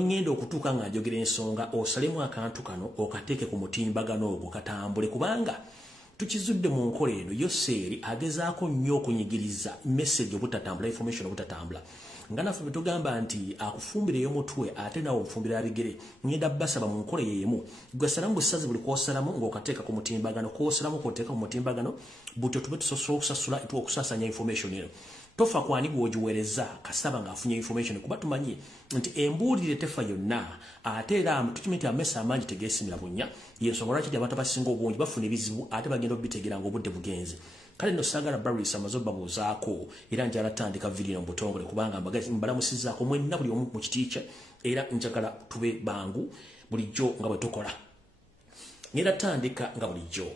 mwengendo okutuuka nga njogera ensonga osalemu akantu kano okateeke ku mutimbagano ogwo katambule kubanga tukizudde mu nkola eno Yoseeri agezaako nnyo okunyigiriza message obutatambula information obutatambula nga naffe bwe tugamba nti akufumbira ey'omutwe ate nawe omufumbira ya bigere ngenda basaba mu nkola yeemu gwesalamu busazi buli kwosalamu ng'okateeka ku mutimbagano kwosalamu k'oteeka ku mutimbagano butyo tube tusobola okusasula okusasanya information eno tofa kwani gwogiweereza kasaba ng'afunye information kuba tumanyi nti embuulire tefa yonna ate era tukimanyi nti amesa amangi tegeesimira bunnya y'ensonga lwaki abantu abasinga obungi bafuna ebizibu ate bagenda obitegeera ng'obudde bugenze kale nno saagala Barris amaze babuuzaako era njala tandika video mu butongole kubanga mbalamusizaako mwenna buli omu mu kiti kye era njagala tube bangu bulijjo nga bwe tukola ngenda tandika nga bulijjo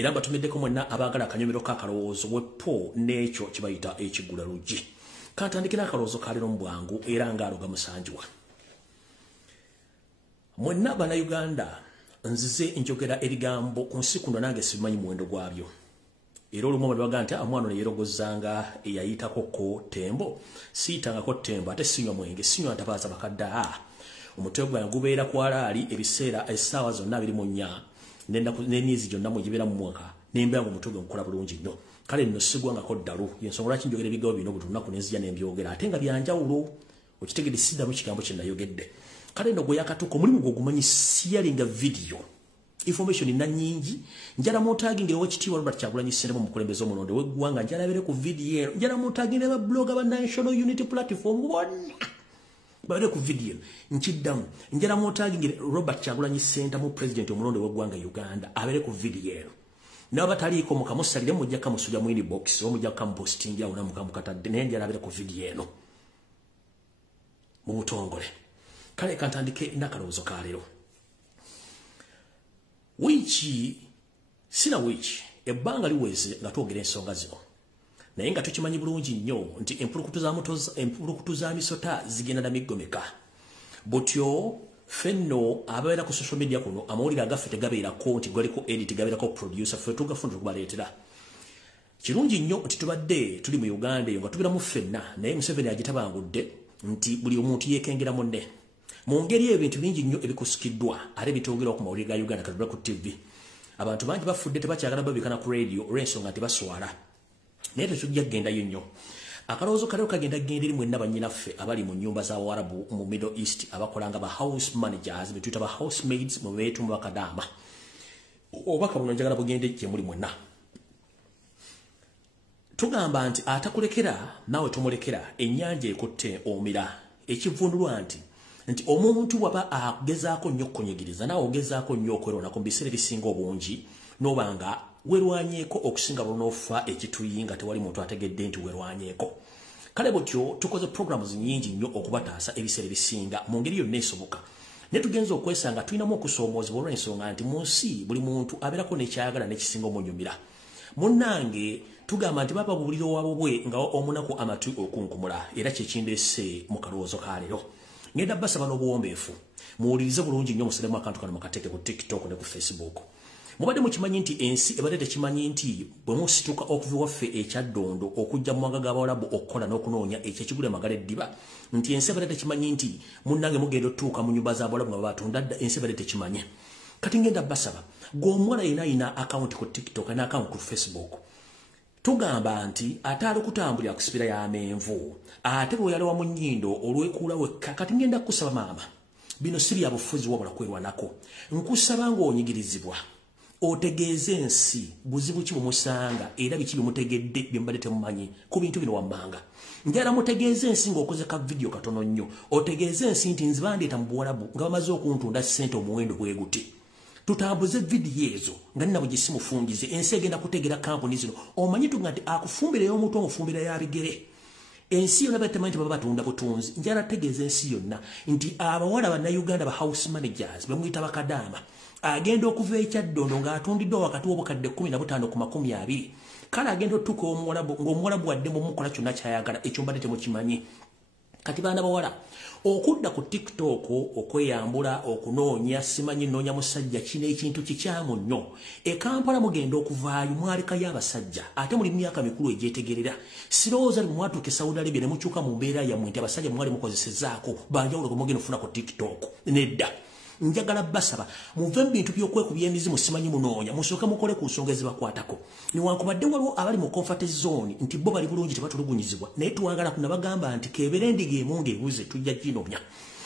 era mbatumiddeko mwenna abaagala akanyomero k'akalowoozo wepo n'ekyo kye bayita ekiggula luggi kantandikira akalowoozo kaleero mu bwangu era ng'aloga musanjwa mwenna bannayuganda nzize njogera ebigambo ku nsi kuno nange sibimanyi muwendo gwabyo era olumu babaga nti omwana ono yeerogozanga eyayitako ko tembo siyitangako tembo ate sinywa mwenge sinywa ntabaaza bakadde omutwe gwange gubeera kwalaali ebiseera essaawa zonna 24 n'emyezi gyonna mugibeera mu mwaka nembeera nga omutwe gwe nkola bulungi nnyo kale nno sigwangako ddalu yensonga lwaki njogera ebigambo bino buli lunaku nenzija nembyogera ate nga byanjawulo okitegedde siddamu kigambo kye nayogedde kale nno gwe yakatuuka omulimu gwe ogumanyi siyalinga video information nanyingi njala mutagingire wekitiibwa Robert Kyagulanyi Ssentamu omukulembeze omulonde w'eggwanga njalabire ku video eno njala mutagingire ba blogger ba National Unity Platform bonna babere ku video nkiddamu njala mutagingire Robert Kyagulanyi Ssentamu president omulonde w'eggwanga Uganda abere ku video eno n'abataliiko mukamusalire mujja kamusuja mu inbox omujja kamupostinga awo namukatadde naye njala abere ku video eno mu butongole kale kantandike n'akalowoozo ka leero wiiki sina wiiki ebbanga liweze nga twogera ensonga zino naye nga tukimanyi bulungi nnyo nti empulukutu za misota zigenda na miggomeka butyo fenno ababeera ku social media kuno amawulire agaffe tegabeerako nti galiko edit gabeerako producer ffe tugafuna tukubaleetera kirungi nnyo nti tubadde tuli mu Uganda eyo nga tubeeramu ffenna naye Museveni agitabangudde nti buli omuntu yeekengera munne mu ngeri ebintu bingi nnyo ebikusikiddwa ate bitwogera ku mawulire ga Uganda katubula ku TV abantu bangi bafudde tebakyagala babikana ku radio olw'ensonga tebaswala naye tetujja kugendayo nnyo akalowoozo kalero kagenda kugenda eri mwenna bannyinaffe abali mu nnyumba z'Abawarabu mu Middle East abakola nga ba house managers betuyita ba housemaids mu beetu mu bakadaama obaka buno njagala bugende gye muli mwenna tugamba nti atakulekera nawe tumulekera ennyanja ekutte omira ekivundulwa nti omuntu waba agezaako nnyo okunyigiriza nawe ogezaako nnyo okwerona ku biseera ebisinga obungi n'obanga werwanyeeko okusinga bulunoofa ekituyinga tewali muntu ategedde nti werwanyeeko kale butyo tukoze programs nyingi nnyo okubataasa ebiseera ebisinga mu ngeri yonna esoboka ne tugenza okwesanga tulinamu okusoomoozebwa olw'ensonga nti mu nsi buli muntu abeerako n'ekyayagala n'ekisinga omunyumira munnange tugamba nti baba bubulira owabo bwe nga omunaku amatu okunkumula era kyekindeese mu kalowoozo ka leero ngenda basaba n'obuwombeefu muwulirize bulungi nnyo musalemu akantu kano mukateeke ku TikTok ne ku Facebook mubadde mukimanyi nti ensi ebadde tekimanyi nti bwe musituka okuva waffe ekyaddondo okujja mu mawanga g'Abawarabu okukola n'okunoonya ekyo ekigula emagala eddiba nti ensi ebadde tekimanyi nti munnange mugenda otuuka mu nnyumba z'Abawarabu nga batunda dda ensi ebadde tekimanyi kati ngenda basaba gw'omuwala yina ayina akawunti ku TikTok n'akawunti ku Facebook tugamba nti ate ali kutambulira ku sipira y'amenvu ate bwe yalewa mu nnyindo olwekuula wekka kati ngenda kusaba maama bino si bya bufuzi wabula kwerwanako nkusaba ng'onyigirizibwa otegeeze ensi buzibu ki bumusanga era biki bimutegedde bye mubadde temumanyi ku bintu bino wammanga njala mutegeeze ensi ng'okoze ka video katono nnyo otegeeze ensi nti nzibandeeta mu Buwarabu nga bamaze okuntunda ssente omuwendo bwe guti tutambuze video ezo nga nina bugisi mufungize ensi egenda kutegera kampuni zino omanyi tunga nti akufumbira y'omuntu omufumbira ya bigere ensi yonna batemanyi baba batunda butunzi njala tegeeza ensi yonna nti abawala bannayuganda ba house managers bemuyita bakadaama agenda okuva ekyaddondo ng'atundiddwa wakati w'obukadde 15 ku 20 kale agenda otuuka ng'omuwalabu wadde mumukola kyonna kyayagala ekyo mbadde temukimanyi kati baana bawala okudda ku TikTok okweyambula okunoonya simanyi nnoonya musajja kino ekintu kikyamu nnyo Kampala mugenda okuvaayo mwalekayo abasajja ate muli myaka mikulu egyetegerera sirowooza mwatuuka Saudi Arabia ne mukyuka mu mbeera yammwe nti abasajja mwali mukozesezaako banjawulo gwe mugenda ofuna ku TikTok nedda njagala basaba muve mu bintu by'okwekubya emizimu simanyi munoonya musooke mukole ku nsonga ezibakwatako newankubadde waliwo abali mu comfort zone nti bo bali bulungi tebatulugunyizibwa naye tuwagala kunabagamba nti keebera endiga emu ng'ebuze tujja ginoonya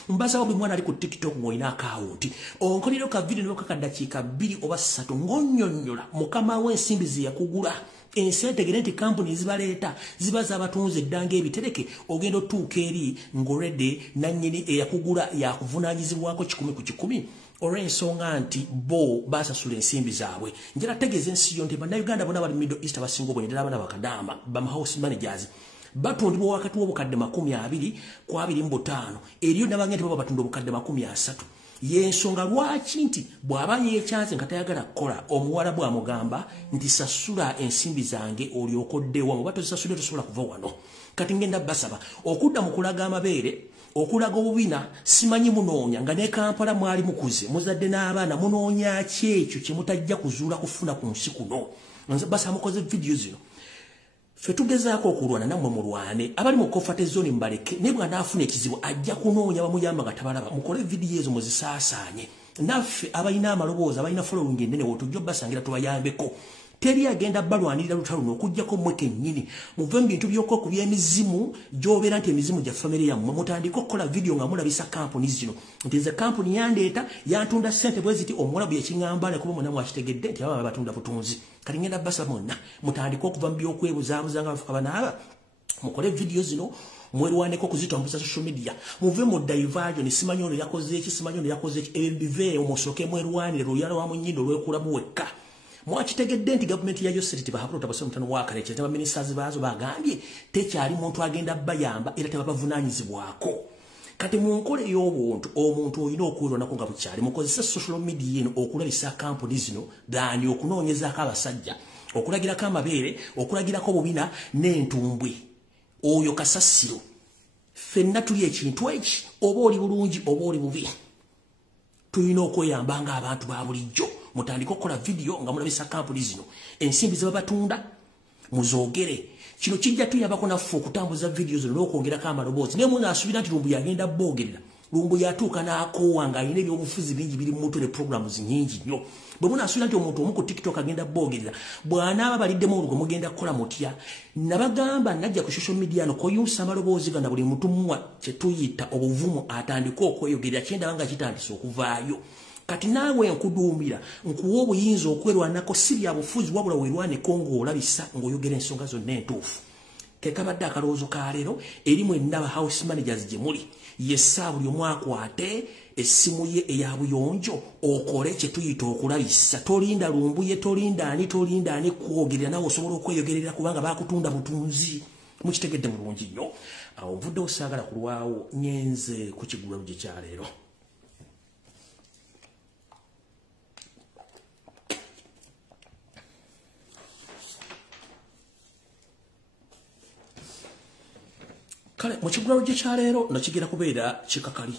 mbasaba buli mwana ali ku TikTok ng'olina akawunti onkolero ka video ne kakaddakiika 2 oba 3 ng'onnyonnyola mukama w'ensimbi ze yakugula ensi etegere nti kampuni zibaleeta ziba z'abatunzi eddanga ebitereke ogenda otuuka eri ng'olredde nannyini eyakugula yakuvunaanyizibwako 100 ku 100 olw'ensonga nti bo basasula ensimbi zaabwe njala tegeeza ensi yo nti bannayuganda bonna bali Middle East abasinga obwonyedera abana bakadaama bamahouse managers batundibwa wakati w'obukadde 20 ku 25 eriyo n'abange nti baba batunda obukadde 30 yensonga lwaki nti bw'aba yeekyanze nga tayagala kukola omuwala bw'amugamba nti sasula ensimbi zange olyokoddewa muba tozisasule tosobola kuva wano kati ngenda basaba okudda mu kulaga amabeere okulaga obubina simanyi munoonya nga ne Kampala mwali mukuze muzadde n'abaana munoonya ki ekyo kye mutajja kuzuula kufuna ku nsi kuno nze basaba mukoze video zino ffe tugezaako okulwana nammwe mulwane abali mu comfort zone mbaleke ne bw'anaafuna ekizibu ajja kunoonya bamuyamba nga tabalaba mukole vidiyo ezo muzisaasaanye naffe abalina amaloboozi abalina following ennene wotujja obbasangira tubayambeko teri agenda balwanirira lutalo luno okuggyako mmwe kennyini muve mu bintu by'okwekubya emizimu gy'obeera nti emizimu gya famire yammwe mutandike okukola vidiyo nga mulabisa kampuni zino nti nze kampuni yandeeta yantunda ssente bwe ziti omuwala bwe yakiŋŋamba lekuba mwena mwakitegedde nti ababa batunda butunzi kati ngenda basaba mwonna mutandike okuva mu by'okwebuzaabuza nga bafuka banaaba mukole vidiyo zino mwerwaneko kuzitambuza social media muve mu diversion simanyi ono yakoze eki simanyi ono yakoze eki ebiveewo musooke mwerwanire luyala wa munnyindo olwekulamu wekka mwakitegedde nti gavumenti ya Yosiriti bahabulota basoma mutano wakale kyete ba ministers baazo bagambye tekyali muntu agenda bayamba era tebabavunaanyizibwako kati mu nkole y'obuntu omuntu olina okwirwanako nga bukyali mukozesa social media eno okulabisa kampuni zino daani okunoonyezaako abasajja okulagirako amabeere okulagirako obubina n'entumbwe oyo kasasiro ffenna tuli ekintu eki oba oli bulungi oba oli bubi tulina okweyamba ng'abantu ba bulijjo mutandika okukola video nga mulabisa kampuni zino ensimbi ze babatunda muzoogere kino kijja tuyambako naffe okutambuza video zino n'okwongerako amaloboozi naye mungu asuubira nti lumbu yagenda boogerera lumbu yatuuka n'akoowa ng'alina ebyobufuzi bingi biri mu mutwe ne programs nyingi nnyo bwe munaasuubira nti omuntu omu ku TikTok agenda boogerera bw'anaaba baliddemu olwo gwe mugenda kukola mutya nabagamba najja ku social media no koyusa amaloboozi gana buli muntu muwa kye tuyita obuvumu atandika okweyogerera kyendaba nga kitandise okuvaayo kati naawe nkuduumira nkuwa obuyinza okwerwanako si bya bufuzi wabula weerwaneko ng'olabisa ng'oyogera ensonga zonna entuufu kekabadde akalowoozo ka leero eri mwenna ba house managers gye muli yessa buli omu akwate essimu ye eya buyonjo okole kye tuyita okulabisa tolinda lumbuye tolinda ani kwogerera nawe osobola okweyogerera kubanga bakutunda butunzi mukitegedde bulungi nnyo awo nvudde osaagala kulwawo nyenze ku kigula lugye kya leero kale mu kigula lugye kya leero nakigira kubeera kikakali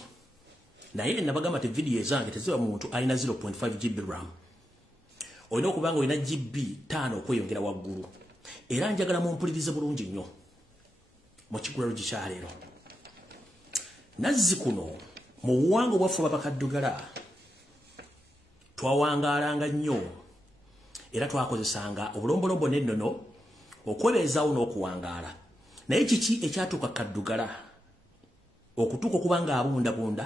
naye nabagamba ti video ezange teziba muntu alina 0.5 GB RAM olina okubanga olina GB 5 okweyongera waggulu era njagala mumpulirize bulungi nnyo mu kigula lugye kya leero nazzi kuno mu buwangwa bwaffe bapakaddugala twawangaalanga nnyo era twakozesanga obulombolombo n'ennono okwebeezaawo n'okuwangaala naye kiki ekyatuuka kaddugala okutuuka okuba nga abundabunda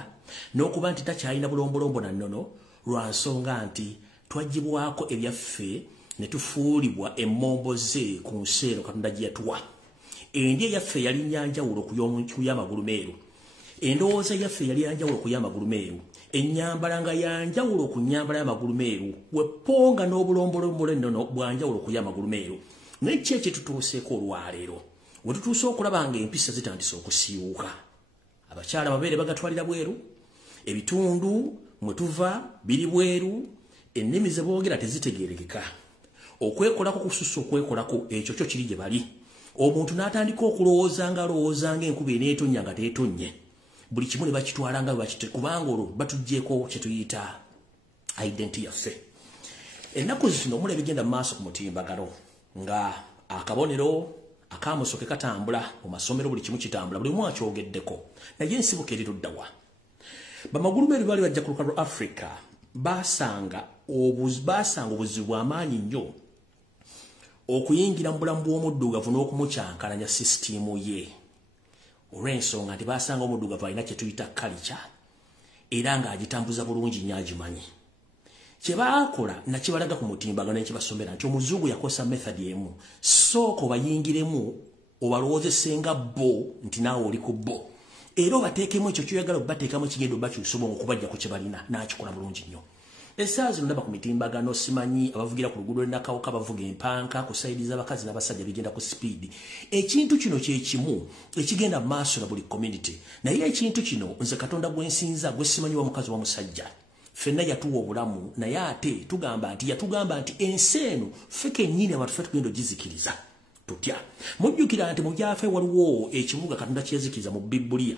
n'okuba nti takyalina bulombolombo na nnono lwa nsonga nti twagibwako ebyaffe ne tufuulibwa emmombo ze ku nsi eno Katonda gye yatuwa endi eyaffe yali nyanjawulo ku y'amagulu meeru endowooza yaffe yali yanjawulo ku y'amagulu meeru ennyambala nga yanjawulo ku nnyambala y'amagulu meeru weponga n'obulombolombo ennono bwanjawulo ku y'amagulu meeru naye ki ekitutuuseeko olwaleero we tutuuse okulaba nga empisa zitandise okusiiwuka abakyala amabeere bagatwalira bweru ebitundu mwe tuva biri bweru ennimi ze boogera tezitegeerekeka okwekolako kususa okwekolako ekyo kyo kiri gye bali omuntu n'atandika okulowooza nga enkuba eneetonnya nga teetonnye buli kimu ne bakitwala nga kubanga olwo batuggyeko kye tuyita identity yaffe. Ennaku zino omula ebigenda mu maaso ku mutimbagano nga akabonero akamusoke katambula mu masomero buli kimu kitambula buli mwa kyogeddeko naye ensibuko eriruddawa bamagulumeeru baali bajja ku lukalu lwa Africa basanga obuzibu bw'amaanyi nnyo okuyingira mu bulamu bw'omuddugavu n'okumukyankalanya sisitiimu ye olw'ensonga nti basanga omuddugavu alina kye tuyita culture era ng'agitambuza bulungi nnyo agimanyi. Kye baakola nakibalaga ku mutimbagano ne kibasomera nti omuzungu yakosa method emu sooka obayingiremu obalowoozesenga bo nti naawe oli ku bo era obateekemu ekyo kyoyagala obateekamu kigenda obakyusa obwongo okubajja ku kye balina n'akikola bulungi nnyo. Essaawa zino ndaba ku mitimbagano simanyi abavugira ku luguudo lw'Nakawuka bavuga empanka kusayidiza abakazi n'abasajja bigenda ku sipiidi. Ekintu kino kye kimu ekigenda mu maaso na buli community naye ekintu kino nze Katonda gwe nsinza gwe simanyi wa mukazi wa musajja ffenna yatuwa obulamu naye ate yatugamba nti ensi eno ffe kennyini abantu ffe tugenda ogizikiriza tutya. Mujjukira nti mu byafe waliwo ekibuga Katonda kyezikiriza mu Bibuliya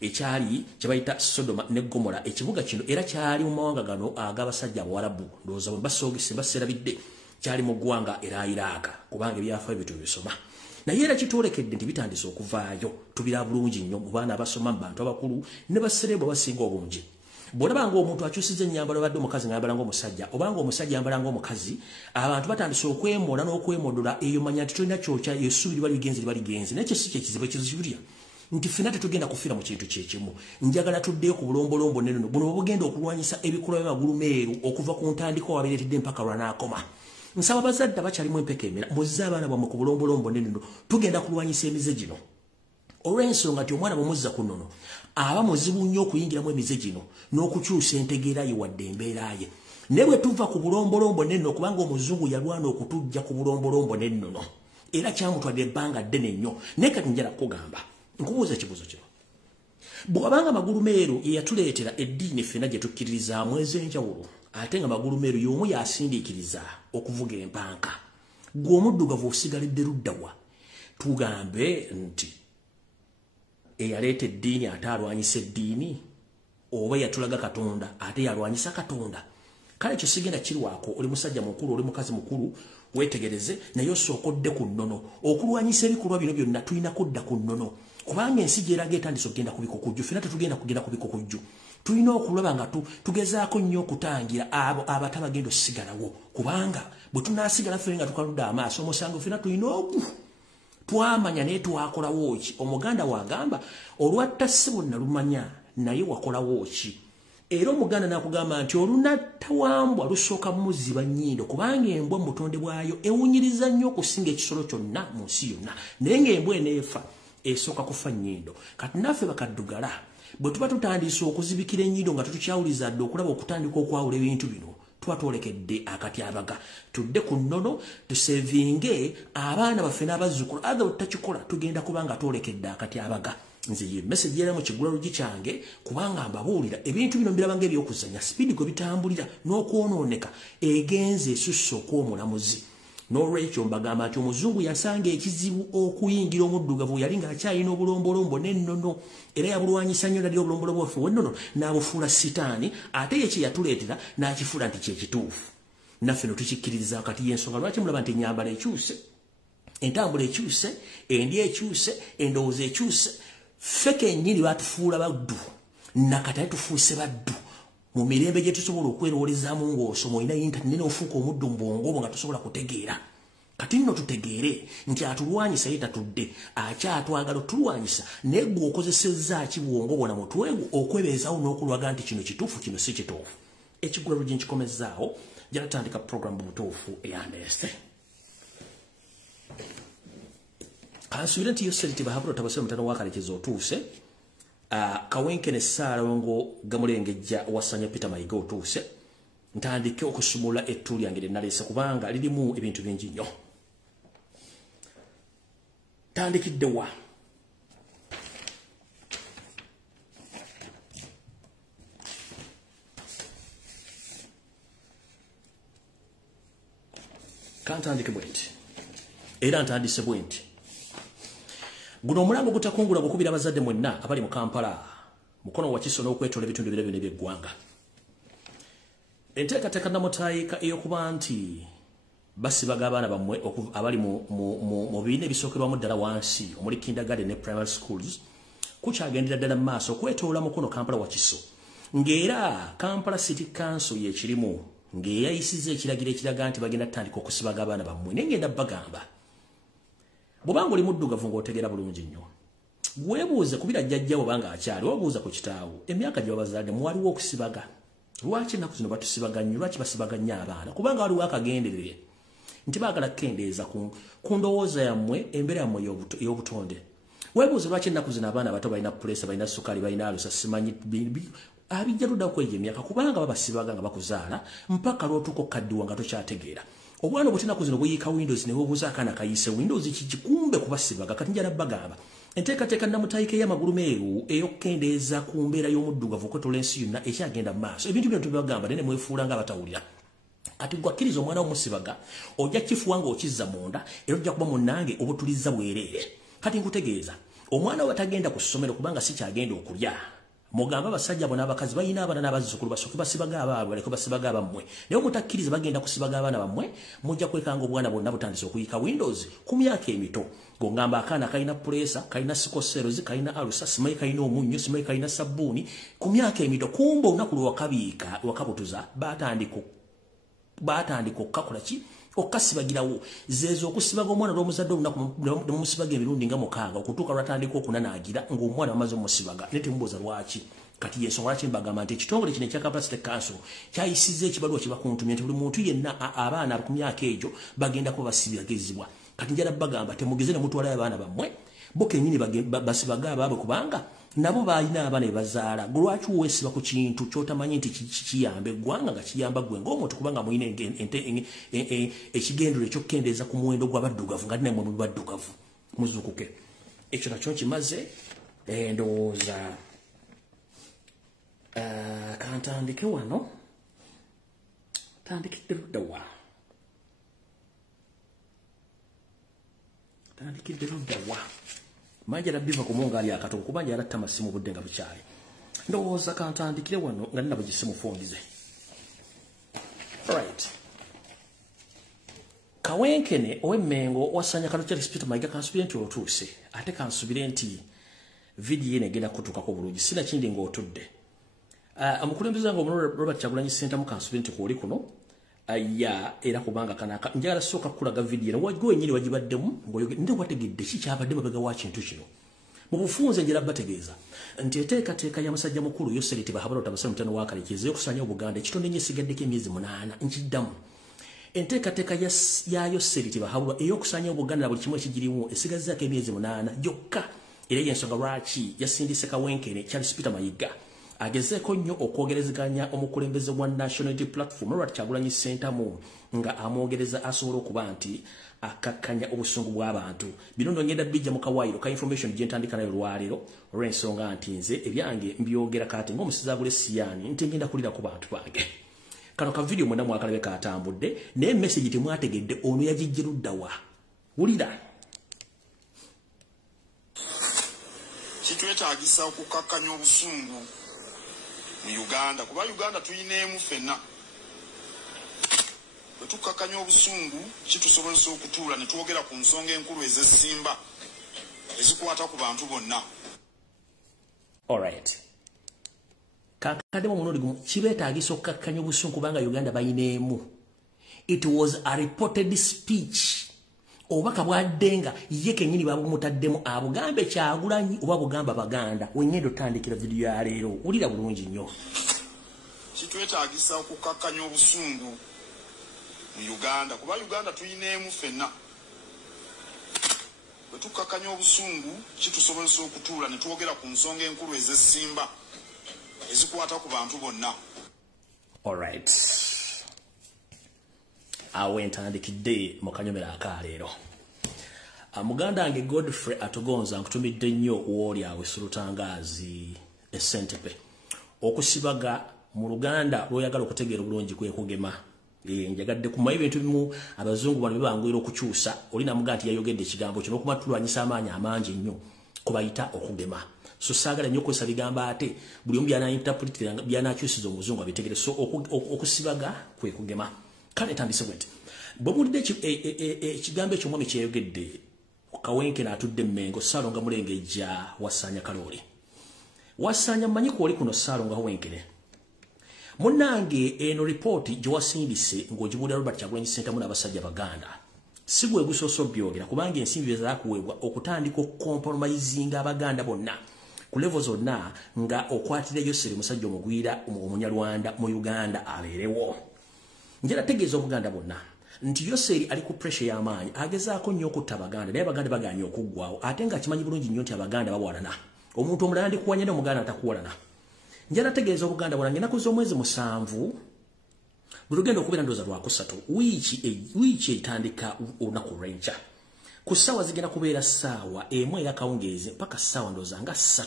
ekyali kye bayita Sodoma ne Gomora. Ekibuga kino era kyali mu mawanga gano ag'abasajja Abawarabu ndowooza bwe basoogese baserabidde kyali mu ggwanga era Iraka kubanga ebyafa ebyo tubisoma naye era kitwolekedde nti bitandise okuvaayo tubira bulungi nnyo mu baana abasoma mu bantu abakulu ne baserebwa basinga obungi. Bw'olaba ng'omuntu akyusizza ennyambalo badde omukazi ng'ayambala ng'omusajja obanga omusajja ayambala ng'omukazi abantu batandise okwemola n'okwemodola eyo manya nti tolina kyokya essuubi liba ligenze naye kye si kyekizibu ekizibulya nti ffenna tetugenda kufiira mu kintu kyekimu. Njagala tuddeyo ku bulombolombo neno buno bugenda okulwanyisa ebikolwa by'amagulumeeru okuva ku ntandika wabireetedde mpaka lwanaakoma. Nsaba bazadde abakyalimu empeka emera muzze abaana bammwe ku bulombolombo neno tugenda kulwanyisa emize gino olw'ensonga nti omwana bwemuzza ku nnono aba muzibu nnyo okuyingiramu emize gino n'okukyusa entegeera ye wadde embeera ye. Ne bwe tuva ku bulombolombo n'ennono kubanga omuzungu yalwana okutujja ku bulombolombo n'ennono era kyamutwadde ebbanga ddene nnyo naye kati njala kugamba nkubuuza ekibuuzo kino bw'abanga Magulumeeru ye yatuleetera eddiini ffenna gye tukkiririzaamu ez'enjawulo ate nga Magulumeeru y'omu yasindiikiriza okuvuga empanka gwe omuddugavu osigalidde luddawa tugambe nti eyaleeta eddiini ate alwanyisa eddiini oba yatulaga Katonda ate yalwanyisa Katonda. Kale ekyo sigenda kirwako oli musajja mukulu oli mukazi mukulu weetegereze naye osookodde ku nnono okulwanyisa ebikolwa bino byonna tulina kudda ku nnono kubanga ensi gyeraga etandise okugenda ku bikokujju ffenna tetugenda kugenda ku bikokujju. Tulina okulaba nga tugezaako nnyo okutangira abo abatabagenda osigalawo kubanga bwe tunaasigala ffenna nga tukaludde amaaso omusango ffenna tulina ogu twamanya naye twakolawo ki. Omuganda wagamba olwatta ssebo nalumanya naye wakolawo ki. Era omuganda nakugamba nti olunatta wambwa lusooka muziba nnyindo kubanga embwa mu butonde bwayo ewunyiriza nnyo okusinga ekisolo kyonna mu nsi yonna naye ng'embwa eneefa esooka kufa nnyindo. Kati naffe bakaddugala bwe tuba tutandise okuzibikira ennyindo nga tetukyawuliza dde okulaba okutandika okwawula ebintu bino tuba twolekedde akatyabaga. Tudde ku nnono tusevinge abaana baffe n'abazzukulu aga butakikola tugenda kubanga twolekedde akatyabaga. Nze ye message era mu kigula lugi kyange kubanga mbabuulira ebintu bino mbiraba ng'ebyokuzanya sipiidi gwe bitambulira n'okwonooneka egenze esusse okw'omulamuzi. N'olwekyo mbagamba nti omuzungu yasanga ekizibu okuyingira omuddugavu yali ng'akyalina obulombolombo n'ennono era yabulwanyisa nnyo naddala obulombolombo bwaffe w'ennono n'abufuula sitaani ate ye kye yatuleetera n'akifuula nti kyekituufu. Naffe no tukikkiririza kati y'ensonga lwaki mulaba nti ennyambala ekyuse entambula ekyuse endya ekyuse endowooza ekyuse ffe kennyini baatufuula baddu nakati ate tufuuse baddu mu mirembe gye tusobola okweroolezaamu ng'osoma olina yintaneti n'ofuuka omuddu mu bwongo bwo nga tosobola kutegeera. Kati nno tutegeere nti atulwanyisa ye tatudde akyatwagala otulwanyisa naye gwe okozesezza ki bwongo bwo na mutwe gwo okwebeezaawo n'okulwaga nti kino kituufu kino si kituufu. Ekigula lugi nkikomezzaawo jalatandika puroguramu butuufu eyandeese. Kansuubire nti yoseriti bahabula otabase omutano w'akalekezi otuuse Kawenkene Ssaalongo Gamulengejja wasanya Peter Mayiga otuuse ntandike okusumula ettu lyange lye naleese kubanga lirimu ebintu bingi nnyo. Tandikidde wa kantandike bwe nti era ntandise bwe nti Guno omulango gutakungula gukubira abazadde mwenna abali mu Kampala mukono wa Kiso n'okwetola ebitundu ebirala byonna by'eggwanga. Enteekateeka namutayika ey'okuba nti basibaga abaana bammwe abali mu bibiina ebisookerwamu ddala wansi omuli kindergarten ne primary schools kukyagendera ddala mu maaso okwetoola mukono Kampala wa Kiso. Ng'era Kampala City Council y'ekirimu ng'eyayisiza ekiragiro ekiraga nti bagenda tutandika okusibaga abaana bammwe. Naye ngenda bagamba bw'obanga oli muddugavu ng'otegeera bulungi nnyo weebuuze kubira jjajjawo banga akyali obuuza ku kitaawo emyaka gye babazadde mwaliwo okusibaga. Lwaki ennaku zino batusibaga nnyo? Lwaki basibaga nnyo abaana? Kubanga waliwo akagenderere nti baagala kukendeeza ku ndowooza yammwe embeera yammwe ey'obutonde. Weebuuze lwaki ennaku zino abaana abato balina pulesa, balina sukaali, balina alusa, simanyi abijja ludda kwegyo emyaka kubanga babasibaga nga bakuzaala mpaka lw'otuuka okukaddiwa nga tokyategeera. Obwana obutenaku zino buyiika Windows ne weebuuza akaana kayise Windows kikumbe kubasibaga. Kati njala bagamba enteekateeka namutayika ey'amagulu meeru ey'okukendeeza ku mbeera y'omuddugavu okwetola ensi yonna ekyagenda mu maaso. Ebintu bino tubibagamba naye ne mwefuula ng'abatawulira. Kati gwakkiriza omwana w'omusibaga ojja kifuwa ng'okizza munda era ojja kuba munnange obutulizza bwereere. Kati nkutegeeza omwana we tagenda ku ssomero kubanga si kyagenda okulya. Mugamba abasajja bona abakazi balina abaana n'abazzukulu basooke basibaga abaabwe baleke basibaga abammwe. Naye omutakkiriza bagenda kusibaga abaana bammwe mujja kwekanga obwana bonna butandise okuyiika Windows ku myaka emito. Ng'ongamba akaana kalina pulesa, kalina sikoserozi, kalina alusa, simanyi kalina omunnyo, simanyi kalina sabbuuni ku myaka emito. Kumba olunaku lwe wakabutuza baatandika okukakola ki? Okukasibagirawo. Zeezo okusibaga omwana lw'omuzadde olunaku ne mumusibaga emirundi nga 6 okutuuka lwatandika okunanaagira ng'omwana bamaze omusibaga. Naye temubuuza lwaki. Kati y'ensonga lwaki mbagamba nti ekitongole kino ekya Kampala City Council kyayisizza ekibaluwa kye bakuntumye nti buli muntu yenna abaana ku myaka egyo bagenda kuba basibagizibwa. Kati njala bagamba temugeze ne mutwalayo abaana bammwe bo kennyini basibaga abaabwe kubanga nabo balina abaana be bazaala. Lwaki weesiba ku kintu ky'otamanyi nti kiyamba eggwanga nga kiyamba ggwe ng'omuntu kubanga mulina ekigendero ekyokukendeeza ku muwendo gw'abaddugavu nga nammwe muli baddugavu muzuukuke. Ekyo nakyo nkimaze ndowooza kantandike wano tandikidde ludda wa Manjala biva ku munga ali akatogo kubanja yalatta masimu budde nga bukyali. Ndowooza kantandikire wano nga nina bugisimu fondize. Alright. Kawenkene ow'Emmengo wasanya Kalokyali Peter Mayiga kansubire nti otuuse ate kansubire nti vidiyo eno egenda kutuukako bulungi sina kindi ng'otudde. Omukulembeze wange omululu Robert Kyagulanyi Ssentamu kansubire nti kwoli kuno era kubanga kanaka njagala sooka kukulaga vidiyo eno wajja wennyini wagibaddemu nde wategedde ki kyabadde mabega wa kintu kino. Mu bufunze njala bategeeza nti enteekateeka y'amusajja mukulu Yoseriti Bahabula Otabasale Mutano wa Kalekezi y'okusanya Obuganda ekitonde nnyo esigaddeko emyezi 8 nkiddamu. Enteekateeka ya Yoseriti Bahabula ey'okusanya Obuganda na buli kimu ekigirimu esigazzaako emyezi 8 gyokka era y'ensonga lwaki yasindise Kawenkene Charles Peter Mayiga agezeeko nnyo okwogerezeganya omukulembeze wa National Unity Platform Robert Kyagulanyi Ssentamu nga amwogereza asobola okuba nti akakkanya obusungu bw'abantu. Bino ndo ngenda bijja mu kawairo ka information gye ntandika nayo lwaleero olw'ensonga nti nze ebyange mbyogera kati ng'omusiza agule Siyani nti ngenda kulira ku bantu bange. Kano ka video mwena mwakalabe katambudde naye message temwategedde ono yagijje ludda wa. Wulira. Kitwetaagisa okukakkanya obusungu mu Uganda kuba Uganda tuyineemu ffenna. Bwe tukakkanya obusungu kitusobozesa okutuula ne twogera ku nsonga enkulu ez'essimba ezikwata ku bantu bonna. Alright. Kakademo munondi kibeetaagisa okukakkanya obusungu kubanga Uganda bayineemu. It was a reported speech. Obaka bwaddenga ye kennyini babumutaddemu abugambe Kyagulanyi oba bugamba Baganda wenyendo tandikira video ya leero ulira bulungi nnyo. Kitwetaagisa okukakkanya obusungu mu Uganda kuba Uganda tuyineemu ffenna. Bwe tukakkanya obusungu kitusobozesa okutuula ne twogera ku nsonga enkulu ez'essimba ezikwata ku bantu bonna. Alright. Awe ntandikidde mu kanyomera akaleero. Muganda wange Godfrey Atugonza nkutumidde nnyo w'oli awe Sulutangaazi Essentepe. Okusibaga mu Luganda lw'oyagala okutegeera obulungi kwe kugema. njagadde kumanya ebintu bimu abazungu bano bibangwira okukyusa oli namuga nti yayogedde ekigambo kino okumatulwanyisa amaanyi amangi nnyo kubayita okugema so saagala nnyo okozesa bigambo ate buli omu byanainterpretera byanakyusiza omuzungu abitegere so okusibaga kwe kugema kale tandise bwenti bwemulidde ekigambo ekyo omwami kyeyogedde Kawenkene atudde Mmengo Ssaalonga Mulengejja Wasanya Kalooli Wasanya mmanyi kwoli kuno Ssaalonga Kawenkene munnange eno report gye wasindise ng'ogibuulira Robert Kyagulanyi Ssentamu n'abasajja Baganda sigwe gusoosa byogera kubanga ensimbi ezaakuweebwa okutandika okukompromisinga Abaganda bonna ku level zonna nga okwatira Yoseri musajja omugwira Omunyarwanda mu Uganda abeerewo njala tegeeza Obuganda bonna nti Yoseri ali ku pressure y'amaanyi agezaako nnyo okutta Abaganda naye Abaganda bagaanye okuggwawo ate nga akimanyi bulungi nnyo nti Abaganda babawalana omuntu omulala ndikuwanya ne Omuganda atakuwalana njala tegeeza Obuganda bonna ng'ennaku z'omwezi 7 lugenda okubeera ndooza lwakusatu wiiki etandika olunaku lw'enkya ku ssaawa zigenda kubeera ssaawa emu ey'akawungeezi mpaka ssaawa ndooza nga 3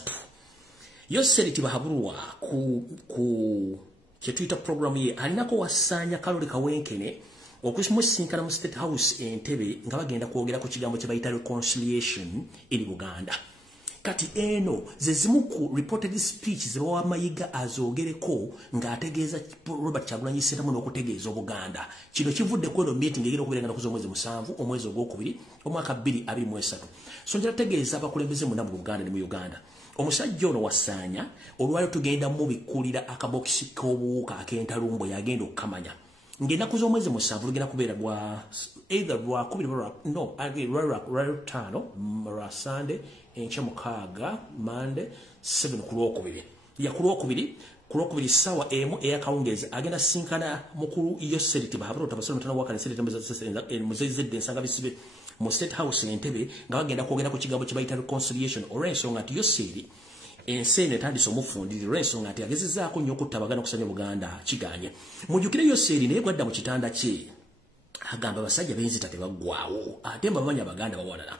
Yoseri tibahabulwa ku kye tuyita programu ye alinako Wasanya Kalooli Kawenkene okusimusinkana mu State House Entebbe nga bagenda kwogera ku kigambo kye bayita reconciliation in Buganda kati eno ze zimu ku reported speech ze bawa Mayiga azoogereko ng'ategeeza Robert Kyagulanyi Ssentamu n'okutegeeza Obuganda kino kivudde ku eno meeting egenda okubeera nga omwezi 7 omwezi ogwokubiri omwaka 2023 so njala tegeeza abakulembeze munda mu Buganda ne mu Uganda omusajja ono Wasanya olwali tugenda mu bikulira akabokisi k'obuwuka ak'entalumbo yagenda okukamanya ng'ennaku z'omwezi 7 lugenda kubeera either lwa 5 Sunday enkya 6 Monday 7 ku Lwokubiri ya ku Lwokubiri ssaawa emu ey'akawungeezi agenda sinkana mukulu Yoseri Tibahabula tabasolo mutana wakane muzezedde ensanga bisibe mu State House Entebbe nga bagenda kwogera ku kigambo kye bayita reconciliation olw'ensonga nti Yoseri ensene tandise omufundiri olw'ensonga nti agezezaako nnyo okutta Abaganda okusanya Buganda kiganye mujjukire Yoseri naye gwadda mu kitanda kye agamba abasajja b'enzita tebaggwaawo ate mbamanyi Abaganda bawalala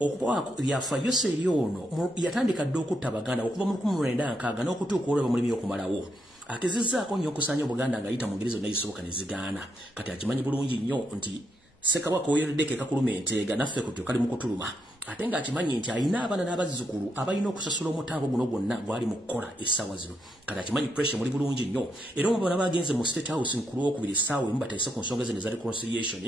okuba yafa Yoseri ono yatandika dde okutta Abaganda okuva mu 1996 n'okutuuka olweba mulimi okumalawo agezezaako nnyo okusanya Buganda ng'ayita mu ngeri zonna ezisoboka ne zigaana kati akimanyi bulungi nnyo nti Ssekabaka oyoleddeko ekakuluma enteega naffe kutyo kali mu kutuluma ate ng'akimanyi nti alina abaana n'abazzukulu abalina okusasula omutaago guno gwonna gwali mu kukola essaawa zino kati akimanyi pressure muli bulungi nnyo era omubona bagenze mu State House ku Lwokubiri essaawa emu batayise ku nsonga zino eza reconciliation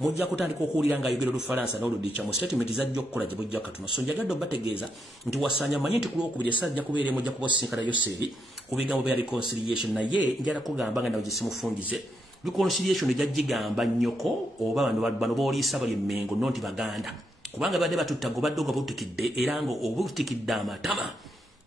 mujja kutandika okuwulira ng'ayogera Olufalansa n'Oludicha mu statement zajja okukola gye bujja katuno so njagadde obategeeza nti Wasanya manyi nti ku Lwokubiri essaawa ajja kubeera emu ojja kubasinkana Yoseri ku bigambo bya reconciliation naye njala kugamba nga nawe gisimufundize reconciliation ejagigamba nnyoko oba bano booliisa bali Mmengo nonti Baganda kubanga badde batutta gobadde obutikidde era nga obutikidde amatama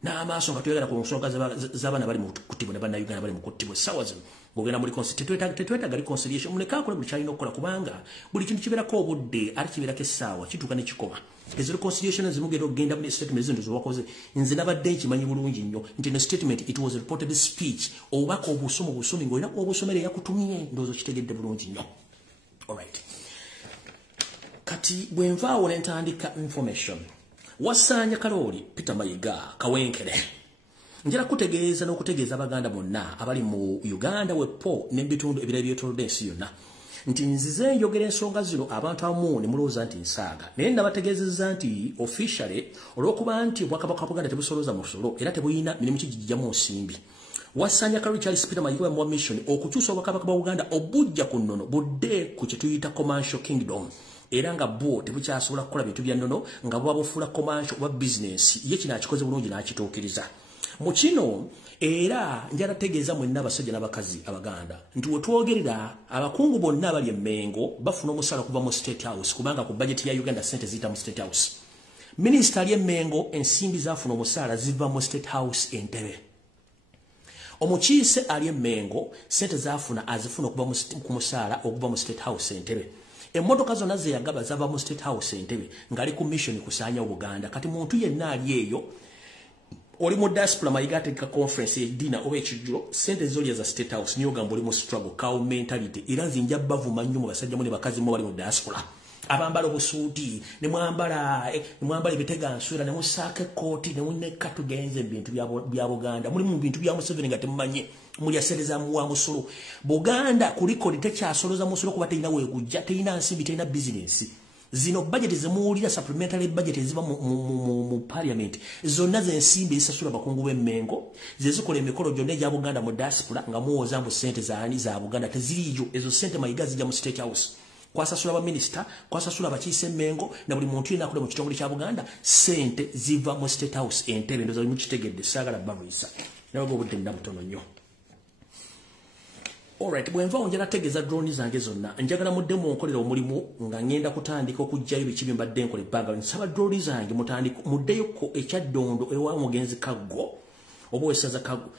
n'amaaso nga tuyagala ku nsonga z'abaana bali mu kuttibwa ne bannayuganda bali mu kuttibwa essaawa zino ng'ogenda muri tetwetaaga reconciliation muleke akola buli kyalina okukola kubanga buli kintu kibeerako obudde ate kibeerako essaawa kituuka ne kikoma ezo reconciliation zimugenda okugenda mu statement zino zowakoze nze nabadde nkimanyi bulungi nnyo nti no statement it was a reported speech obubaka obusomi ng'olina obusomere yakutumye ndowooza kitegedde bulungi nnyo alright kati bwe nvaawo ne ntandika information Wasanya Kalooli Peter Mayiga Kawenkene njala kutegeeza n'okutegeeza Abaganda bonna abali mu Uganda wepo n'ebitundu ebirala byetolodde ensi yonna nti nzize njogera ensonga zino abantu abamu ne mulowooza nti nsaaga naye nabategeezezza nti officially olw'okuba nti Obwakabaka bwa Buganda tebusolooza musolo era tebuyina mirimu kigijjamu nsimbi Wasanya Kalooli Charles Peter Mayiga mu mission okukyusa Obwakabaka bwa Buganda obujja ku nnono budde ku kye tuyita commercial kingdom era nga bo tebukyasobola kukola bintu bya nnono nga buba bufuula commercial oba business ye kino akikoze bulungi n'akituukiriza mu kino era njala tegeeza mwenna abasajja n'abakazi Abaganda nti wetwogerera abakungu bonna abali Mmengo bafuna omusaala kuva mu State House kubanga ku budget ya Uganda sente ziyita mu State House Minisita ali Mmengo ensimbi zaafuna omusaala ziva mu State House Entebbe omukiise ali Mmengo sente zaafuna azifuna okuva ku musaala okuva mu State House Entebbe emmotoka zonna ze yagaba zava mu State House Entebbe ng'ali ku mission kusaanya Obuganda kati muntu yenna ali eyo oli mu diaspora Mayiga ategeka conference edina oba ekijjulo sente zolya za State House niyo gamba oli mu struggle cow mentality era nze nja bavuma nnyo mu basajja mu ne bakazi mu bali mu diaspora abambala obusuuti ne mwambala ebitega nswera ne musaaka ekkooti ne muneka tugenze ebintu bya Buganda muli mu bintu bya Museveni nga temumanye muli asereza mu wa musolo Buganda kuliko tekyasoloza musolo kuba teyina weegujja teyina nsimbi teyina business zino budget zemuulira supplementary budget eziva mu parliament zonna zensimbi ezisasula bakungu b'emmengo zezikola emikolo gyonna egya Buganda mu diaspora nga muwoza mu sente za Buganda teziriiyo ezo sente Mayiga zijja mu State House kwasasula ba minister kwasasula abakiise emmengo na buli muntu yena akole mu kitongole kya Buganda sente ziva mu State House entebe ndoza mu kitegedde saagala bamuyisa nawe obudde nabutono nnyo. Alright, bwenva onjala tegeza drone zange zonna njagala muddemu onkolera omulimu nga ngenda kutandika okujjayo bikibi mbadde nkola ebbanga nsaba drone zange mutandika muddeyoko ekyaddondo ewa mugenzi Kaggo oba wesaza Kaggo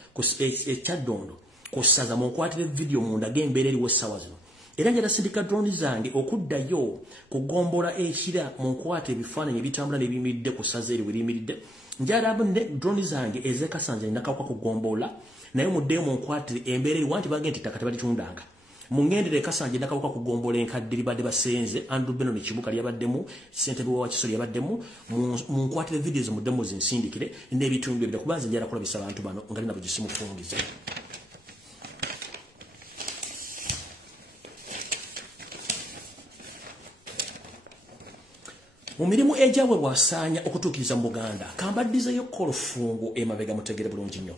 ekyaddondo kusaza munkwatire video munda gembeera eriwo essaawa zino era njala sindika drone zange okuddayo kugombola ekira munkwate ebifaananyi ebitambula n'ebiyimiridde ku ssaza eri weriyimiridde njala drone zange ezekasanja nakawuka kugombola naye muddeyo munkwatire embeera eri wanti bagenda ettaka tebalitundanga mungendere kasanje nakawuka kugombola enkadde libadde basenze Andrew Beno ne Kibuka lyabaddemu ssentebe wa Kisolo yabaddemu munkwatire videos muddemu zinsindikire n'ebitundu ebyo kubanza njala kulabisa abantu bano nga nabo gisimufungize. Mu mirimu ejawe bwasaanya okutuukiriza mu Buganda kambaddizeyo kolofungu emabega mutegere bulungi nnyo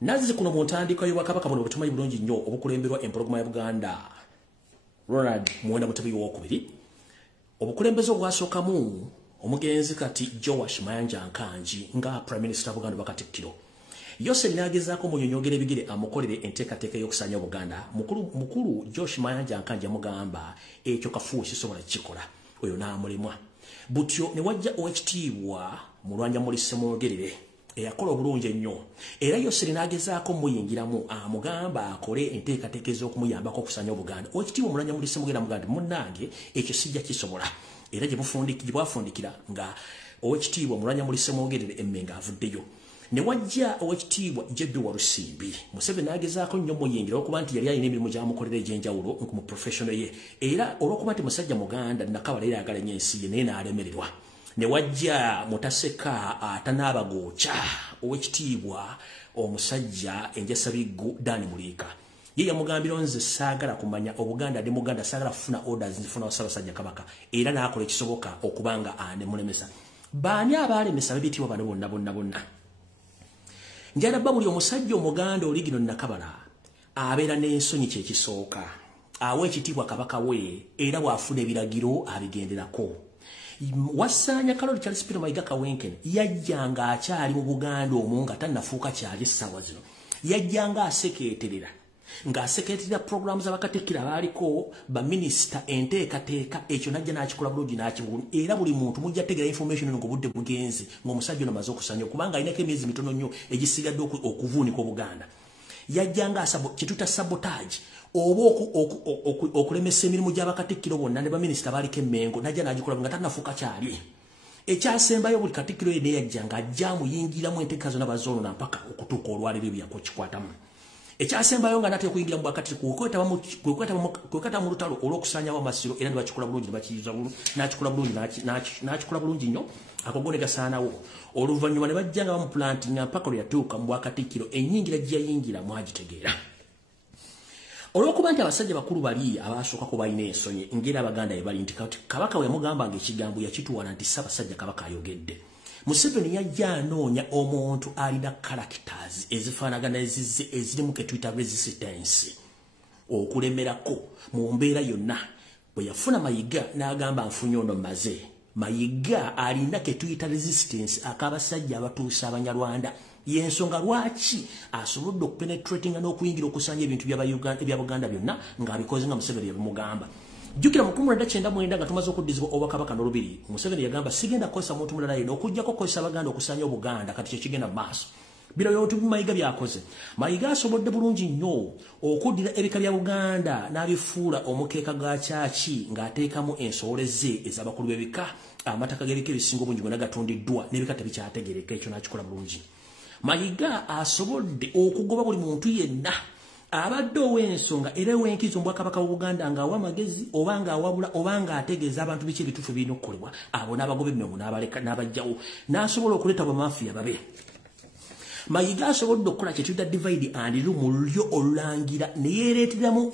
nazize kuno mu ntandikwa y'Obwakabaka buno butumanyi bulungi nnyo obukulemberwa empologoma ya Buganda Ronald Muwenda Mutebi II obukulembeze obwasookamu omugenzi kati Joash Mayanja Nkanji nga Prime Minister wa Buganda Bakatikkiro yose linagezaako munyonyogere bigere amukolere enteekateeka y'okusaanya Buganda mukulu Josh Mayanja Nkanji amugamba ekyo kafuusi kisobola kikola oyo n'amulemwa butyo ne wajja owekitiibwa Mulwanja Mulise Mwogerere eyakola obulungi ennyo era yose linagezaako muyingiramu amugamba akole enteekateeka ez'okumuyambako okusaanya Buganda owekitiibwa Mulwanja Mulise Mwogerere amugamba munnange ekyo sijja kisobola era gye bwafundikira nga owekitiibwa Mulwanja Mulise Mwogerere emmenga avuddeyo ne wajja owekitiibwa Jebbi Walusimbi Museveni agezaako nnyo muyingira okuba nti yali alina emirimu gy'amukolera egy'enjawulo mu professional ye era olw'okuba nti musajja Muganda nakabala era ayagala nnyo ensi ye naye n'alemererwa ne wajja Mutaseka atanaabagookya owekitiibwa omusajja Enjasabiggu Dani Muliika ye yamugambira nze saagala kumanya Obuganda ndi Muganda saagala kufuna orders nzifuna Ssaabasajja Kabaka era n'akola ekisoboka okubanga anemulemesa baani abaalemesa babitiibwa bano bonna njala babuli omusajja Omuganda oligino nakabala abeera n'ensonyi kyekisooka awa ekitiibwa Kabaka we era bw'afuna ebiragiro abigenderako wasaanya Kaloli Charles Peter Mayiga Kawenkene yajjanga akyali mu Buganda omwo nga tannafuuka kyali essaawa zino yajjanga asekeeterera ng'asekeeterera programu z'abakatikkiro abaaliko baminisita enteekateeka ekyo najja n'akikola bulungi n'akibulu era buli muntu mujja tegeera information ngo budde bugenze ng'omusajja ono amaze okusanya kubanga alinako emyezi mitono nnyo egisigadde okuvuunika Obuganda yajjanga kituta sabotage oba okulemesa emirimu gy'abakatikkiro bonna ne baminisita baaliko emmengo najja n'agikola nga tannafuuka kyali ekyasembayo buli katikkiro ye neyajjanga ajja muyingiramu enteeka zonna bazoonona mpaka okutuuka olwaliro byako kikwatamu ekyasembayo nga nate okuyingira mu bwakati kwekata mu lutalo olw'okusaanyawo amasiro era ne bakikola bulungi ne bakiyiza n'akikola bulungi nnyo akogone gasaanawo oluvannyuma ne bajja nga bamuplantinga mpaka lwe yatuuka mu bwakatikkiro ennyingira gye yayingira mwagitegeera olw'okuba nti abasajja bakulu bali abasookako balina ensonyi ngeri Abaganda bye bali nti Kabaka we yamugambanga ekigambo yakituwala nti Ssaabasajja Kabaka ayogedde Museveni yajja anoonya omuntu alina characters ezifaanagana ezirimu ke tuyita resistance okulemerako mu mbeera yonna bwe yafuna Mayiga n'agamba nfunye ono maze Mayiga alina ke tuyita resistance ak'abasajja abatuusa Abanyarwanda yensonga lwaki asobodde okupenetratinga n'okuyingira okusanya ebintu ebya Buganda byonna ng'abikoze nga Museveni yabimugamba jukira mu 1999 nga tumaze okuddizibwa Obwakabaka n'olubiri Museveni yagamba sigenda kukozesa muntu mulala yena okujjako kukozesa Abaganda okusanya Obuganda kati kyekigenda mu maaso bino by'omuntu Mayiga byakoze Mayiga asobodde bulungi nnyo okuddira ebika bya Buganda n'abifuula omukeeka ga kyaki ng'ateekamu ensowoleze ez'abakulu b'ebika amataka g'ebika ebisinga obungi gonna gatundiddwa n'ebika tebikyategereka ekyo n'akikola bulungi Mayiga asobodde okugoba buli muntu yenna abadde ow'ensonga era ow'enkizo mu Bwakabaka bw'Uganda ng'awa amagezi oba ng'awabula oba ng'ategeeza abantu biki ebituufu birina okukolebwa, abo n'abagoba emmengo n'abaleka n'abajjawo n'asobola okuleeta bamafiya babe. Mayiga asobodde okukola kye tuyita divide and rule mu lulyo olulangira ne yeereeteramu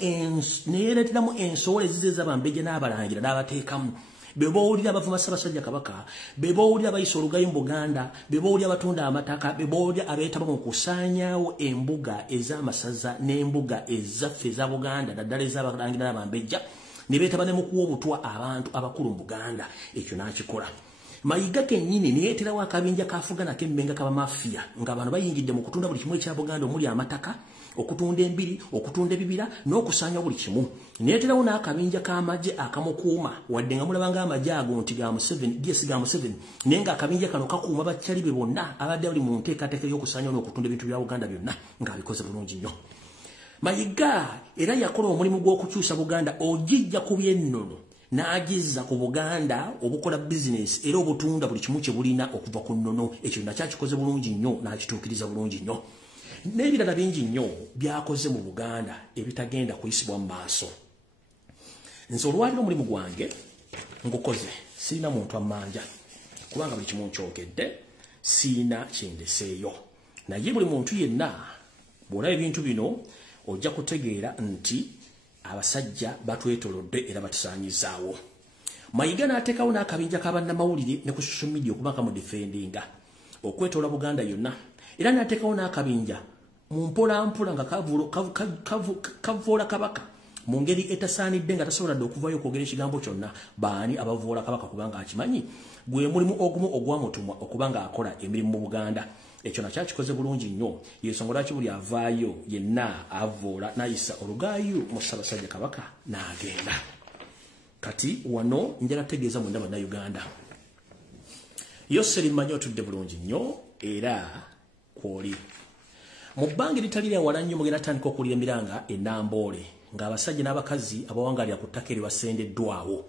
ensowole ezize ez'abambejja n'abalangira n'abateekamu. Be boowulira abavuma Ssaabasajja Kabaka, be boowulira abayisa olugayi mu Buganda, be boowulira abatunda amataka, be boowulira abeetaba mu kusaanyaawo embuga ez'amasaza n'embuga ezaffe eza Buganda naddala ez'abalangira n'abambejja, ne beetaba ne mu kuwa obutwa abantu abakulu mu Buganda. Ekyo n'akikola. Mayiga kennyini ne yeeterawo akabinja kaafugana k'emmenga k'abamafiya ng'abantu bayingidde mu kutunda buli kimu ekya Buganda omuli amataka, okutunda embiri, okutunda ebibira n'okusaanya buli kimu. Ne yeeterawo n'akabinja k'amagye akamukuuma wadde nga mulaba ng'amagye ago nti ga Museveni, yes ga Museveni, naye ng'akabinja kano kakuuma bakyali be bonna abadde bali mu nteekateeka y'okusaanya n'okutunda ebintu bya Buganda byonna ng'abikoze bulungi nnyo. Mayiga era yakola omulimu gw'okukyusa Buganda ogijja ku by'ennono n'agizza ku Buganda obukola bizinesi era obutunda buli kimu kye bulina okuva ku nnono. Ekyo nakyakikoze bulungi nnyo n'akituukiriza bulungi nnyo. N'ebirala bingi nnyo byakoze mu Buganda ebitagenda kuyisibwa mu maaso. Nze olwaliro omulimu gwange ngukoze, sirina muntu ammanja kubanga buli kimu nkyogedde, sirina kyendeseeyo. Naye buli muntu yenna bw'olaba ebintu bino ojja kutegeera nti abasajja batwetolodde era batusaanyizaawo. Mayiga n'ateekawo n'akabinja k'abannamawulire ne ku social media okuba kamudifendinga okwetoola Buganda yonna, era n'ateekawo n'akabinja mu mpolampola nga kavoola Kabaka mu ngeri etasaanidde nga tasobola dde okuvaayo okwogera ekigambo kyonna. Baani abavoola Kabaka kubanga akimanyi gwe mulimu ogumu ogwamutumwa okuba ng'akola emirimu mu Buganda. Ekyo nakyakikoze bulungi nnyo, y'ensonga lwaki buli avaayo yenna avoola n'ayisa olugaayo mu Ssaabasajja Kabaka n'agenda. Kati wano njala tegeeza mwenda bannayuganda, Yoseri mmanyi otudde bulungi nnyo era kwoli. Mu bbanga eritali lya wala nnyo mugenda atandika okuwulira emiranga ennamboole ng'abasajja n'abakazi abawangaalira ku ttaka eri basendeddwawo.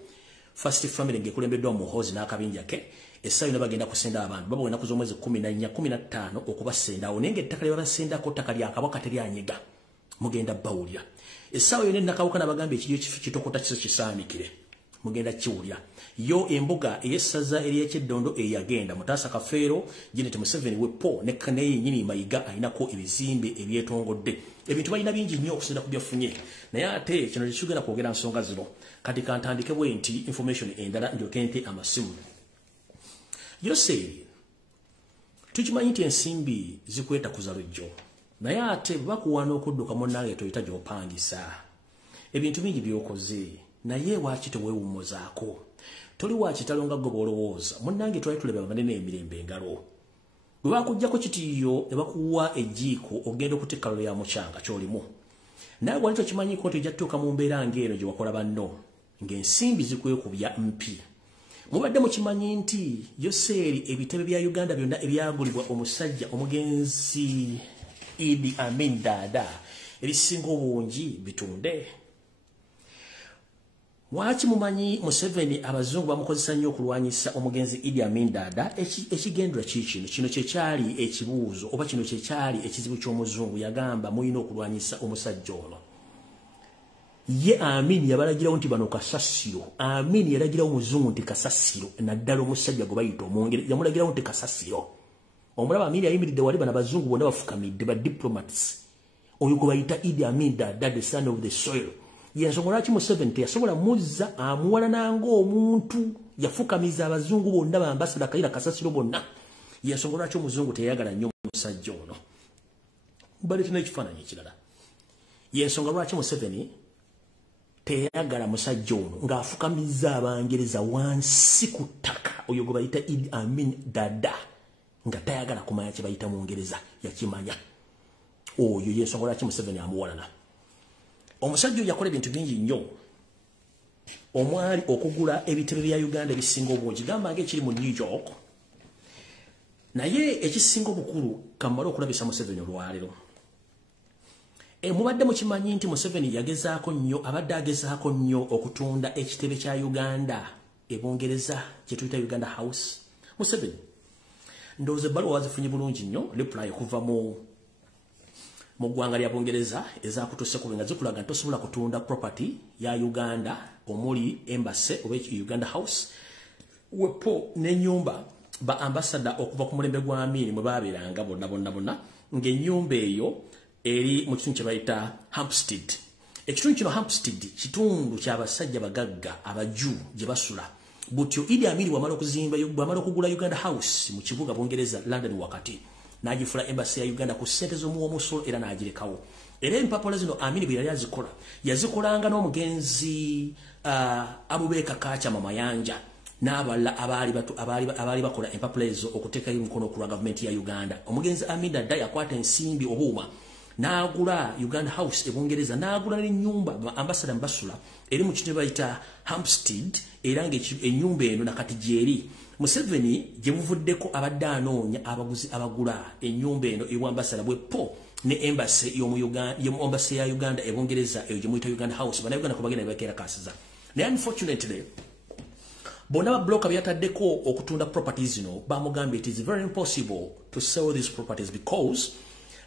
First Family ng'ekulembeddwa Muhoozi n'akabinja ke, essaawa yonna bagenda kusenda abantu baba ennaku z'omwezi 14 15 okubasendaawo, naye ng'ettaka lye babasendako ttaka lya Kabaka teryanyega, mugenda bawulira. Essaawa yonna ennakawuka n'abagamba ekiryo kitokota kiso kisaanikire, mugenda kiwulya. Yo embuga ey'essaza ery'Ekyeddondo eyagenda Mutaasa Kafeero, Janet Museveni wepo ne yennyini Mayiga ayinako ebizimbe ebyetongodde. Ebintu balina bingi nnyo okusinda ku byafunye, naye ate kino tekigenda kwogera nsonga zino. Kati kantandike bwe nti information endala ndyoke nte amasimu. Yoseri, tukimanyi nti ensimbi zikweta kuzalujjo, naye ate bakuwaana okudduka munnange toyita gy'opangisa. Ebintu bingi by'okoze, naye waaki teweewummuzaako? Toli wa kitalo nga gwe bw'olowooza. Munnange twali tulaba banene emirembe engalo. Bwe bakuggyako kitiiyo ne bakuwa ejjiiko ogenda okuteeka kalolo ya mukyanga ky'olimu. Naye wali tokimanyiko nti ojja tutuuka mu mbeera ng'eno gye wakola banno, ng'ensimbi zikwekubya mpi. Mubadde mukimanyi nti Yoseri ebitebe bya Uganda byonna ebyagulibwa omusajja omugenzi Idi Amin Dada ebisinga obungi bitunde. Waki mumanyi Museveni abazungu bamukozesa nnyo okulwanyisa omugenzi Idi Amin Dada? Ekigendera kikino, kino kyekyali ekibuuzo oba kino kyekyali ekizibu ky'omuzungu, yagamba muyina okulwanyisa omusajja ono. Ye Amin yabalagirawo nti bano kasasiro. Amin yalagirawo omuzungu nti kasasiro, naddala omusajja gwe bayita omwongere yamulagirawo nti kasasiro. Omulaba Amin yayimiridde wali bano abazungu bonna bafukamidde ba diplomats. Oyo gwe bayita Idi Amin Dada, the son of the soil. Yensonga lwaki Museveni teyasobola muzza amuwalana ng'omuntu, yafukamiza abazungu bonna bambasada Kayiira Kasasiro bonna. Yensonga lwaki omuzungu teyayagala nnyo omusajja ono. Baleeta n'ekifaananyi ekirala. Yensonga lwaki Museveni teyayagala musajja ono ng'afukamiza Abangereza wansi ku ttaka, oyo gwe bayita Idi Amin Dada, nga tayagala kumanya kye bayita mu Ngereza, yakimanya. Oyo yensonga lwaki Museveni amuwalana. Omusajja yakola ebintu bingi nnyo, omwali okugula ebitebe bya Uganda ebisinga obungi, gamba ng'ekiri mu New York, naye ekisinga obukulu kamala okulabisa Museveni olwaleero. Mubadde mukimanyi nti Museveni yagezaako nnyo, abadde agezaako nnyo okutunda ekitebe kya Uganda ebungereza kye tuyita Uganda House. Museveni ndowooza ebbaluwa wazifunye bulungi nnyo, reply okuva mu mu ggwanga lya Bungereza ezakutuse ku nga zikulaga tosobola kutunda property ya Uganda omuli embassy oba Uganda House wepo n'ennyumba ba ambassador okuva ku mulembe gwa Amin mwe babeeranga bonna ng'ennyumba eyo eri mu kitundu kye bayita Hampstead. Ekitundu kino Hampstead kitundu ky'abasajja bagagga abaju gye basula. Butyo Idi Amin wamala okugula Uganda House mu kibuga Bungereza London wakati n'agifula embassy ya Uganda ku ssente z'omuwomusolo era n'agirekawo. Era empapula zino Amin bwe yali azikola yazikolanga n'omugenzi Abubeka Kacha Mamayanja n'abala abaali bakola empapula ezo okuteekayo emikono ku gavumenti ya Uganda. Omugenzi Amin Dada yakwata ensimbi obuuma n'agula Uganda House e Bungereza n'agula n'ennyumba ambassador mbasula eri mu kitundu bayita Hampstead era ng'ennyumba eno nakati gyeri Museveni gye buvuddeko abadde anoonya abaguzi abagula ennyumba eno ewa ambassador bwepo ne embassy embassy ya Uganda e Bungereza eyo gye muyita Uganda House bana Uganda kubagenda bakeera kasiza. Naye unfortunately bonna babloka byataddeko okutunda properties zino bamugambye it is very impossible to sell these properties because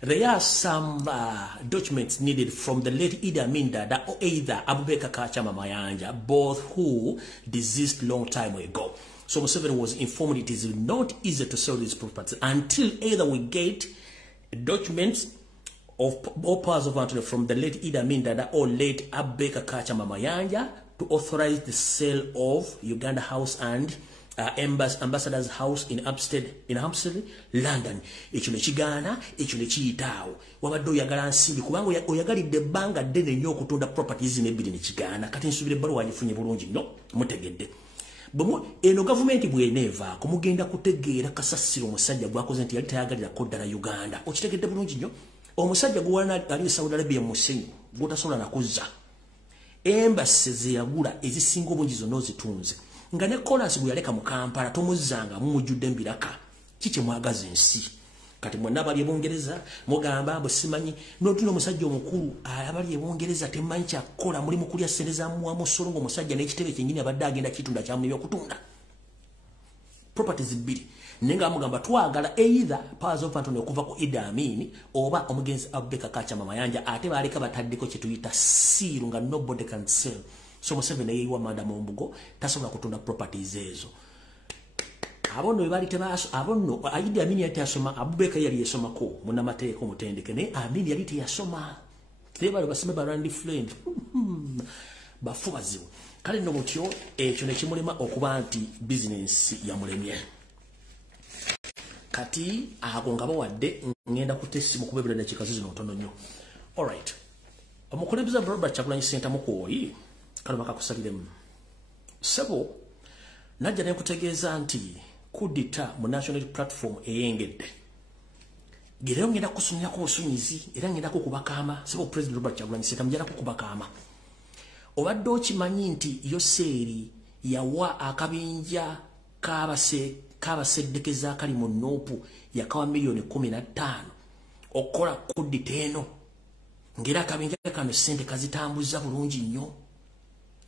there are some documents needed from the late Idi Amin Dada or either Abubeka Kacha Mamayanja, both who deceased long time ago. So Museveni was informed it is not easy to sell these properties until either we get documents of all powers of attorney from the late Idi Amin Dada or late Abubeka Kacha Mamayanja to authorize the sale of Uganda House and ambassador's house in Hampstead, London. Ekyo ne kigaana, ekyo ne kiyitaawo. Wabadde oyagala nsimbi kubanga oyagalidde ebbanga ddene nnyo okutunda properties n'ebbiri ne kigaana. Kati nsubira ebbaluwa agifunye bulungi nnyo mutegedde. Eno gavumenti bw'eneevaako mugenda kutegeera kasasiro omusajja gwakoze nti yali tayagalirako ddala Uganda. Okitegedde bulungi nnyo. Omusajja gwe ali Saudi Arabia mu musenyu gw'otasobola na kuzza. Embassy ze yagula ezisinga obungi zonna ozitunze. Nga ne Collins bwe yaleka mu Kampala tomuzzanga mumujjudde mbiraka kiki mwagaza ensi kati mwenna abali e Bungereza mugamba mbu simanyi n'otuna omusajja omukulu abali e Bungereza temanyi kyakola mulimu kulya ssente za muwamusolo ng'omusajja n'ekitebe kyennyini abadde agenda kitunda kyamulibya okutunda properties bbiri naye nga bamugamba twagala either powers of attorney okuva ku Idi Amin oba omugenzi Abubeka Kacha Mamayanja ate baaleka bataddeko kye tuyita siiru nga nobody can sell. So Museveni yeyiwa Madam Mbugo tasobola kutunda properties ezo. Abono bali tebaso abono Idi Amin yali yasoma Abubeka yali yasomako munamateeko mutendeke ne Amin yali yasoma. Tebali basime barandi friend. Bafubazibu. Kale no mutyo ekyo ne kimulema okuba nti business ya mulemye. Kati agonga bawadde ngenda kutesimu kubebera na kikazi zino ntono nnyo. All right. Omukulembeza Robert Kyagulanyi Ssentamu mukoyi kaloma kakusaliremu. Sebo najja ne kutegeeza nti kudita mu national platform eyengedde. Gero ngenda kusumya ko busunyizi era ngenda kubakama Sebo President Robert Kyagulanyi Ssentamu njala kubakama. Obadde okimanyi nti Yoseri yawa akabinja kabaseddekeza akali mu Nuupu yakawa milioni 15 okola kudita eno ngera akabinja kano ssente kazitambuza bulungi nnyo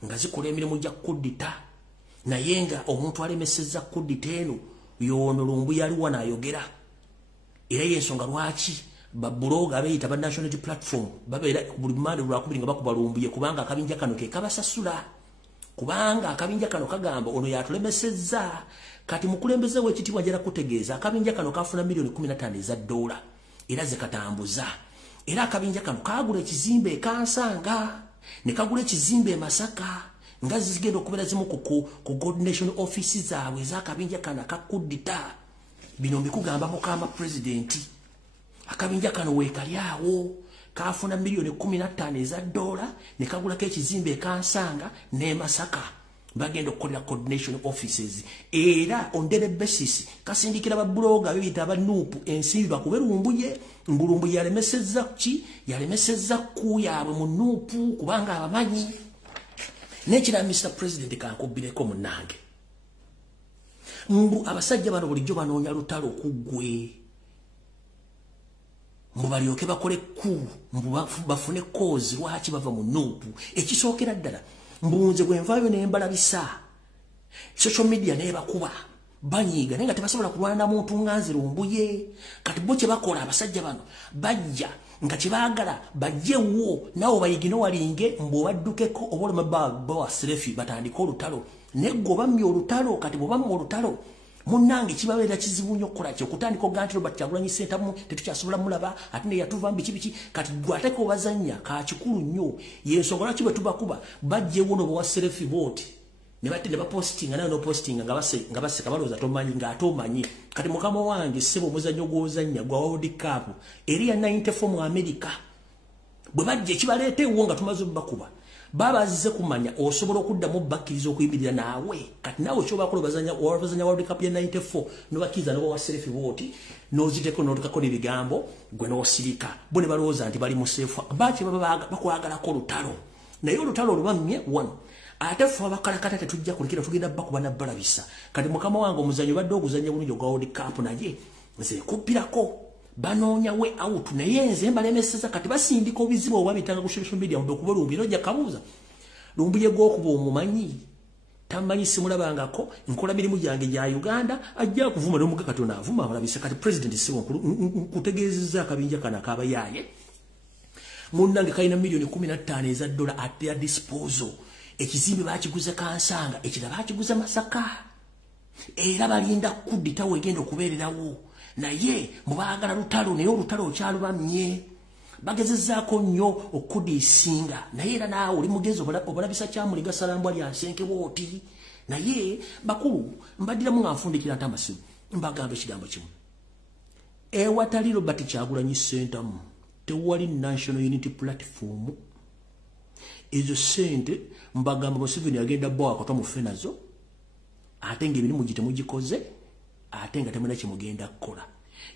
nga zikola emirimu gya kudita naye nga omuntu alemesezza kudita eno y'ono Lumbu yaliwa n'ayogera era y'ensonga lwaki babuloga beeyita ba national platform babeera buli mmande lwakubiri nga bakuba Lumbuye kubanga akabinja kano ke kabasasula kubanga akabinja kano kagamba ono yatulemesezza kati mukulembeze w'ekitiibwa njala kutegeeza akabinja kano kafuna milioni 15 eza dola era zekatambuza era akabinja kano kagula ekizimbe e Kansanga ne kagula ekizimbe e Masaka nga zigenda okubeera zimu ku God Nation office zaabwe ez'akabinja kano akakudita bino mbikugamba mukama presidenti akabinja kano weekali awo kafuna milioni 15 eza dola ne kagulako ekizimbe e Kansanga ne Masaka bagenda okukolera coordination offices era on daily basis kasindikira babloga bibita aba Nuupu ensimbi bakube Lumbuye Lumbuye yalemesezza ki yalemesezza ku yaabwe mu Nuupu kubanga abamanyi nekira Mr President kankubireko munange mbu abasajja bano bulijjo banoonya lutalo kuggwe mubalyoke bakole ku bafune kozi lwaki bava mu Nuupu ekisookera ddala mbunze gwenvaayo n'embalabisa social media nebakuba banyiga nenga tebasobola kulwana muntu nganzi lumbuye kati bo kye bakola abasajja bano bajja nga kibagala bajjewo nawo bayigino walinge mbo baddukeko obolema ba serefi batandika olutalo neggo bamye olutalo kati bo bamye olutalo munange kibabeera kizibu nnyo okukola kyo kutandika oganti Robert Kyagulanyi Ssentamu tetukyasobola mulaba ate ne yatuva biki kati gwateko bazanya ka kikulu nnyo yensonga lwaki bwe tubakuba bajjewo no bwa serefi boti ne batte ne bapostinga nayo no postinga nga base kabaloza tomanyi nga atomanyi kati mukama wange sebo muzanyo gwozanya gwa World Cup eri ya 94 mu America bwe bajje kibaleete wo nga tumaze bakuba baba azize kumanya osobola okuddamu bakkiriza okuyibirira naawe kati naawe kyo bakola bazanya World Cup ya 94 no bakiza no wa serefi boti no ziteko no tukakole bigambo gwe no sirika bone balooza nti bali musefu bache baba bakwagala ko lutalo nayo lutalo lubamye one ate fo abakalakata tetujja kulikira tugenda bakuba na balabisa kati mukama wange omuzanyo badde oguzanya bulungi ogwa World Cup naye nze kupirako banoonya we out naye nze mbalemeseza kati basindika obizibu obwabitanga ku social media mbe kuba lumbi nojja kabuuza lumbuye gwokuba omumanyi tamanyi simulabangako nkola mirimu gyange gya Uganda ajja kuvuma n'omuga Katonda avuma abalabisa kati president sibo kutegeezeza akabinja kana kabayaye munnange kalina milioni 15 eza dola at their disposal ekizimbe bakiguze Kansanga ekira bakiguze Masaka era balinda kudita wegenda okubeererawo naye mubagala lutalo naye olutalo kyalubamye bagezezzaako nnyo okudisinga naye era naawe oli mugezi obalabisa kyamuliga salambwa lya nsenke booti naye bakulu mbaddiramu nga nfundikira ntamasimu mbagamba ekigambo kimu ewatali Robert Kyagulanyi Ssentamu tewali National Unity Platform ezo sente mbagamba Museveni agenda bo akotomufe nazo ate ng'emirimu gye temugikoze ate nga temuna kimugenda kukola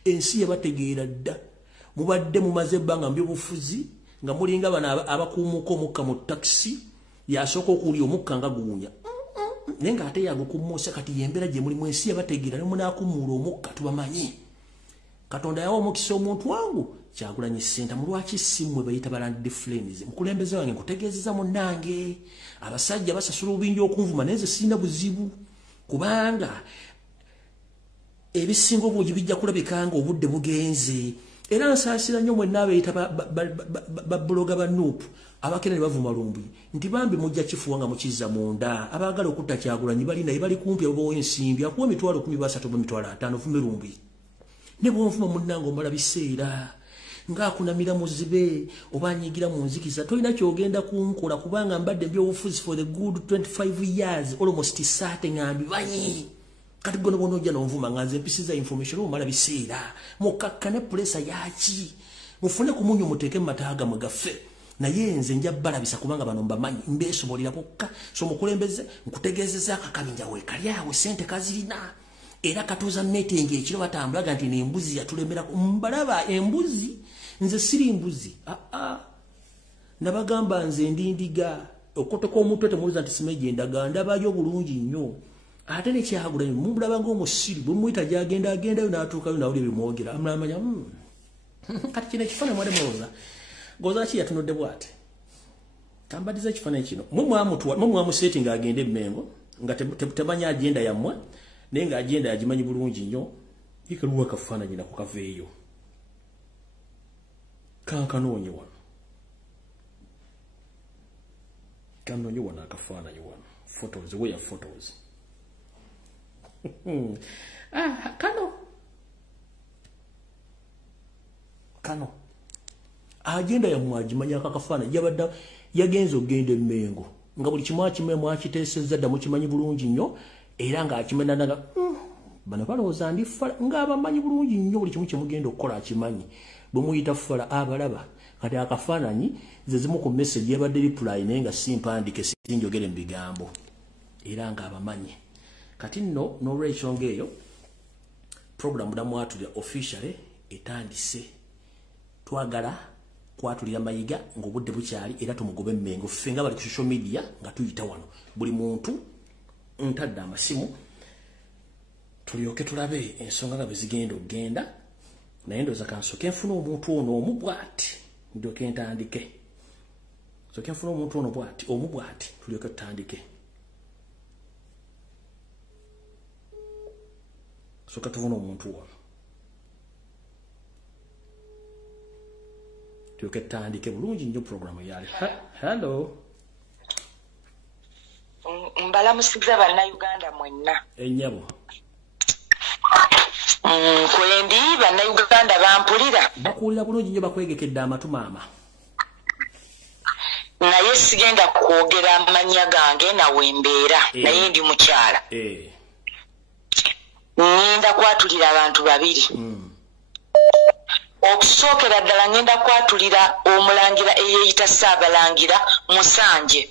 ensi yabategeera dda mubadde mumaze ebbanga mbyobufuzi nga mulinga bano abakuumuka omukka mu taxi yasooka okulya omukka nga guwunya naye nga ate yagukumuusa kati yembeera gye mulimu ensi yabategeera ne munaakummuula omukka tubamanyi Katonda yawa omukisa omuntu wangu Kyagulanyi Ssentamu lwaki simmwe bayita balanded friends mukulembeze wange nkutegeezeza munnange abasajja basasula obubinja okunvuma naye nze sirina buzibu kubanga ebisinga obungi bijja kulabikanga obudde bugenze era nsaasira nnyo mwenna abeeyita babuloga ba Nuupu abakena ne bavuma lumbi nti bambi mujja kifuwa nga mukizza munda abaagala okutta Kyagulanyi bali naye bali kumpi obawo ensimbi akuwa emitwalo 13 oba emitwalo 5 vume lumbi ne bwonvuma munnange omala biseera ng'akunamira muzibe oba anyigira mu nzikiza tolina kyogenda kunkola kubanga mbadde mbyobufuzi for the good 25 years almost 30 ngambi banyi kati gono bono ojja n'onvuma nga nze mpisiza information omala biseera mukakkane pressure yaki mufune ku munyu muteeke mu mataaga mwe gaffe naye nze nja balabisa kubanga bano mbamanyi mbeesobolera bokka so mukulembeze nkutegeezeza akakabinja weekali awe sente kazirina era katuuza meeting ekiro batambulaga nti n'embuzi yatulemera mbalaba embuzi nze siri mbuzi nabagamba nze ndi ndiga okoteka omutwe temuluza nti simeje endaga ndabayo bulungi nnyo ate ne Kyagulanyi mumulaba ng'omusiri bwe muyita gy'agendayo n'atuukayo nawulira bimwogera amanya kati kino ekifaananyi mwade mulowooza ngoza ki yatunudde bw'ate kambadiza ekifaananyi kino mwe mwamuseetinga agende Mmengo nga temanya agenda yammwe naye nga agenda yagimanyi bulungi nnyo ikaluwa kafaananyi nako kaveeyo kankanoonye wano kanoonye wano akafaananyi wano photos where photos kano agenda yamwagimanya akakafaananyi yabadde yagenza okugenda Mmengo nga buli kimu akiteesezza dda mukimanyi bulungi nnyo era ng'akimanyanaga bano balowooza ndi fala ng'abamanyi bulungi nnyo buli kimu kyemugenda okukola akimanyi bwe muyita fala abalaba kati akafaananyi ze zimu ku message yabadde reply naye nga simpandike sinjogere mu bigambo era ng'abamanyi kati nno n'olw'ensonga eyo program namwatulira officially etandise twagala kwatulira mayiga ng'obudde bukyali era tumugobe Mmengo ffe nga bali ku social media nga tuyita wano buli muntu ntadde amasimu tulyoke tulabe ensonga nga bwe zigenda okugenda naye ndowooza kansooke nfuna omuntu ono omu bw'ati ndyoke ntandike sooke nfuna omuntu ono omu bw'ati tulyoke tutandike So katuvuna omuntu wa. Tuketandike bulungi nnyo program yali. Hello. Mbala musiza bana Uganda mwenna. Enyabo. Kwendi bana Uganda bampulira. Bakulira bulungi nnyo bakwegekedde amatu maama. Naye sigenda kwogera amanya gange nawe mbeera naye ndi mukyala. Ngenda kwatulira abantu babiri. Okusookera ddala ngenda kwatulira omulangira eyeeyita Ssaabalangira Musanje.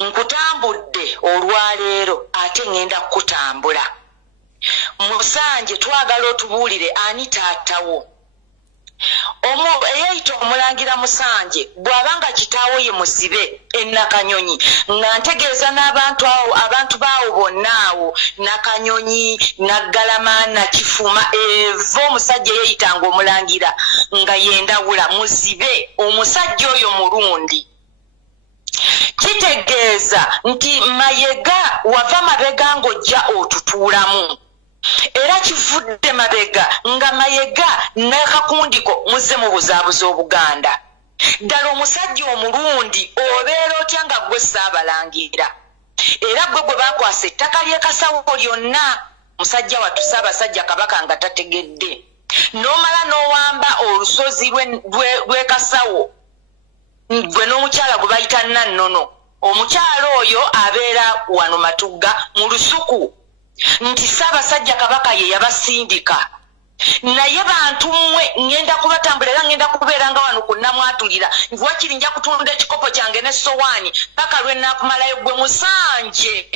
Nkutambudde olwaleero ate ngenda kukutambula. Musanje twagala otubuulire ani taatawo. Eyeeyita omulangira Musanje bw'abanga kitaawo ye musibe Nakanyonyi nga ntegeeza n'abantu awo abantu baawo bonna awo Nakanyonyi Naggalama Nakifuma evo omusajja eyeeyitanga omulangira nga yendawula musibe omusajja oyo mulundi. Kitegeeza nti Mayega wava mabega ng'ojja otutuulamu. Era kivudde mabega nga Mayega n'akakundiko muze mu buzaabuzi Obuganda. Ddala omusajja omulundi obeera otya nga gwe Ssaabalangira. Era gwe baakwasa ettaka ly'e Kasawo lyonna musajja wattu Ssaabasajja Kabaka nga tategedde. N'omala n'owamba olusozi lw'e Kasawo gwe n'omukyala gwe bayita Nannono. Omukyala oyo abeera wano Matugga mu lusuku. Nti Ssaabasajja Kabaka ye yabasindika. Naye bantu mmwe ngenda kubatambula era ngenda kubeera nga wano ku Namwatulira. Wakiri nja kutunda ekikopo kyange n'essowaani paka lwe naakumalayo gwe Musanje.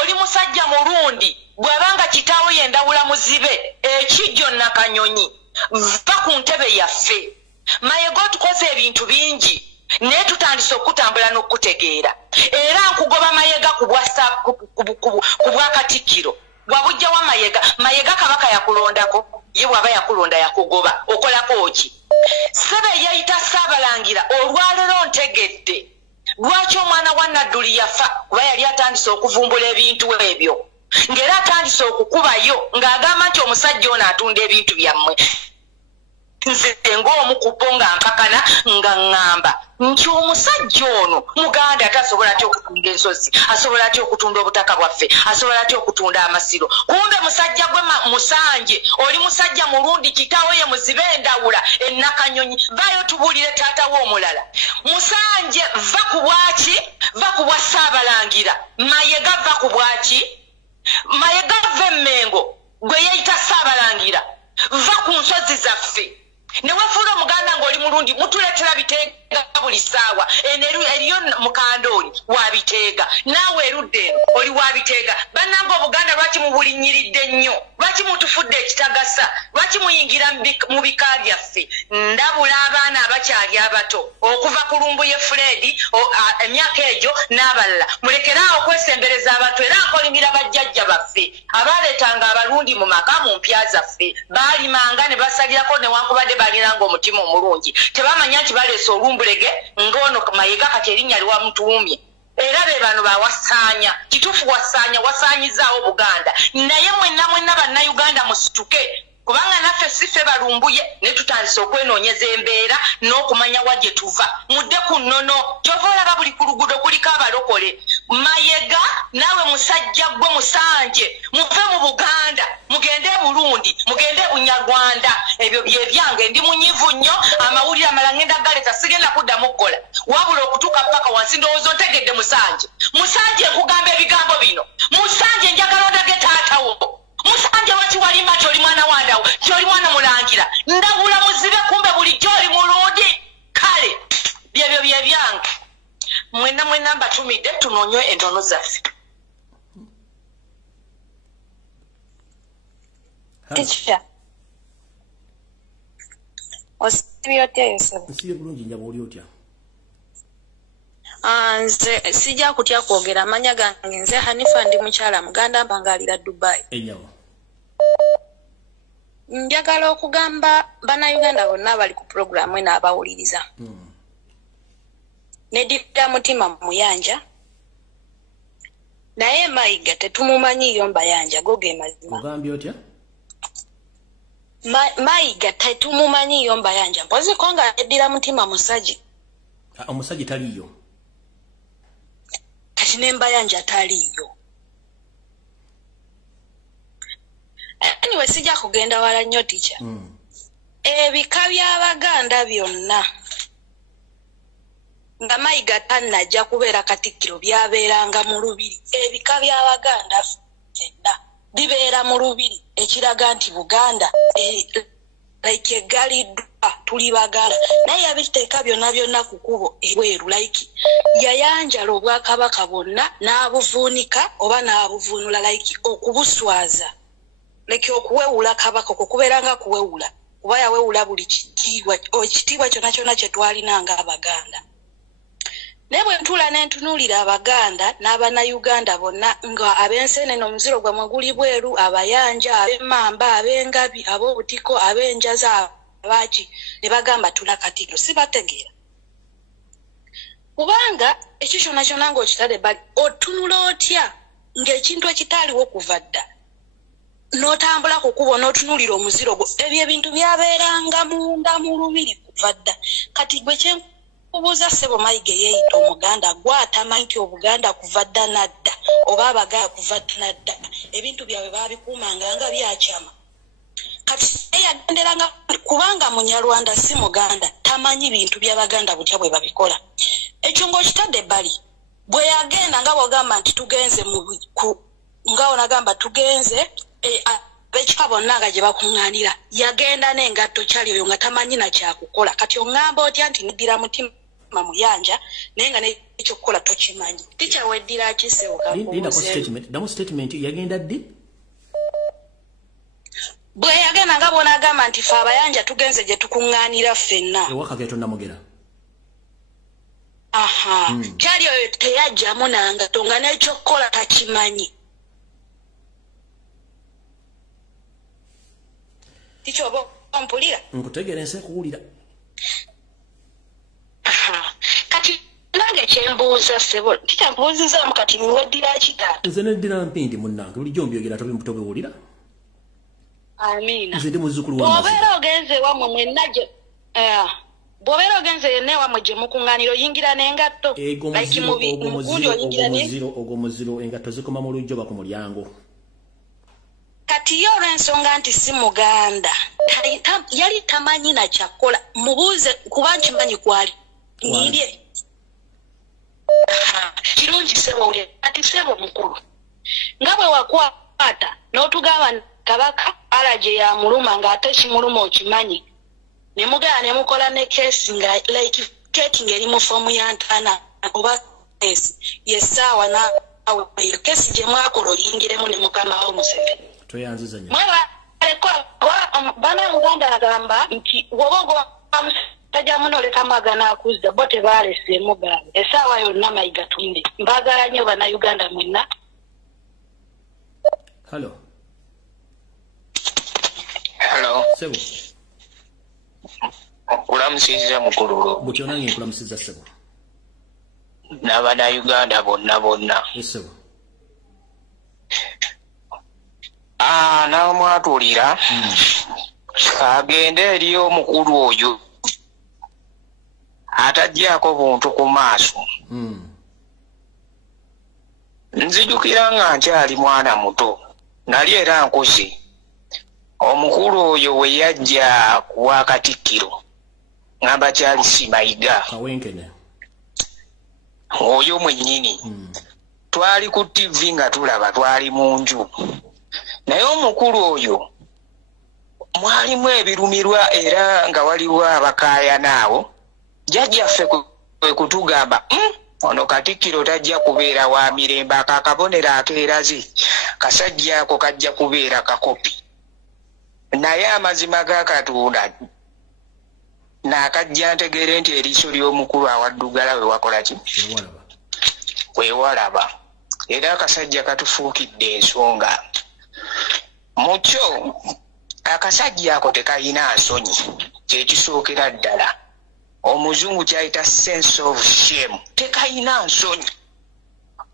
Oli musajja mulundi bw'abanga kitaawo yendawula muzibe ekijjo Nakanyonyi va ku ntebe yaffe. Mayega otukoze ebintu bingi. Naye tutandise okutambula n'okutegeera. Era nkugoba Mayega ku bwa Katikkiro. Bwabujja wa Mayega Kabaka yakulondako, ye bw'aba yakulonda yakugoba. Okolako ki? Ssebe yayita Ssaabalangira olwaleero ntegedde. Lwaki omwana wa Nadduli yafa? Kuba yali atandise okuvumbula ebintu ebyo. Ng'era atandise okukubayo ng'agamba nti omusajja ono atunda ebintu byammwe. Nze ng'omu ku bo nga mpakana nga ŋŋamba nti omusajja ono Muganda tasobola atya okutunda ensozi, asobola atya okutunda obutaka bwaffe, asobola atya okutunda amasiro. Kumbe musajja gwe Musanje oli musajja mulundi kitaawo ye muzibe endawula Nakanyonyi. Vaayo tubuulire taatawo omulala. Musanje va ku bwaki? Va ku bwa Ssaabalangira. Mayega va ku bwaki? Mayega va Emmengo gwe yeeyita Ssaabalangira. Va ku nsozi zaffe. Newafuula Omuganda ng'oli mulundi mutuleetera biteega buli ssaawa. Eriyo Mukandooli wa biteega. Naawe erudde eno oli wa biteega. Bannange Obuganda lwaki mubulinnyiridde nnyo? Lwaki mutufudde ekitagasa? Lwaki muyingira mu bika byaffe? Ndabula abaana abakyali abato okuva ku Lumbuye Fred emyaka egyo n'abalala. Mulekeraawo okwesembereza abantu era nkolimira bajjajja baffe abaaleetanga abalundi mu maka mu mpya zaffe. Baalimanga ne basalirako newankubadde baliranga omutima omulungi. Tebamanya nti baleese olumbulege ng'ono Mayega kati erinnya liwamutuumye. Era be bano bawasaanya. Kituufu wasaanyizaawo Buganda. Naye mwenna Bannayuganda musituke. Kubanga naffe siffe balumbuye ne tutandise okwenoonyeza embeera n'okumanya wa gye tuva. Mudde ku nnono kyova olaba buli ku luguudo kuliko abalokole. Mayega naawe musajja gwe Musanje muve mu Buganda mugende e Burundi mugende e Bunyarwanda. Ebyo bye byange ndi munyivu nnyo. Amawulire amala ngenda galeeta sigenda kuddamu kukola wabula okutuuka paka wansi ndowooza ontegedde Musanje. Musanje nkugamba ebigambo bino. Musanje njagala ondage taatawo. Musanje waki walimba ti oli mwana wandawo ti oli mwana mulangira. Ndabula muzibe kumbe bulijjo oli mulundi. Kale byebyo bye byange. Mwenna mbatumidde tunoonywe entono zaffe. Teacher. Osibye otya Yosefu? Nsibe bulungi njaba oli otya? Nze sijja kutya kwogera amanya gange nze Hanifa ndi mukyala Muganda mbangalira Dubai. Enyawo. Njagala okugamba Bannayuganda bonna abali ku programu eno abawuliriza. Mm. 'Nedira mutima muyanja. naye Mayiga tetumumanyiyo Mbayanja goge mazima. Ogambye otya? Mayiga tetumumanyiyo Mbayanja mpozi konga eddira mutima musaji. Omusaji taliyo. Kati ne Mbayanja taliyo. Anyway sijja kugenda wala nnyo teacher. Ebika by'Abaganda byonna nga Mayiga tannajja kubeera Katikkiro byabeeranga mu Lubiri. Ebika by'Abaganda ffenna bibeera mu Lubiri ekiraga nti Buganda like eggaliddwa tuli Baganda. Naye yabiteeka byonna ku kkubo ebweru like yayanjala Obwakabaka bwonna n'abuvuunika oba n'abuvuunula like okubuswaza like okuwewula Kabaka okubeera nga kuwewula kuba yawewula buli kitiibwa ekitiibwa kyonna kye twalinanga Abaganda. Naye bwe ntula n'entunuulira Abaganda n'Abannayuganda bonna nga ab'Enseenene omuziro gwamwe guli bweru, Abayanja, ab'Emmamba, ab'Engabi, ab'Obutiko, ab'Enjaza, abaaki ne bagamba tula Katikkiro sibategeera. Kubanga ekyo kyonna ng'okitadde bali otunula otya ng'ekintu ekitaaliwo kuva dda n'otambula ku kkubo n'otunuulira omuziro gwo ebyo ebintu byabeeranga munda mu Lubiri kuva dda. Kati gwe kyenkubuuza ssebo Mayiga yeeyita Omuganda gw'atamanyi nti Obuganda kuva dda nadda oba Abaganda kuva dda nadda ebintu byabwe baabikuumanga nga byakyama. Kati yagenderanga kubanga Munyarwanda si Muganda tamanyi bintu by'Abaganda butya bwe babikola. Ekyo ng'okitadde ebbali bwe yagenda nga bw'ogamba nti tugenze nga onagamba tugenze ab'ekika bonna nga gye bakuŋŋaanira yagenda n'engatto kyali oyo nga tamanyi na kyakukola. Kati oŋŋamba otya nti niddira mutima muyanja naye nga n'ekyokukola tokimanyi. Ticha weddira kisewo damu statement yagenda ddi? Bwe yagenda nga bw'onagamba nti fe Abayanja tugenze gye tukuŋŋaanira ffenna. Ewaka Katonda Mugera. Kyali oyo teyajjamu nangatto nga n'ekyokukola takimanyi. Ticho oba ompulira? Nkutegeera ensi ekuwulira. Kati nange kyembuuza ssebo ticha mbuuzizaamu kati niweddira kita? Nze neddira mpindi munnange bulijjo mbyogera tobiwulira. Amiina. Nze ndi muzzukulu wa Masiga. Bw'obeera ogenze wamwe mwenna gye bw'obeera ogenze yenna ewammwe gye mukuŋŋaanira oyingira n'engatto. Ogwo muziro engatto zikoma mu lujjo oba ku mulyango. Kati yo olw'ensonga nti si Muganda yali tamanyi na kyakola mubuuze kuba nkimanyi kwali nirye. Kirungi ssebo ulya kati ssebo mukulu nga bwe wakwata n'otugamba Kabaka alaje ya muluma nga ate kimuluma okimanyi ne mugala ne mukola ne case nga like keki ngeri mu fomu ya ntana oba case yesaawa na awe case gye mwakola oyingiremu ne mukama wa Museveni. Toyanziza nnyo. Mwana bana Uganda agamba nti wobogo tajja muno leka magana akuzza bote balese muganda esaawa yonna Mayiga tumbe mbagala nnyo bana Uganda mwenna. Hello. Sebo. Okulamusiza mukulu. Butyo nange nkulamusiza ssebo. N'abana Uganda bonna. Sebo. N'amwatulira agende eri omukulu oyo atajjaako buntu ku maaso. Nzijukira nga nkyali mwana muto nali era nkuze omukulu oyo we yajja kuwa Katikkiro ngamba kyali si Mayiga Kawenkene oyo mwennyini. Twali ku TV nga tulaba twali mu nju naye omukulu oyo mwalimu ebirumirwa era nga waliwo abakaayana jjajjaffe kwe kutugamba ono Katikkiro tajja kubeera wa mirembe akakabonero akeeraze kasajja ako kajja kubeera kakopi. Naye amazima ga Katonda n'akajja ntegeere nti eriiso ly'omukulu awaddugala we wakola ki? Weewalaba. Era akasajja katufuukidde ensonga. Mukyo akasajja ako tekayina nsonyi kyekisookera ddala. Omuzungu kyayita sense of shame. Tekayina nsonyi.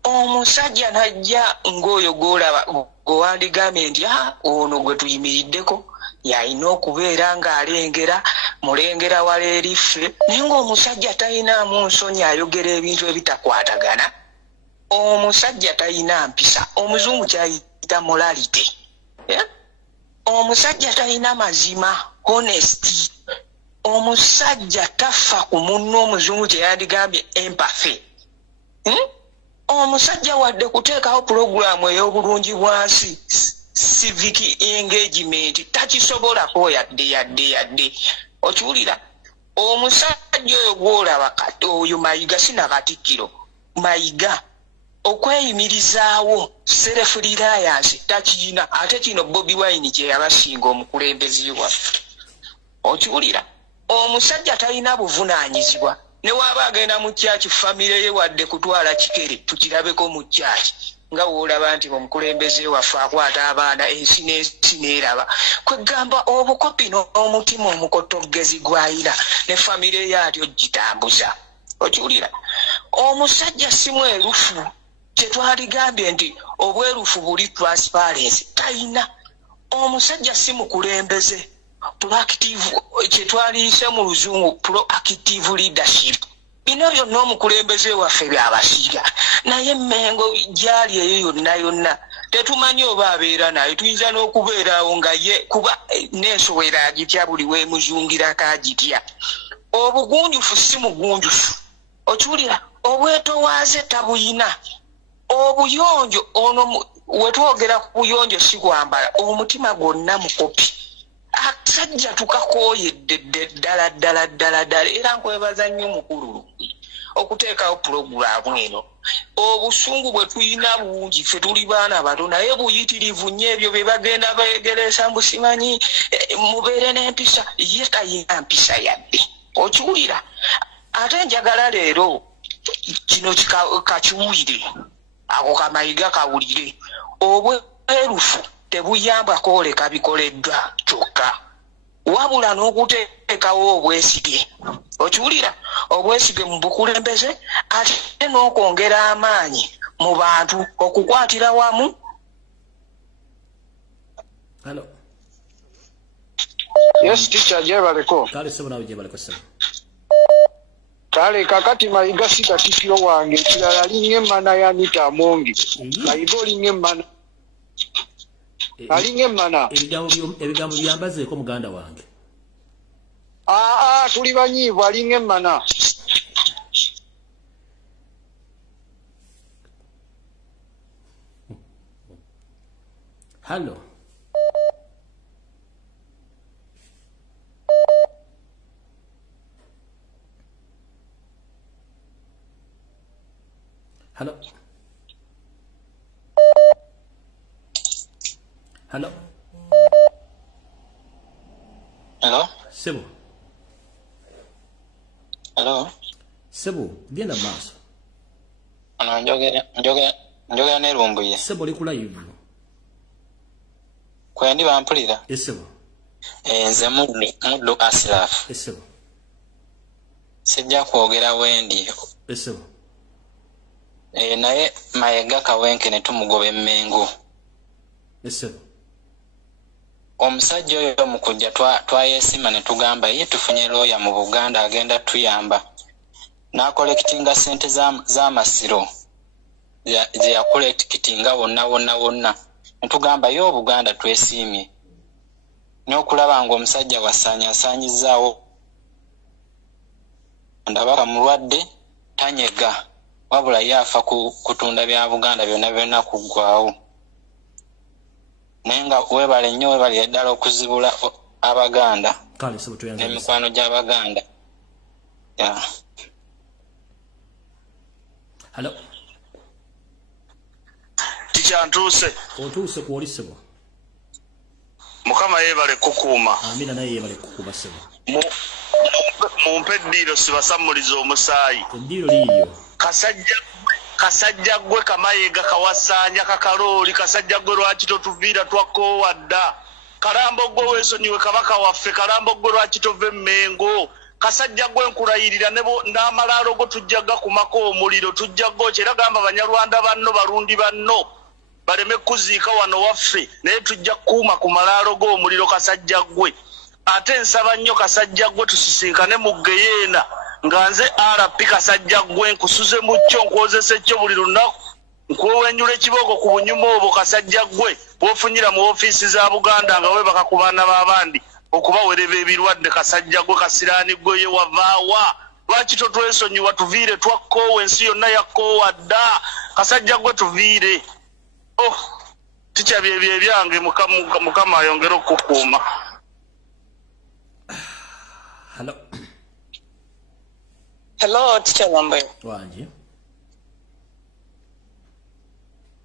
omusajja najja ng'oyo gw'olaba gwewandigambye nti ono gwe tuyimiriddeko yalina okubeera ng'alengera mulengera wala eriffe naye ng'omusajja talinaamu nsonyi ayogera ebintu ebitakwatagana omusajja talina mpisa omuzungu kyayita morality omusajja talina mazima honesty omusajja tafa ku munno omuzungu kyeyandigambye empathy omusajja wadde kuteekawo pulogulaamu ey'obulungi bwansi civic engagement takisobolako yadde okiwulira omusajja oyo gw'olaba oyo Mayiga sina Katikkiro Mayiga okweyimirizaawo self reliance takiyina ate kino Bobi Wine kye yabasinga omukulembeze waffe okiwulira omusajja talina buvunaanyizibwa ne waaba agenda mu kyaki famire ye wadde kutwala kikere tukirabeko mu kyaki nga woolaba nti omukulembeze waffe akwata abaana ensi neeraba kwegamba obukopi n'omutima omukotoggezi gwayina ne famire ye atyo gitambuza okiwulira omusajja si mwerufu kyetwaligambye nti obwerufu buli transparency talina omusajja si mukulembeze proactive kyetwaliise mu luzungu proactive leadership bino byonna omukulembeze waffe byabasiga naye Mengo gyali eyo yonna tetumanyi oba abeera naye tuyinza n'okubeerawo nga ye kuba n'ensowera agitya buli weemuzungirako agitya obugunjufu si mugunjufu okiwulira obwetowaaze tabuyina obuyonjo ono wetwogera ku buyonjo si kwambala omutima gwonna mukopi akasajja tukakooyedde ddala era nkwebaza nnyo mukulu okuteekawo pulogulaamu eno obusungu bwe tulina bungi ffe tuli baana bato naye buyitirivu nnyo ebyo bye bagenda beegeresa mbusimanyi mubeere n'empisa ye tayina mpisa yadde okiwulira ate njagala leero kino kakiwulire ako Kamayiga kawulire obwerufu tebuyamba kwoleka bikoleddwa kyokka wabula n'okuteekawo obwesige okiwulira obwesige mu bukulembeze ate n'okwongera amaanyi mu bantu okukwatira wamu. Hello. Yes, teacher jebaleko. Kale sebo nawe jebaleko sebo. Kale kakati Mayiga si Katikkiro wange kirala ling'emmana ya Anita Amongi. Mayiga oling'emmana. Aling'emmana. Ebigambo byambazeeko muganda wange. Tuli banyiivu aling'emmana. Hello. Hello. Hello. Hello. Sebo. Hello. Sebo, genda maaso. Ano njogera ne Lumbuye. Sebo likula live. Kwendi bampulira. Sebo. Nze muddu Asraf. Sebo. Sijja kwogera wendi. Sebo. Naye Mayiga kawenke ne tumugoba emmengo. Sebo. Omusajja oyo mu kujja twayesima ne tugamba ye tufunye looya mu Buganda agenda tuyamba. N'akolekitinga ssente z'amasiro ze yakolekitinga wonna. Ne tugamba ye Obuganda twesiimye. N'okulaba ng'omusajja wasaanyizaawo ndabaka mulwadde tanyega wabula yafa kutunda bya Buganda byonna kuggwaawo. Naye nga weebale nnyo weebalire ddala okuzibula Abaganda n'emikwano gy'Abaganda. Hello. Ticha ntuuse. Otuuse kwoli Sebo. Mukama yeebale kukuuma. Amina naye yeebale kukuuma Sebo. Mumpe eddiiro sibasammuliza omusaayi. Eddiiro liiyo. Kasajja gwe Kamayiga kawasaanya kakalooli kasajja gwe lwaki totuviira twakoowadda. Kalambo gwe weesonyiwe kabaka waffe Kalambo gwe lwaki tove Mmengo. Kasajja gwe nkulayirira n'amalaalo go tujjaga kumako omuliro tujjago era gamba Banyarwanda banno barundi banno baleme kuziika wano waffe naye tujja kuuma ku malaalo go omuliro Kasajja gwe ate nsaba nnyo Kasajja gwe tusisinkane mu Geyeena nga nze RP Kasajja gwe nkusuze mu kyo nkozese kyo buli lunaku nkwewenyula ekiboko ku bunyuma obwo Kasajja gwe bw'ofunyira mu ofiisi za Buganda nga we bakakubaana b'abandi okubawereba ebirwadde Kasajja gwe Kasiraani gwe ye wavaawa lwaki totwesonyiwa tuviire twakkoowa ensi yonna yakkoowa dda Kasajja gwe tuviire tikyabye ebyange Mukama ayongere okukuuma. Hello, teacher Wambe. Wanji.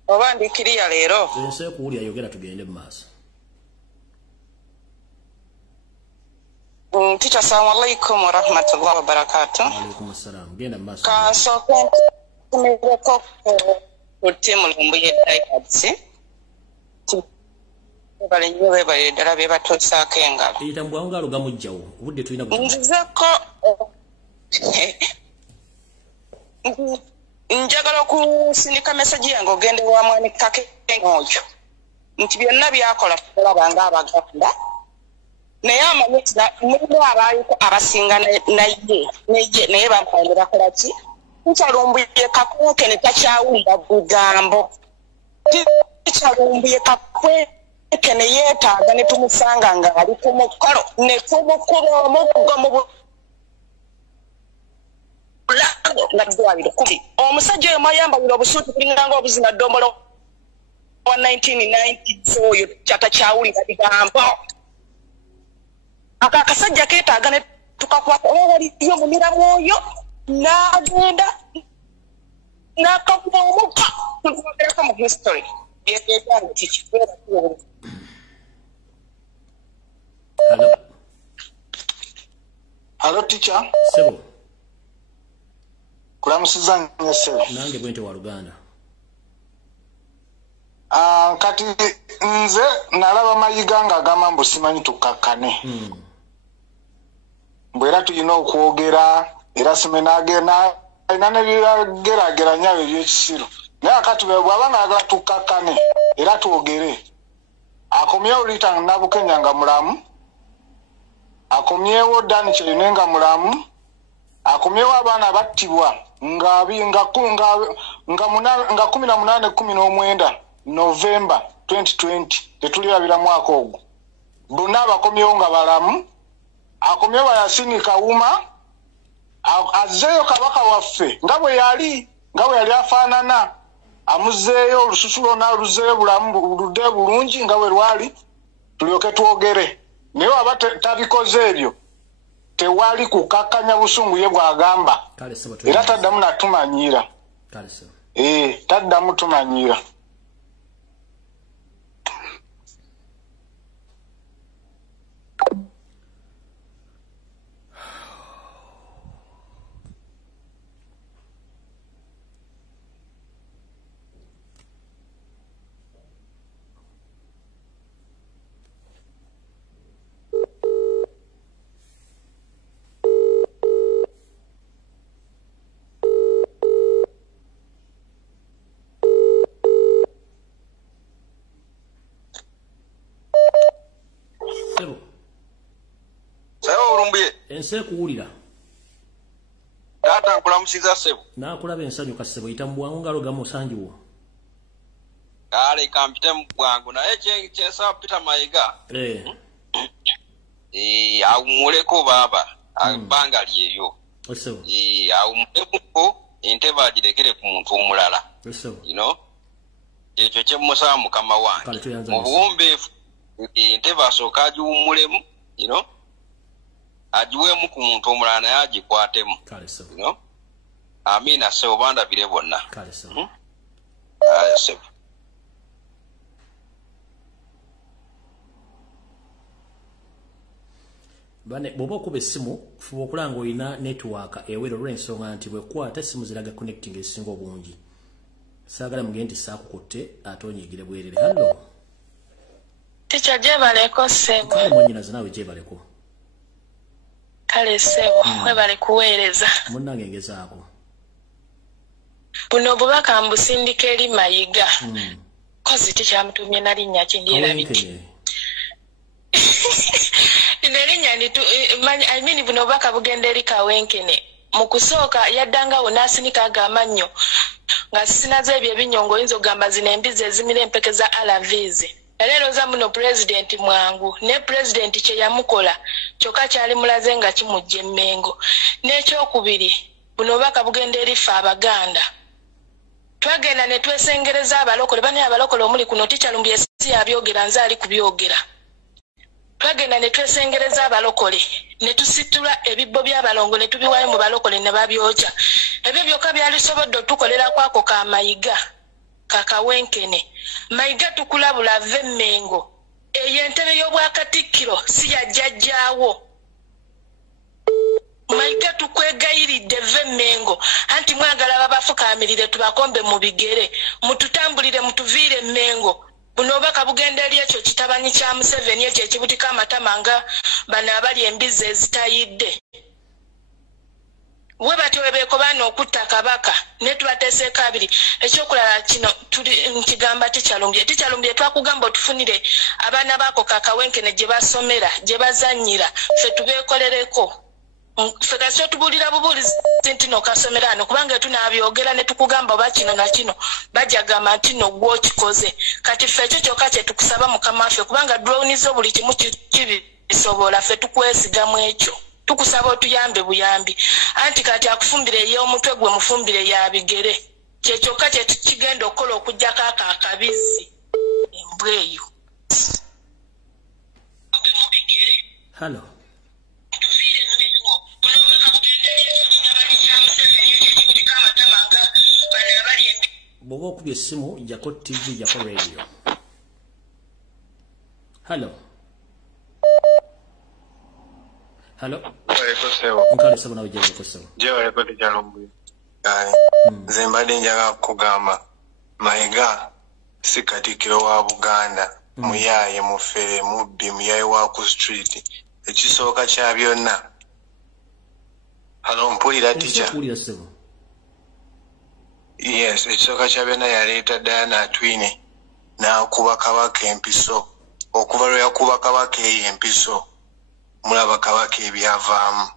Oba ndikiriya leero. Nse kuwulya yogera tugende mu maaso. Teacher, assalamu alaikum wa rahmatullahi wa barakatuh. Wa alaikum assalam. Genda mu maaso. Kansoke tumeko ku timu lumbuye Dikers. Bale nyowe bale dala be batosaako engalo. Eyitambwa ngalo gamujjawo. Obudde tulina butambula. Nzizeko njagala okusindika meseji yange ogende wa mwani Kakengojo nti byonna byakola tulaba nga Abaganda naye amanyi mulimu abaayiko abasinga naye bampande bakola ki nkyalumbuye Kakweke ne takyawulira bugambo tikyalumbuye Kakweke ne yeetaaga ne tumusanga nga ali ku mukolo ne tumukuba omuggo mu Naddwaliro kubi omusajja oyo mwayambalira obusuuti kulinganga obuzina ddombolo wa 1990 oyo kyatakyawulira bigambo akasajja keetaaga ne tukakwata oba waliyo mumiramu oyo n'agenda n'akakuba omukka tukubagerako mu history byebyange kikibeera kiwolu. Hello teacher. Sebo. Kulamusiza nnyesebo. Nange bwente wa Luganda. Kati nze nalaba Mayiga nga agamba mbu simanyi tukakkane. Mbwera tulina okwogera era simenagena alina nebirageraageranya ebyekisiru. Naye akati bw'aba nga ayagala tukakkane era twogere. Akomyewo Rita Nabukenya nga mulamu. Akomyewo Dani Kyeyune nga mulamu. Akomyewo abaana battibwa nga 18-19 November 2020 tetulirabira mwaka ogwo bonna abakomyewo nga balamu. Akomyewo Yasini Kawuma azzeeyo kabaka waffe nga bwe yali afaanana amuzzeeyo olususu lwonna luzzeeyo bulamu ludde bulungi nga bwe lwali tulyoke twogere. Naye aba tabikoze ebyo tewali kukakkanya busungu ye bw'agamba era taddamu natumanyira. Taddamu tumanyira. Ense kuwulira. Taata nkulamusiza Sebo. Naakulaba ensanyuka Sebo yita mu bwangu ngalo gamusanjiwo. Kale kampite mu bwangu naye kyensaba Peter Mayiga. Awumuleko baaba abanga lyeyo. Sebo. Awumuleko entebe agirekere ku muntu omulala. Sebo. Ekyo kyemusaba Mukama wange. Mu buwombeefu entebe asooka agiwummulemu, ajiwemu ku muntu omulala naye agikwatemu. Amina Sebo bandabire bonna. Sebo. Bane bwoba okuba essimu fuba okulanga olina network ewero olw'ensonga nti bwekwata essimu ziraga connecting esinga obungi. Saagala mugende nti saakukutte ate onyiigire bwerere. Hallo. Teacher jebaleko Sebo. Kale mwanyinaze naawe jebaleko. Kale sebo webale kuweereza. Munnange ngezaako. Buno obubaka mbusindika eri Mayiga. Kozi tikyamutumye na linnya kindyerabidde. I mean buno obubaka bugenda eri Kawenkene. Mu kusooka yaddangawo n'asinika agamba nnyo nga sinaze ebyo ebinyongo oyinza ogamba zino embizi ezimira empeke za RVs. Leero muno president mwangu ne president kye yamukola kyokka kyali mulaze nga kimujja emmengo. N'ekyokubiri buno obubaka bugenda eri ffe Abaganda. Twagenda ne twesengereza abalokole bani abalokole omuli kuno Tikyalumbi si yabyogera nze ali kubyogera. Twagenda ne twesengereza abalokole ne tusitula ebibbo by'abalongo ne tubiwayo mu balokole ne babyokya. Ebyo byokka byalisobodde otukolera kwako ka Mayiga Kawenkene. Mayiga tukulabula ave Mmengo. Eyo entebe y'obwakatikkiro si yajjajjaawo. Mayiga tukwegayiridde ve Mmengo anti mwagala babafukaamirire tubakombe mu bigere mututambulire mutuviire Mmengo. Buno obubaka bugenda eri ekyo kitabanyi kya Museveni ekyo ekibutika amatama nga bano abali embizi ezitayidde. We batyo webeeko baana okutta Kabaka ne tubateeseeko abiri. Ekyokulala kino nkigamba Tikyalumbi twakugamba otufunire abaana baako Kawenkene gye basomera gye bazannyira ffe tubeekolereko. Ffe kasityo tubuulira bubuulizi nti no kasomera ano kubanga tunaabyogera ne tukugamba oba kino na kino bajagamba nti no gwe okikoze. Kati ffe ekyo kyokka kye tukusaba Mukama waffe kubanga drownizo buli kimu kibisobola ffe tukwesigamu ekyo. Tukusaba otuyambe buyambi. Anti kati akufumbire ey'omutwe gwe mufumbire ya bigere. Kye kyokka kye kigenda okukola okuggyako akabizi. Embwa eyo. Hello. Bw'oba okubye essimu jako TV jako radio. Hello. Hello. Nkale sabo nawe jeje kusaba. Jewe yako Tikyalumbi. Nze mbadde njagala kugamba Mayiga si Katikkiro wa Buganda. Muyaye mufere mubbi muyaye wa ku street. Ekisooka kya byonna. Hello mpulira teacher. Mpulira sabo. Yes, ekisooka kya byonna yaleeta Diana Twine n'akuba Kabaka empiso. Okuva lwe yakuba Kabaka eyo empiso mulaba Kabaka ebyavaamu.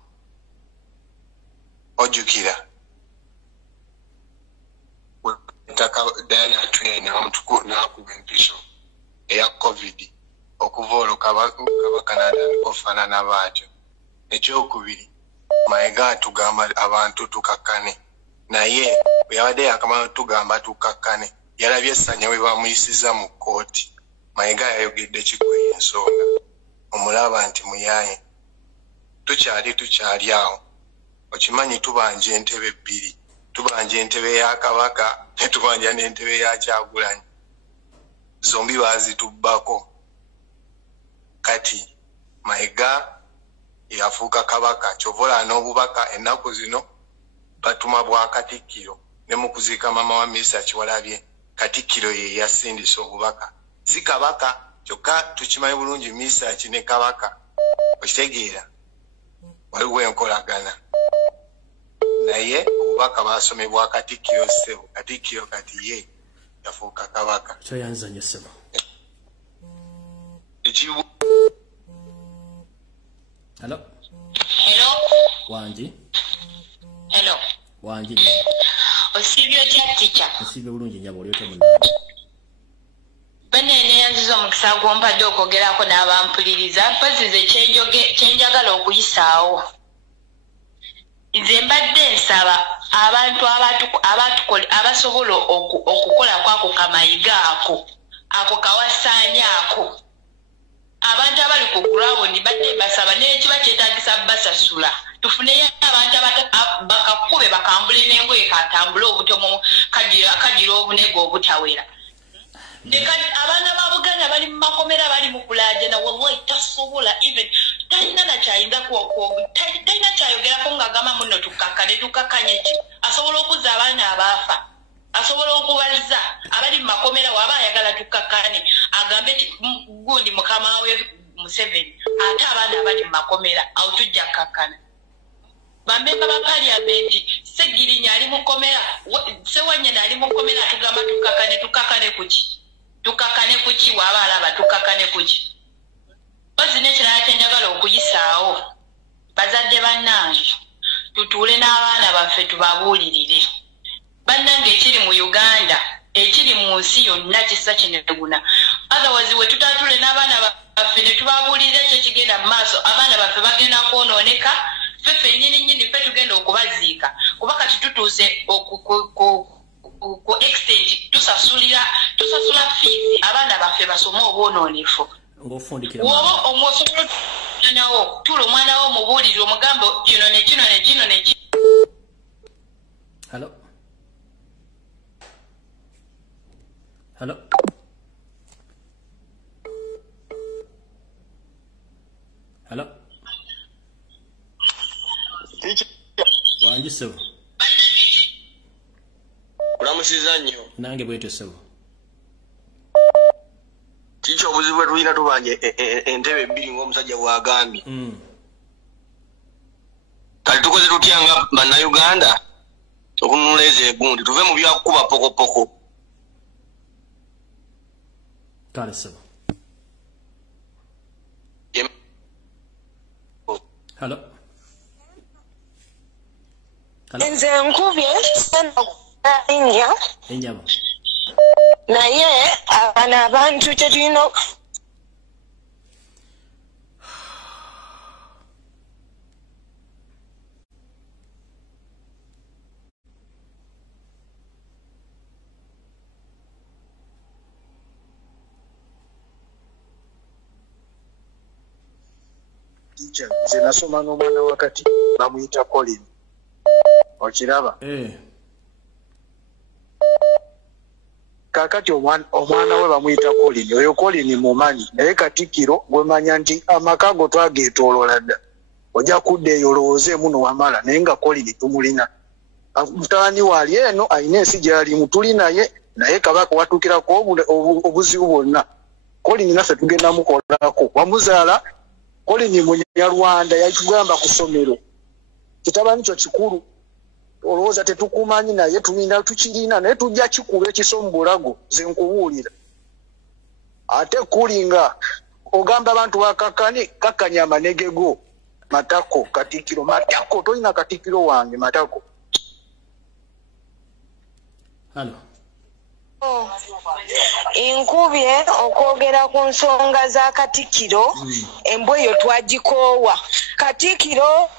Ojjukira taka Diana Twine n'akuba empiso eya COVID. Okuva olwo Kabaka n'atandika okufaanana bw'atyo. Ekyokubiri Mayiga atugamba abantu tukakkane. Naye bwe yabadde yakamala tugamba tukakkane yalabye essanya we bamuyisiza mu kkooti. Mayiga yayogedde kikweye ensonga omulaba nti muyaye tukyali awo. Okimanyi tubanja entebe bbiri. Tubanja entebe ya Kabaka ne tubanja n'entebe ya Kyagulanyi. Zombi baazitubbako. Kati Mayiga yafuuka Kabaka kyovola n'obubaka ennaku zino batuma bwa Katikkiro ne mu kuziika mama wa Minisita Kiwalabye Katikkiro ye yasindisa obubaka. Si Kabaka kyokka tukimanyi bulungi Minisita kine Kabaka. Okitegeera waliwo enkolagana. Naye obubaka baasomebwa Katikkiro ssebo. Katikkiro kati ye yafuuka Kabaka. Kyoyanzanya ssebo. Hello. Hello. Wanji. Hello. Wanji. Osibyo kya teacher. Osibyo bulungi nyabo olyote munna. Banene yanzizo omukisa gwompadde okwogerako n'abampuliriza mpazize kyenjagala okuyisaawo. Nze mbadde nsaba abantu abasobola okukola kwako Kamayiga ako kawasaanya ako. Abantu abali ku ground badde basaba n'ekiba kyetaagisa basasula. Tufuneyo abantu bakakube bakambule n'engoye katambule obutomo kagira obunego obutawera. Abaana ba Buganda bali mu makomera bali mu kulaajana wallahi tasobola even talina nakyayinza talina kyayogerako ng'agamba muno tukakkanye ki asobola okuzza abaana abaafa asobola okubaza abali mu makomera waba ayagala tukakkane agambe gundi mukama we Museveni ate abaana abali mu makomera awo tujja kkakkana bamemba ba parliament Segirinya ali mukomera Sewanyana ali mukomera tugamba tukakane kuki wabalaba tukakane kuki bazine kirala kyenjagala okuyisaawo bazadde bannange tutuule n'abaana baffe tubabuulirire bannange ekiri mu Uganda ekiri mu nsi yonna kisa kineguna otherwise we tutatule n'abaana baffe ne tubabuulirira ekyo kigenda mu maaso abaana baffe bagenda kwonooneka ffe nyini ffe tugenda okubaziika kuba kati tutuuse ku extent tusasula fees abaana baffe basome obwonoonefu ng'ofundikira woba omwosobola nawo tula omwana wo mubuulire omugambo kino ne kino ne kino ne kino. Hello. Hello. Hello. Wanji sebo. Kulamusiza nnyo. Nange bwetyo sebo. Kiki obuzibu bwe tulina tubanje entebe bbiri ng'omusajja bw'agambye. Kati tukoze tutya nga bannayuganda okununula ezo egundi tuve mu byakukuba pokopoko. Kale sebo. Hello. Nze nkubye India. Enyama. Naye abana abantu tetulina nze nasoma n'omwana wakati bamuyita Colin okiraba kakati omwana we bamuyita Colin oyo Colin mumanyi naye Katikkiro gwemanya nti amaka go twageetoolola dda ojja kudda eyo olowoozeemu nowamala naye nga Colin tumulina mutaani waali eno ayina ensi gy'alimu tuli naye kabaka watuukirako obuzibu bwonna Colin naffe tugenda mukolako wamuzaala Colin Munyarwanda yakigamba ku ssomero kitabani kyo kikulu olowooza tetukumanyi naye tulina tukirina naye tujja kikuba ekiso mu bulago ze nkubuulira ate kulinga ogamba abantu kakanya amanege go matako Katikkiro matako tolina Katikkiro wange matako. Halo. Inkubye okwogera ku nsonga za Katikkiro embwe yo twagikoowa Katikkiro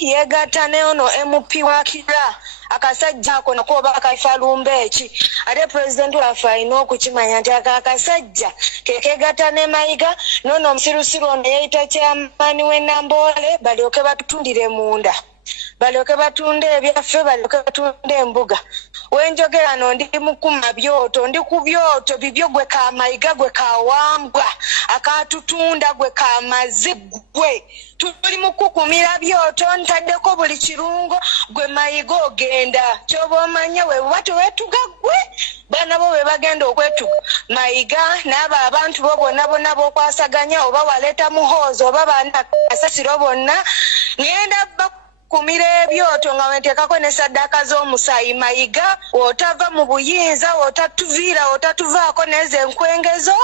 yegatta ne ono MP wakira akasajja ako nako bakaifa Lumbeeki ate president waffe alina okukimanya nti akasajja kekegatta ne Mayiga nono omusirusiru ono yeyita kyamani we Namboole balyoke batutundire munda balyoke batunde ebyaffe balyoke batunde embuga wenjogera no ndi mukuma byoto ndi ku byoto bibyo gwe ka Mayiga gwe ka Wambwa akatutunda gwe ka Mazigwe tuli mukukumira byoto ntaddeko buli kirungo gwe Mayiga ogenda kyoba omanye we watu wetugagwe bana bo be bagenda okwetuga Mayiga n'abo abantu bo bonna bokwasaganya oba waleeta muhoozi oba bana asasiro bonna ngenda kumira ebyoto nga wentekako ne saddaaka z'omusaayi Mayiga otava mu buyinza otatuvaako n'ezo enkwengezo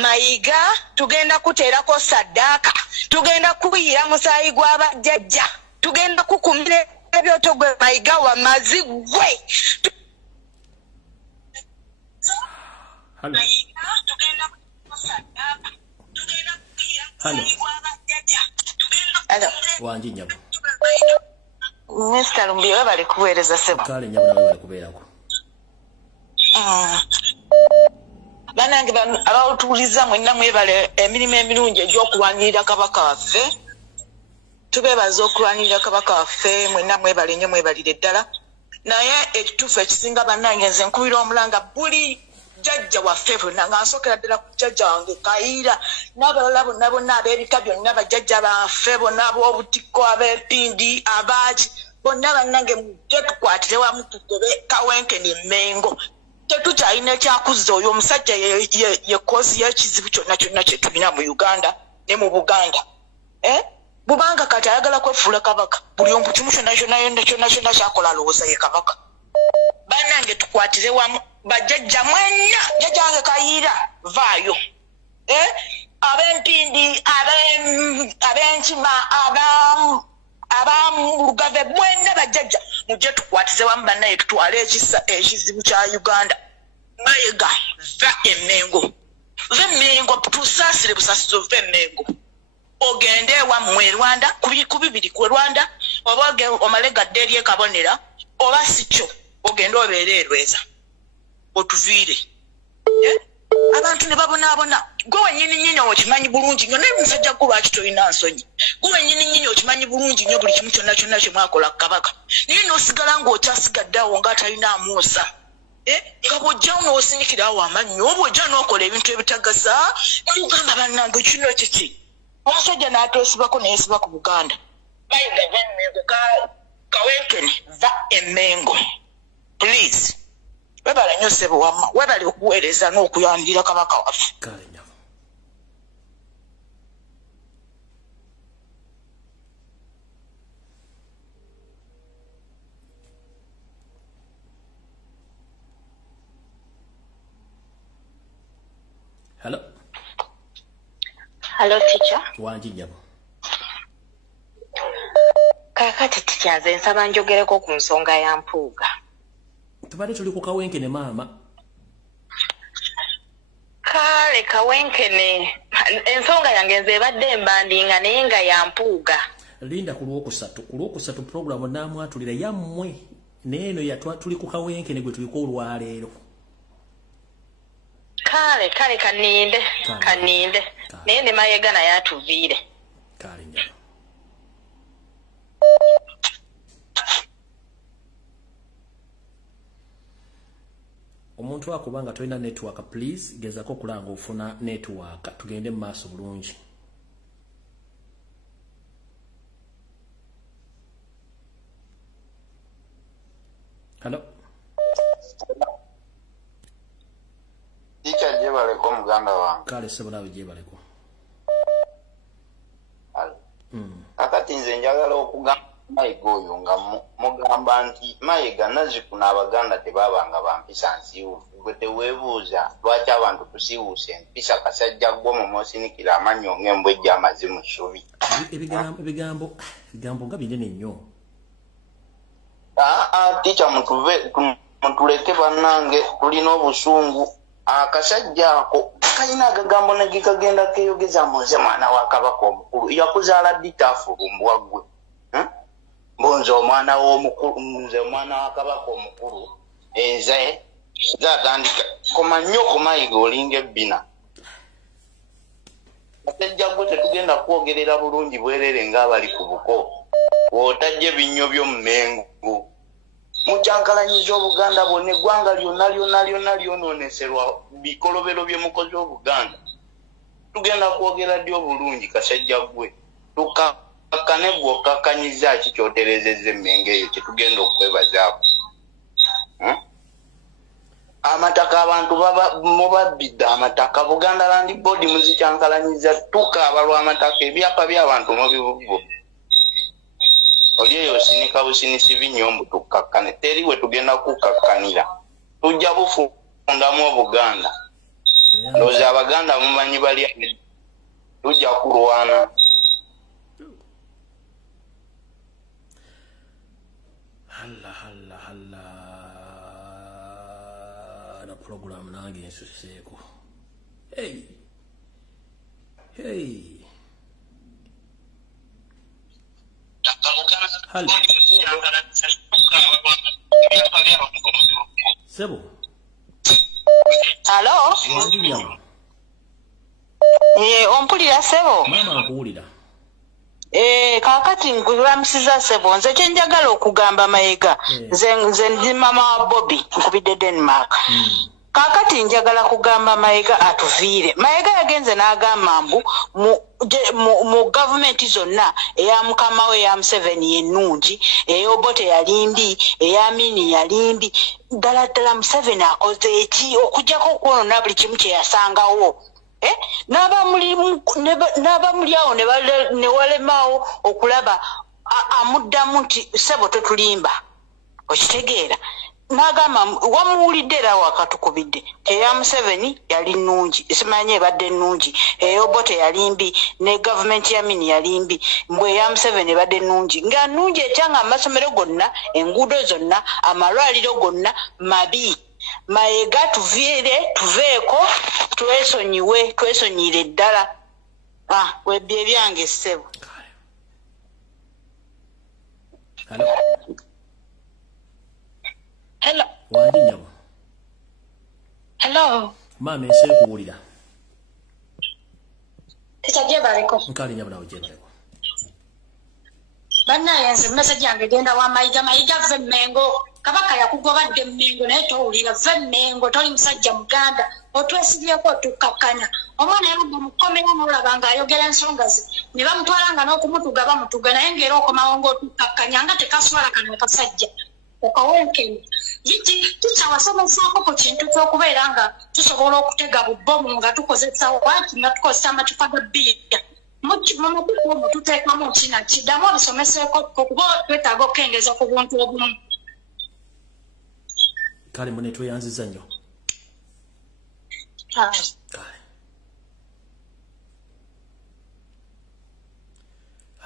Mayiga tugenda kuteerako saddaaka tugenda kuyiira musaayi gw'abajjajja tugenda kukumira ebyoto gwe Mayiga wa Mazigwe. Halo. Wanji nyabo. Mr. Lumbiwe bali kuweereza sebo. Kale nyabo nawe bali kubeerako. Banange abawutuuliza mwenna mwebale emirimu emirungi egy'okulwanirira kabaka waffe tubeebaza okulwanirira kabaka waffe mwenna mwebale nnyo mwebalire ddala naye ekituufu ekisinga bannange nze nkubira omulanga buli jjajja waffe bonna nga nsookera ddala ku jjajja wange Kayiira n'abalala bonna ab'ebika byonna bajjajja baffe bonna ab'obutikko ab'empindi abaaki bonna bannange mujje tukwatire wamu tugobe Kawenkene Mmengo tetukyalina ekyakuzza oyo omusajja ye koozi y'ekizibu kyonna kye tulina mu Uganda ne mu Buganda bubanga kati ayagala kwefuula kabaka buli omuntu kimu kyonna kyakola alowooza ye kabaka bannange tukwatire wamu bajjajja mwenna jjajjange Kayiira vaayo ab'Empindi ab'Enkima abamulugave mwenna bajjajja mujje tukwatize wamu bannaye tutwale ekisa ekizibu kya Uganda Mayiga va Emmengo tusaasire busasizo va Emmengo ogende wammwe Rwanda kubibiri ku Rwanda oba omale gadde eri ekabonera oba sikyo ogende obeere Lweza otuviire abantu ne babonaabona gwe wennyini okimanyi bulungi nnyo naye musajja gwe lwaki tolina nsonyi gwe wennyini okimanyi bulungi nnyo buli kimu kyonna kye mwakola kabaka naye n'osigala ng'okyasigadde awo ng'atalina amuusa nga bw'ojja n'osinikira awo amannyo oba ojja n'okola ebintu ebitagasa n'ogamba bannange kino kiki omusajja n'atwesibako neyesiba ku Buganda Mayiga va Emmengo Kawenkene va Emmengo please webale nnyo ssebo wamma webale okuweereza n'okuyambira kabaka waffe Hello teacher. Wanji nyabo. Kakati teacher nze nsaba njogereko ku nsonga ya Mpuuga. Tubadde tuli ku Kawenkene maama. Kale Kawenkene ensonga yange nze ebadde embandinga naye nga ya Mpuuga. Linda ku Lwokusatu programu namwatulira yammwe neeno yatwa tuli ku Kawenkene gwe tuliko olwaleero. Kale kaninde naye ne Mayiga naye atuviire. Kale nyabo. Omuntu akubanga tolina network please gezako kulanga ofuna network tugende mu maaso bulungi. Hello. Teacher jebaleko muganda wange. Kale sebulawe jebaleko. Akati nze njagala okugamba Mayiga oyo nga mugamba nti Mayiga nazikuna Abaganda tebabanga bampisa nsiiwuufu gwe teweebuuza lwaki abantu tusiiwuuse empisa kasajja gwo mumosinikira amannyo ng'embwejja amazimu ssubi. Ebigambo nga binene nnyo. Teacher mutuleke bannange tulina obusungu. Akasajja ako kalina agagambo ne gikagenda keeyogeza muze mwana wa kabaka omukulu yakuzaala ditafulumbwa gwe mbonze omwana w'omukulu nze omwana wa kabaka omukulu nze zatandika koma nnyo ku Mayiga olinga ebbina kasajja gwe tetugenda kwogerera bulungi bwerere ng'abali ku buko w'otajja ebinnyo by'ommengo mucyankalanyiza Obuganda bwonna eggwanga lyonna lyonooneserwa bikolobero byemukozi Obuganda tugenda kwogera ddi obulungi kasajja gwe tukakkane gwe okakkanyiza ki kyoterezezza emmenge eyo kyetugenda okwebazaako amataka abantu mubabbidde amataka Buganda Land Board muzicyankalanyiza tukaaba lw'amataka ebyapa by'abantu mu bibugo oli eyo osinika businisi binyombo tukakkane teri we tugenda kukakkanira tujja bufundamu Obuganda ndowooza Abaganda mumanyi bali tujja kulwana. Na program nange nsuseeko. Hey. Sebo. Hello. Ompulira Sebo. Mama akuwulira. Kakati nkulamusiza Sebo nze kyenjagala okugamba Mayiga nze ndi mama wa Bobby nkubidde Denmark. Kakati njagala kugamba Mayiga atuviire. Mayiga yagenze n'agamba mbu mu gavumenti zonna eya mukama we ya Museveni ennungi ey'Obote yali mbi eya Mini yali mbi ddala Museveni akoze eki okuggyako okwonona buli kimu kye yasangawo n'abamuli awo ne walemaawo okulaba amuddamu nti ssebo tetulimba okitegeera n'agamba wamuwulidde era wakatukubidde eya Museveni yali nnungi simanyi ebadde nnungi ey'Obote yali mbi ne gavumenti ya Mini yali mbi mbwe eya Museveni ebadde nnungi nga nnungi ekyanga amasomero gonna enguudo zonna amalwaliro gonna mabi Mayiga tuveeko twesonyiire ddala webbye ebyange ssebo. Hello. Wandi nyabo. Hello. Mama nsekuwulira. Tekajje baliko. Nkali nyabo nawe jye baliko. Bannayenze message yange genda wa Mayiga ve Mengo. Kabaka yakugobadde Mengo naye towulira ve Mengo toli musajja Muganda otwesibyeko tukakanya omwana yaluga mukomera n'olaba ng'ayogera ensonga ze ne bamutwalanga n'okumutuga bamutuga naye ng'era okomawo ng'otukakanya nga tekaswala kano kasajja okawenkeni yiti tukyawasomesaako ku kintu ky'okubeera nga tusobola okutega bubbomu nga tukozesa waki nga tukozesa amacupa ga bbiya mumatukuomu tuteekamu kina kiddamu obisomeseeko kuba twetaaga okukengeza ku buntu obumu. Kale mune tweyanziza nnyo.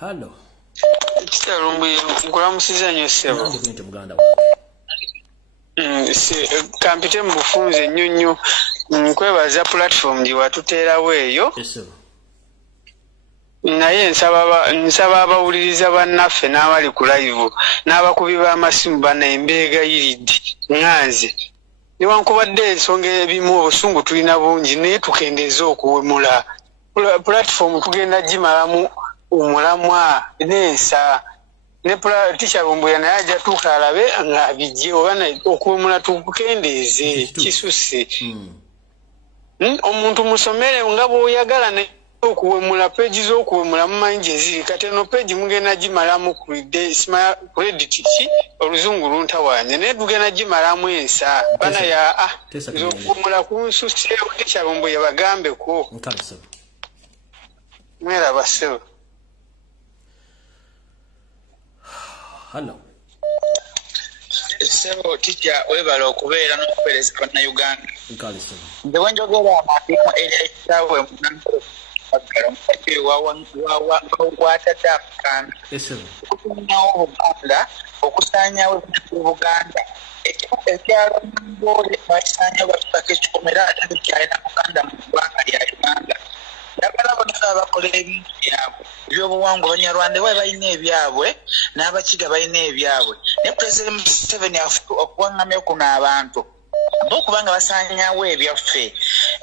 Hello. Kitalumbi nkulamusiza nnyo ssebo. Nange kwente muganda wange. Kampite mu bufunze nnyo nnyo nkwebaza platform gye watuteerawo eyo. Naye nsaba abawuliriza bannaffe n'abali ku live n'abakubi b'amasimu bana embeega yiridde nganze newankubadde ensonga ebimu obusungu tulina bungi naye tukendeeza okuwemula platform tugenda gimalamu omulamwa n'ensa ne Tisha Lumbuya naye ajja tuuka alabe nga bijje oba okuwemula tukendeeze kisuse omuntu musomere nga bw'oyagala ne okuwemula peji z'okuwemula mumanyi gye ziri kati eno peji mugenda gimalamu credit ki oluzungu luntawanya naye tugenda gimalamu ensa bana ya z'okuwemula kunsuseewo Tisha Lumbuya bagambeko mweraba ssebo. Hello. Ssebo Tisha webala okubeera n'okupereza bannayuganda. Nze wenjogera amadimu eryayitawe munanko okusanyawo Buganda okusanyawo ebintu Buganda ekyalo Mbole bakisanyawo batutako ekikomera ate tekyalina Buganda mu ggwanga lya Uganda yagala bonna abakola ebintu byabwe ebyobuwangwa Abanyarwanda bwe balina ebyabwe n'Abakiga balina ebyabwe ne President Museveni okuwaŋŋamya kuno abantu okubanga basanyawo ebyaffe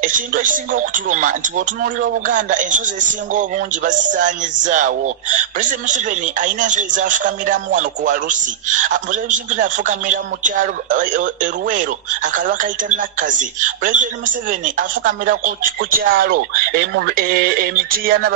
ekintu ekisinga okutuluma nti bw'otunuulira Obuganda ensozi esinga obungi bazisaanyizaawo. President Museveni alina ensozi z'afukamiramu wano ku Walusi Museveni afukamira mu kyalo Eruwero akalwa kayita Nakkazi. President Museveni afukamira ku kyalo Emitiyana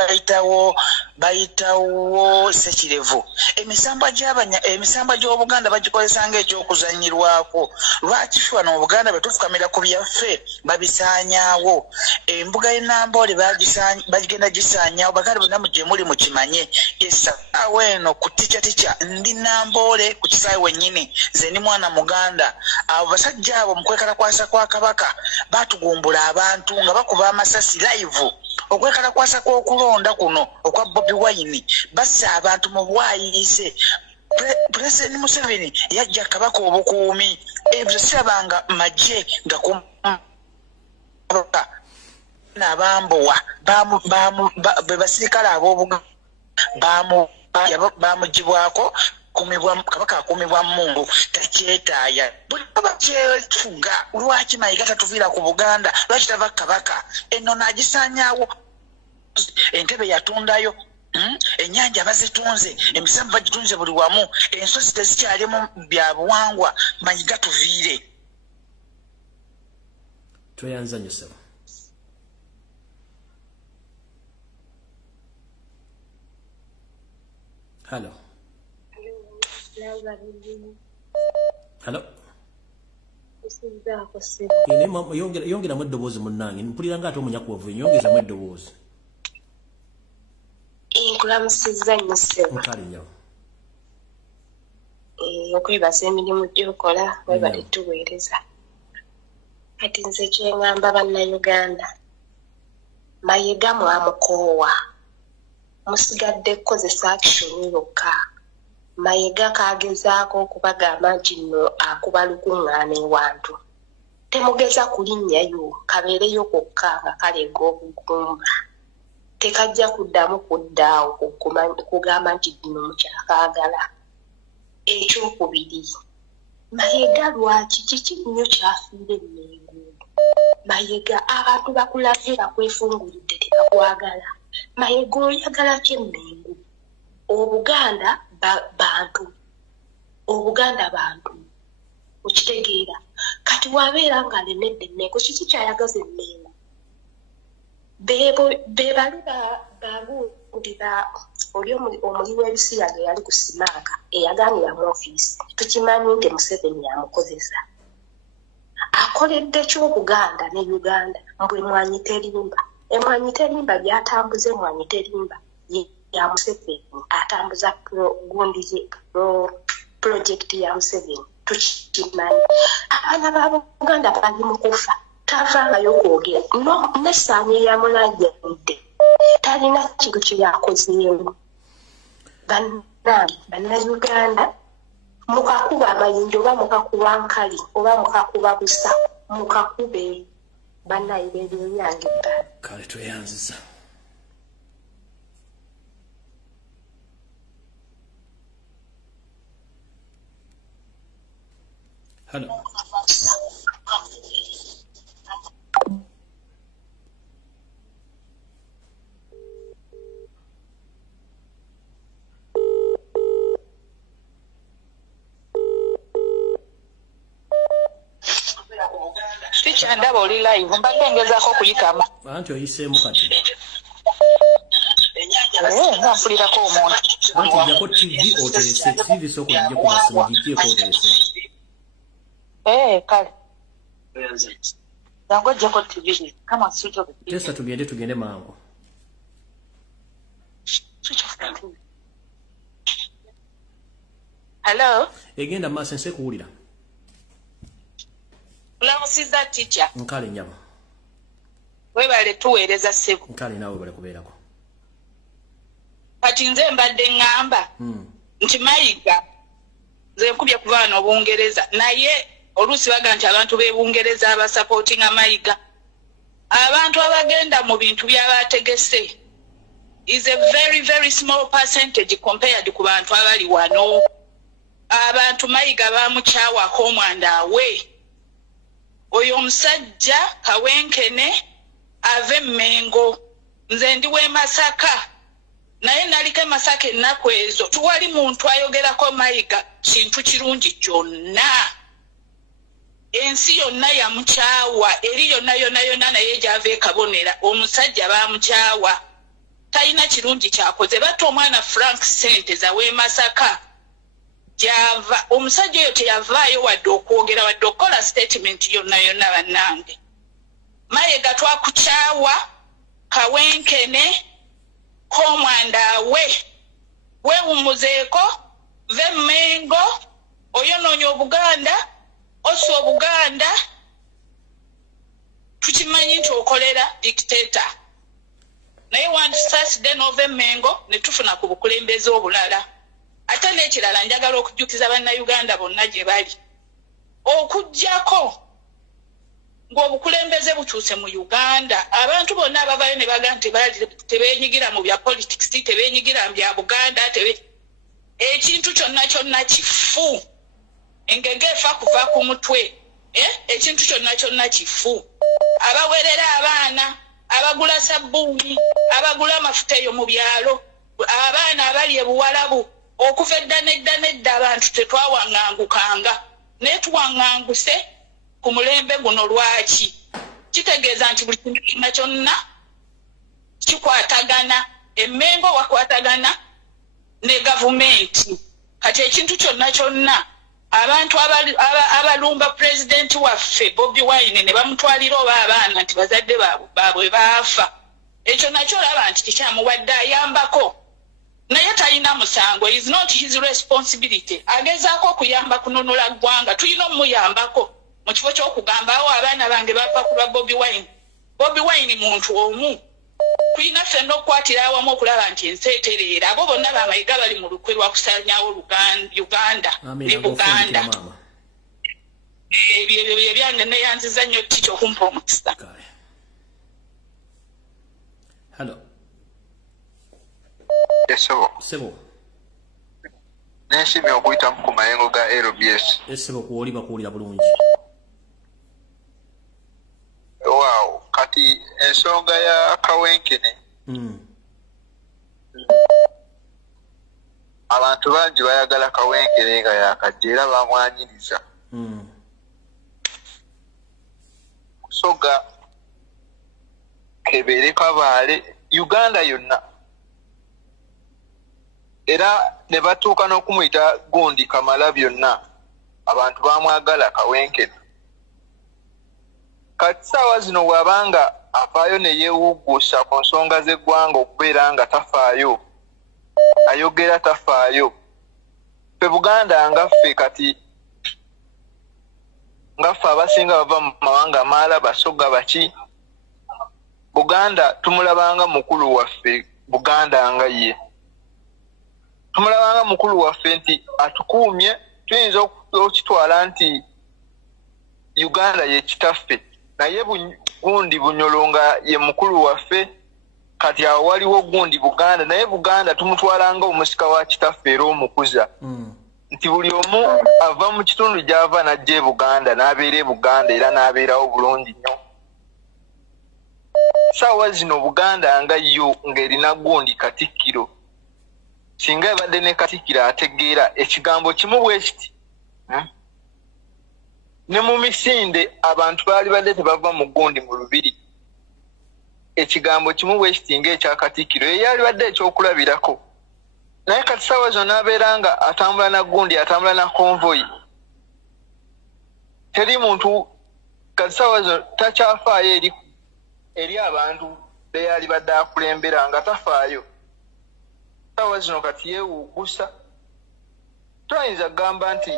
bayitawo Sekirevu. Emisamba gy'Obuganda bagikozesa ng'ekyokuzanyirwako. Lwaki wano mu Buganda bwe tufukamira ku byaffe babisaanyaawo? Embuga y'Enambole bagenda gisaanyaawo. Baganda bonna gye muli mukimanye essaawa eno ku Tisha ndi Nambole ku kisaawe wennyini nze ndi mwana Muganda. Abo basajja abo mu kwekalakwasa kwa Kabaka baatugumbula abantu nga bakuba amasasi live. Okwekalakwasa kw'okulonda kuno okwa Bobi Wine bassa abantu mu bwayiise. President Museveni yajja Kabaka obukuumi ebyo sabanga majje nga n'abambowa be basirikale ab'Obuganda bamugibwako Kabaka akumibwa Mungu takyetaaya buli bakyefuga. Lwaki Mayiga tatuviira ku Buganda? Lwaki tava Kabaka? Eno n'agisaanyaawo. Entebe yatundayo ennyanja bazitunze emisambu bagitunze buli wamu ensozi tezikyalimu bya buwangwa. Mayiga tuviire. Tweyanza nnyo ssebo. Hello. Hello. Yongera mweddobozi munnange mpulira ng'ate omunyakuwavu nyongeza mweddobozi. Nkulamusizza nnyo ssebo. Mukali nnyo. Okwebasa emirimu gy'okola webale tuweereza. Kati nze kyeŋŋamba bannayuganda Mayiga mwamukoowa musigadde kukozesa action yokka. Mayiga kagezaako okubagamba nti nno akuba lukuŋŋaana ewantu. Temugeza kulinnyayo kabeereyo kokka nga kaleega obugumba. Tekajja kuddamu kuddaawo kugamba nti dino mukyakaagala. Ekyokubiri Mayiga lwaki kiki nnyo kyafiire Mmengo? Mayiga abantu bakulabye bakwefungulidde tebakwagala. Mayiga oyagala ki Mmengo? Obuganda bantu. Obuganda bantu. Okitegeera. Kati wabeera nga alemedde Mmengo kiki kyayagaza Mmengo? Be bali babuulira oli omuli w'ebisiyaga yali ku Simaaka eyagaanira mu ofiisi. Tukimanyi nti Museveni amukozesa. Akoledde ky'Obuganda ne Uganda mbwe Mwanyi Terimba. Emwanyi Terimba byatambuze Mwanyi Terimba ya Museveni atambuza projekiti ya Museveni. Tukimanyi. Abaana ba Buganda bali mu kufa. Tavaangayo kwogera. N'essaanya eyamulajjadde. Talina kintu kye yakozeemu. Bannayuganda mukakuba amayinja oba mukakuba nkali oba mukakuba busa mukakube bannayibere ebyange bbala. Kale tweyanziza. Hello. Ndaba oli live mbadde ngezaako okuyitamu. Anti oyiseemu kati. Nga mpulirako omuntu. Anti ojjako TV oterese. TV sooka ogijje ku masimu gigyeko oterese. Kale. Zangu ojjako TV. Kama switch off. Testa tugende mangu. Switch off TV. Hello? Egenda maaso nse kuwulira. Ulamusizza teacher. Nkale nyama. Webale tuweereza ssebo. Nkale naawe bale kubeerako. Kati nze mbadde ŋŋamba nti Mayiga nze nkubye kuvaana Obungereza naye oluusi baga nti abantu b'Ebungereza abasapootinga Mayiga. Abantu abagenda mu bintu by'abategese is a very very small percentage compared ku bantu abali wano. Abantu Mayiga bamukyawako omwanda we. Oyo omusajja Kawenkene ave Mmengo. Nze ndi w'e Masaka. Naye naliko Masaka ennaku ezo. Tuwali muntu ayogerako Mayiga kintu kirungi kyonna. Ensi yonna yamukyawa. Eri yonna naye gy'ava ekabonera. Omusajja bamukyawa. Talina kirungi kyakoze. Batta omwana Frank Sente za w'e Masaka. Java omusajja oyo teyavaayo wadde okwogera wadde okukola statement yonna bannange. Mayiga twakukyawa Kawenkene komwanda weewummuzeeko ve Mmengo oyonoonya Obuganda ossa Obuganda tukimanyi nti okolera dictator naye wandisasidde n'ove Mmengo ne tufuna ku bukulembeze obulala. Ate n'ekirala njagala okujjukiza bannayuganda bonna gye bali okuggyako ng'obukulembeze bukyuse mu Uganda. Abantu bonna abavayo ne baga nti tebeenyigira mu bya politics, tebeenyigira mu bya Buganda, ekintu kyonna kifu. Engege efa kuva ku mutwe. Ekintu kyonna kifu. Abawerera abaana, abagula sabbuuni, abagula amafuta eyo mu byalo, abaana abali ebuwalabu. Okuva edda nedda abantu tetwawaŋŋangukanga. Naye tuwaŋŋanguse ku mulembe guno lwaki? Kitegeeza nti buli kintu kyonna kikwatagana. Emmengo wakwatagana ne gavumenti. Kati ekintu kyonna abantu abalumba president waffe Bobi Wine ne bamutwalira oba abaana nti bazadde baabwe baafa ekyo nakyo olaba nti kikyamuwadde ayambako naye talina musango is not his responsibility agezaako okuyamba kununula ggwanga tulina omuyambako mu kifo ky'okugambaawo abaana bange bava ku lwa Bobi Wine muntu omu tulina ffenna okukwatira awamu okulaba nti ensi etereera abo bonna bamayiga bali mu lukwe lwa kusaanyawo Uganda ne Buganda ebyo byange neyanziza nnyo Tito okumpa omukisa. Hello. Sebo. Neshimye okuyita ku mayengo ga LBS. Sebo kuoli bakuwulira bulungi. Wow, kati ensonga ya Kawenkene. Abantu bangi bayagala Kawenkene nga yakajja bamwanyiriza. Soga kebere kabaale Uganda yonna. Era ne batuuka n'okumuyita gundi Kamala byonna abantu bamwagala Kawenkene. Kati ssaawa zino bw'abanga afaayo ne yeewuguusa ku nsonga z'eggwanga okubeera nga tafaayo ayogera tafaayo ffe Buganda ngaffe kati ngaffe abasinga bava mu mawanga amaala basoga baki Buganda tumulabanga mukulu waffe Buganda nga ye tumulabanga mukulu waffe nti atukuumye tuyinza okitwala nti Uganda ye kitaffe naye gundi Bunyolo nga ye mukulu waffe kati awo waliwo gundi Buganda naye Buganda tumutwalanga omusika wa kitaffe era omukuza nti buli omu ava mu kitundu gy'ava n'ajja Buganda n'abeera Buganda era n'abeerawo bulungi nnyo. Ssaawa zino Buganda nga yo ng'erina gundi Katikkiro singa ebadde ne Katikkiro ategeera ekigambo kimu bwe kiti ne mu misinde abantu baali badde tebava mu gundi mu lubiri ekigambo kimu bwe kiti ng'ekya Katikkiro ye yali badde ekyokulabirako naye kati ssaawa zonna abeera nga atambula na gundi atambula na konvoyi teri muntu kati ssaawa zo takyafaayo eri abantu be yali badde akulembera nga tafaayo ssaawa zino kati yeewuugusa toyinza kugamba nti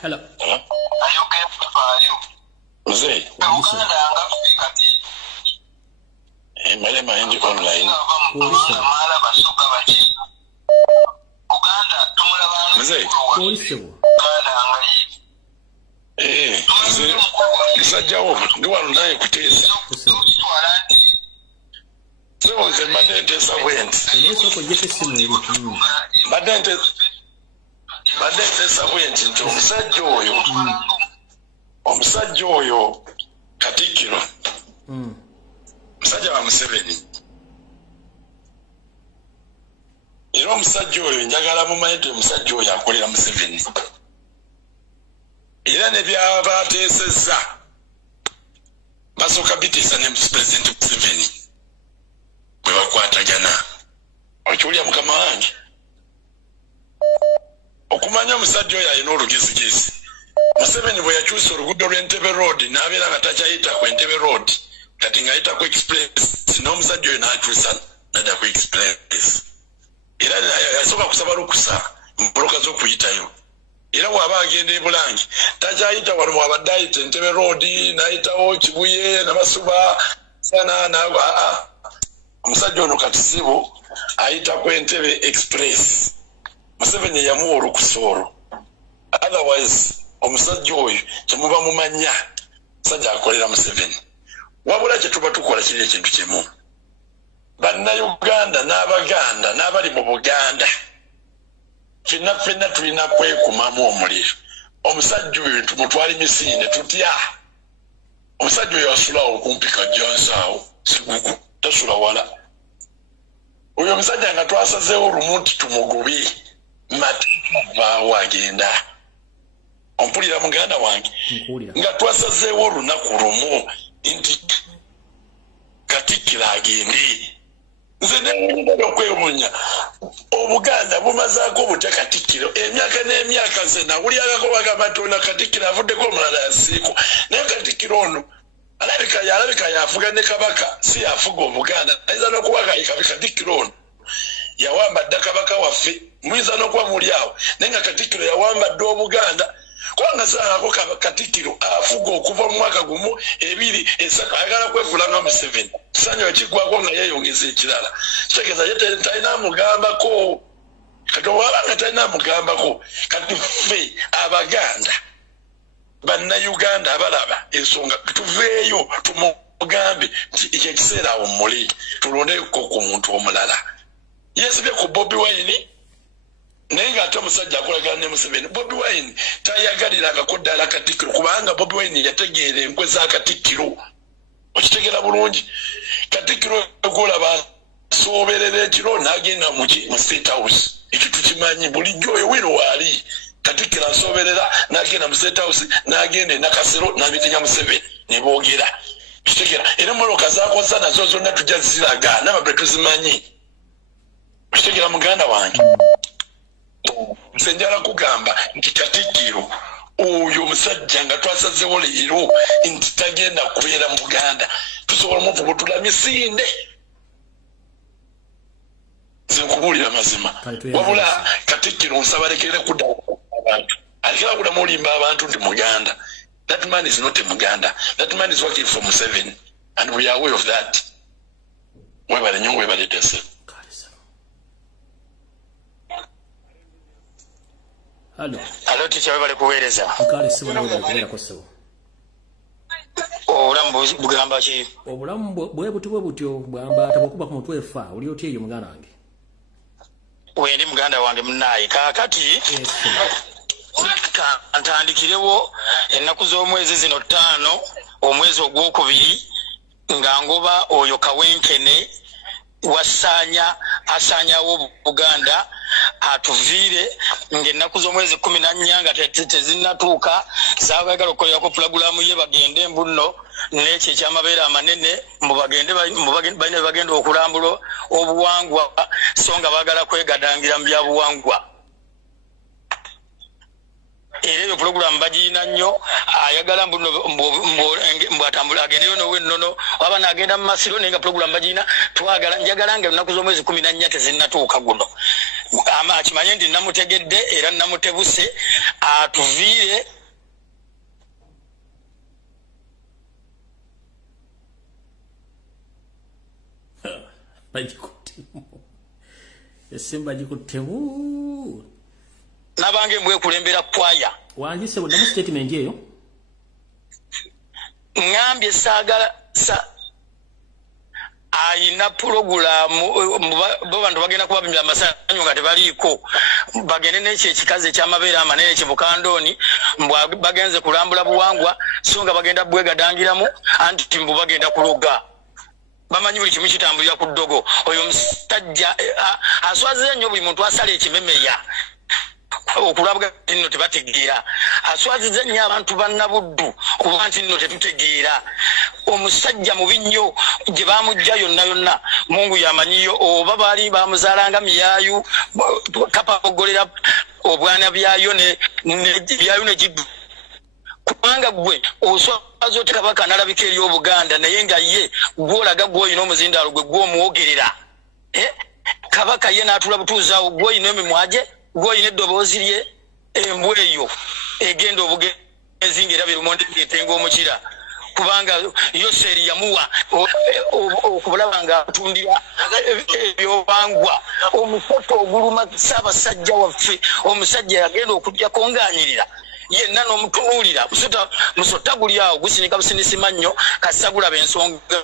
Hello. Mzee. Male mahindi online. Mzee. Mzee. Msajjawo ndi wano naye kuteesa. Sebo nze mbadde nteesa bwenti. Mbadde nteesa bwenti nti omusajja oyo Katikkiro musajja wa Museveni era omusajja oyo njagala mumanyi nti omusajja oyo akolera Museveni era ne byaba ateesezza basooka biteesa ne Pulezidenti Museveni bwe bakwatagana okiwulya mukama wange okumanya omusajja oyo alina olugezigezi Museveni bwe yakyusa oluguudo lw'Entebbe Road n'abeera nga takyayita ku Entebbe Road kati ng'ayita ku Express n'omusajja oyo n'akyusa n'adda ku Express era yasooka kusaba lukusa mpoloka z'okuyitayo era bw'aba agenda e Bulange takyayita wano bw'abadde ayita Entebbe Road n'ayitawo Kibuye Nabasuba omusajja ono kati sibo ayita ku Entebbe Express Museveni yamuwa olukusa olwo otherwise omusajja oyo kyemuba mumanya musajja akolera Museveni wabula kye tuba tukola kiri ekintu kimu bannayuganda n'Abaganda n'abali mu Buganda ffenna tulina kwekumamu omuliro omusajja oyo tumutwala emisinde tutya omusajja oyo asula okumpi kajjansaawo sigugu tasula wala oyo omusajja nga twasazeewo olumu nti tumugobye matuvaawo agenda ompulira muganda wange nga twasazeewo olunaku lumu nti Katikkiro agende. Nze ne okwemunya Obuganda bumazaako obutya Katikkiro emyaka n'emyaka nze nawulyagako bagamba tona Katikkiro avuddeko omulala yasiiko naye Katikkiro ono alabika yafuga ne Kabaka si yafuga Obuganda ayinza n'okuba Katikkiro ono yawamba dda Kabaka waffe muyinza n'okuba muli awo naye nga Katikkiro yawamba dda Obuganda kubanga saako Katikkiro afuga okuva mu mwaka gumu 2 3 ayagala kwefula nga Museveni kisanyo kiggwako nga yeeyongeza ekirala kitegeeza ye talina amugambako kati wabanga talina amugambako kati ffe Abaganda Bannayuganda abalaba ensonga tuveeyo tumugambe nti ekyo ekiseera awo muli tulondeko ku muntu omulala yesibye ku Bobi Wine naye ng'ate omusajja akolagana ne Museveni. Bobi Wine tayagalirangako ddala Katikkiro kubanga Bobi Wine yategeera enkwe za Katikkiro okitegeera bulungi. Katikkiro golaba asooberera ekiro n'agenda mu State House ekyo tukimanyi bulijjo oyo wino waali Katikkiro asooberera n'agenda mu State House n'agenda e Nakasero n'abitinya Museveni ne boogera okitegeera era mmoloka zaakoza nazo zonna tujja ziraga nababbe tuzimanyi okitegeera muganda wange. Nze njala kugamba nti Katikkiro oyo omusajja nga twasazeewo leero nti tagenda kubeera mu Buganda tusobola muvubutula misinde. Nze nkubuulira mazima wabula Katikkiro nsaba lekere kudda abantu alekera kuddamu olimba abantu nti Muganda. That man is not a Muganda. That man is working for Museveni and we are aware of that. Webale nnyo webale tese. Alo ticha webale kuweereza. Kale sibo nawe bali ko sebo. Obulamu bugamba ki? Obulamu bwe butyo bwamba atabokuba ku mutwe fa oli otye yo muganda wange. Wendi muganda wange munayi kakati. Ntandikirewo ennaku z'omwezi zino 5 omwezi ogwokubiri nga ngoba oyo Kawenkene wasanya asanyawo Buganda atuviire ng'ennaku z'omwezi 14 nga tezinnatuuka zaagala okukolera ku pulogulaamu ye bagende mbuno n'ekyo ekyamabeera amanene balina bagenda okulambula obuwangwa so nga baagala kwegadangira mu byabuwangwa. Era eyo pulogulaamu bagirina nnyo ayagala mbwatambula agendeyo nowennono waba n'agenda mu Masiro naye nga pulogulaamu bagirina njagala nga ennaku z'omwezi 14 tezinnatuuka guno. Akimanye nti namutegedde era namutebuse atuviire esimba gikuttemu nabange mbwekulembera kwaya wanjise budamu statement eyo ngambye saagala ayina pulogulaamu bo bantu bagenda kubapimira amasanyu nga tebaliiko bagende n'ekyo ekikazi ekyamabeera amanene kibukandooni bagenze kulambula buwangwa so nga bagenda bwegadangiramu anti mbu bagenda kuloga bamanyi buli kimu kitambulira ku ddogo. Oyo musajja aswaziza nnyo buli muntu asala ekimemeya okulabuga nno tebategeera aswaziza nnyo abantu bannabuddu kuba nti nno tetutegeera. Omusajja mubi nnyo gye bamujja yonna yonna Mungu yamanyiyo oba baali bamuzaalanga myayu kapagolera obwana byayo byayo ne giddu kubanga gwe oswaza oti Kabaka analabika eri Obuganda naye nga ye gwolaga gwoyina omuzindaalo gwe gw'omuwogerera. Kabaka ye n'atula butuuzaawo gwoyina emimwaje gwoyina eddoboozi lye embwa eyo egenda obugenzi ng'erabye lumonde etenga omukira kubanga Yoseri yamuwa okulaba nga atundira ebyobangwa omukoto oguluma Ssaabasajja waffe omusajja yagenda okulyako ng'anyirira yenna n'omutunuulira musota guli awo gusinika businisima nnyo kassa gulaba ensonga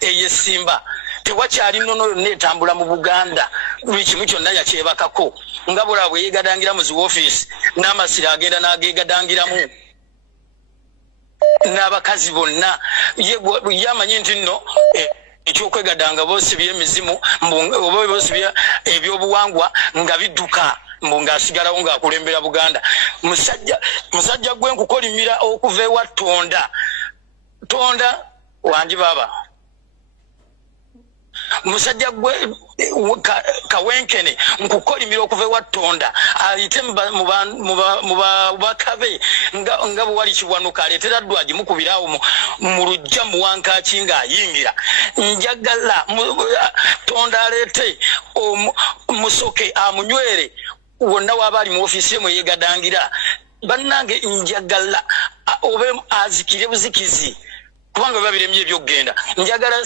ey'essimba. Tewakyali nnono yonna etambula mu Buganda buli kimu kyonna yakyebakako nga bulaba bwe yeegadangira mu zi woofiisi n'amasiro agenda n'ageegadangiramu n'abakazi bonna yamanyi nti nno ekyokwegadanga boosibya emizimu oba boosibya ebyobuwangwa nga bidduka mbu ng'asigalawo ng'akulembera Buganda. Musajja gwe nkukolimira okuva ewa Tonda wangi baba musajja gwe kawenkene nkukolimira okuva ewatonda ayite mu bakabe nga bwali kiwanuka aleetera ddwagi mukubirawo mu lujja mu wankaki ng'ayingira njagala tonda aleete musoke amunywere wonna waba ali mu ofiisi ye mwe yeegadangira bannange njagala obe azikire buzikizi kubanga babiremye ebyokugenda njagala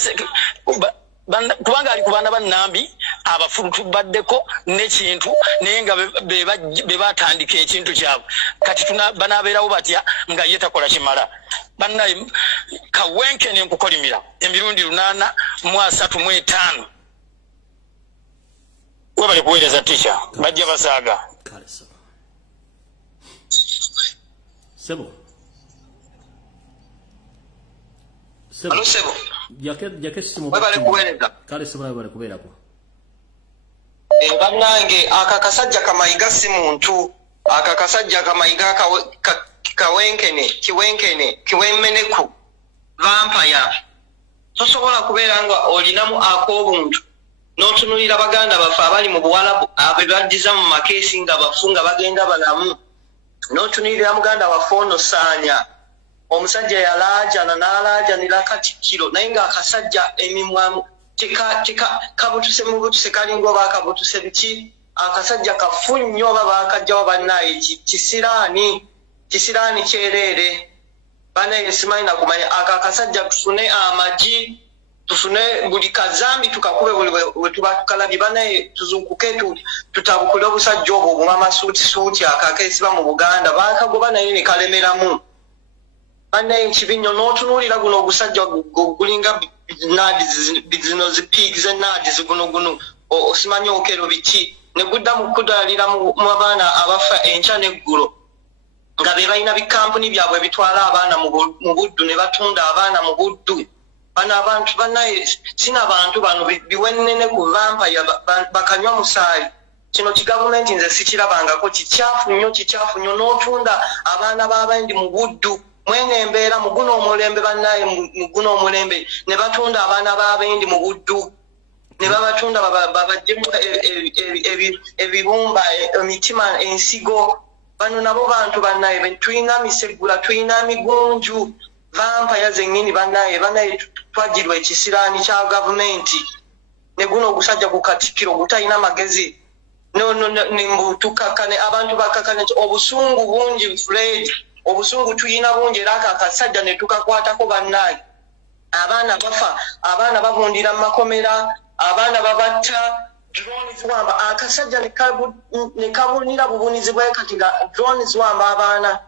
kubanga ali ku baana bannambi abafulutu baddeko n'ekintu naye nga be batandika ekintu kyabwe kati banaabeerawo batya nga ye takola kimala bannaye kawenkene nkukolimira emirundi 835 webale kuweereza tisha bajja basaaga Sebo. Alo Sebo. Jake simu. Webale kuweereza. Kale Sebo webale kubeerako. Bannange akakasajja kamayiga si muntu akakasajja kamayiga kiwemeneku vampaya tosobola kubeera nga olinamu ak'obuntu n'otunulira baganda baffe abali mu buwalabu abo baddiza mu makeesi nga bafunga bagenda balamu n'otunulira muganda waffe ono Saanya omusajja yalaajana n'alaajanira Katikkiro naye ng'akasajja emimwamu kabutuse mu butuse kalinga oba kabutuse biki akasajja kafu nnyo oba baakajjawo bannaye kisiraani kyereere bannaye simanyi nakumanya akakasajja tufune amagi tufune buli kazambi tukakube buli we tuba tukalabye bannaye tuzuukuke tutabukule obusajja obwo obuma amasuutisuuti akakeesiba mu Buganda baakagoba naye ne kalemeramu bannaye nkibi nnyo n'otunuulira guno ogusajja gulinga zino zipigs enadi guno osimanyi okero biki ne gudda mu kudalira mu abaana abafa enkya n'eggulo nga be balina bikampuni byabwe bitwala abaana mu buddu ne batunda abaana mu buddu bano abantu bannaye sina bantu bano biwennene ku vampaya bakanywa musaali kino kigavumenti nze sikirabangako kikyafu nnyo n'otunda abaana b'abandi mu buddu mwene embeera mu guno omulembe bannaye mu guno omulembe ne batunda abaana b'abendi mu buddu ne babatunda babajjemu ebibumba emitima ensigo bano nabo bantu bannaye tulina miseggula tulina migunju vampaya zennyini bannaye twagirwa ekisiraani kya gavumenti ne guno ogusajja ku Katikkiro gutalina magezi nembutukakane abantu bakakane obusungu bungi Fred obusungu tuyina bungi era akakasajja ne tukakwatako bannaye abaana bafa abaana bavundira mu makomera abaana babatta drone ziwamba akasajja ne kabunira bubunizi bwe kati nga drone ziwamba abaana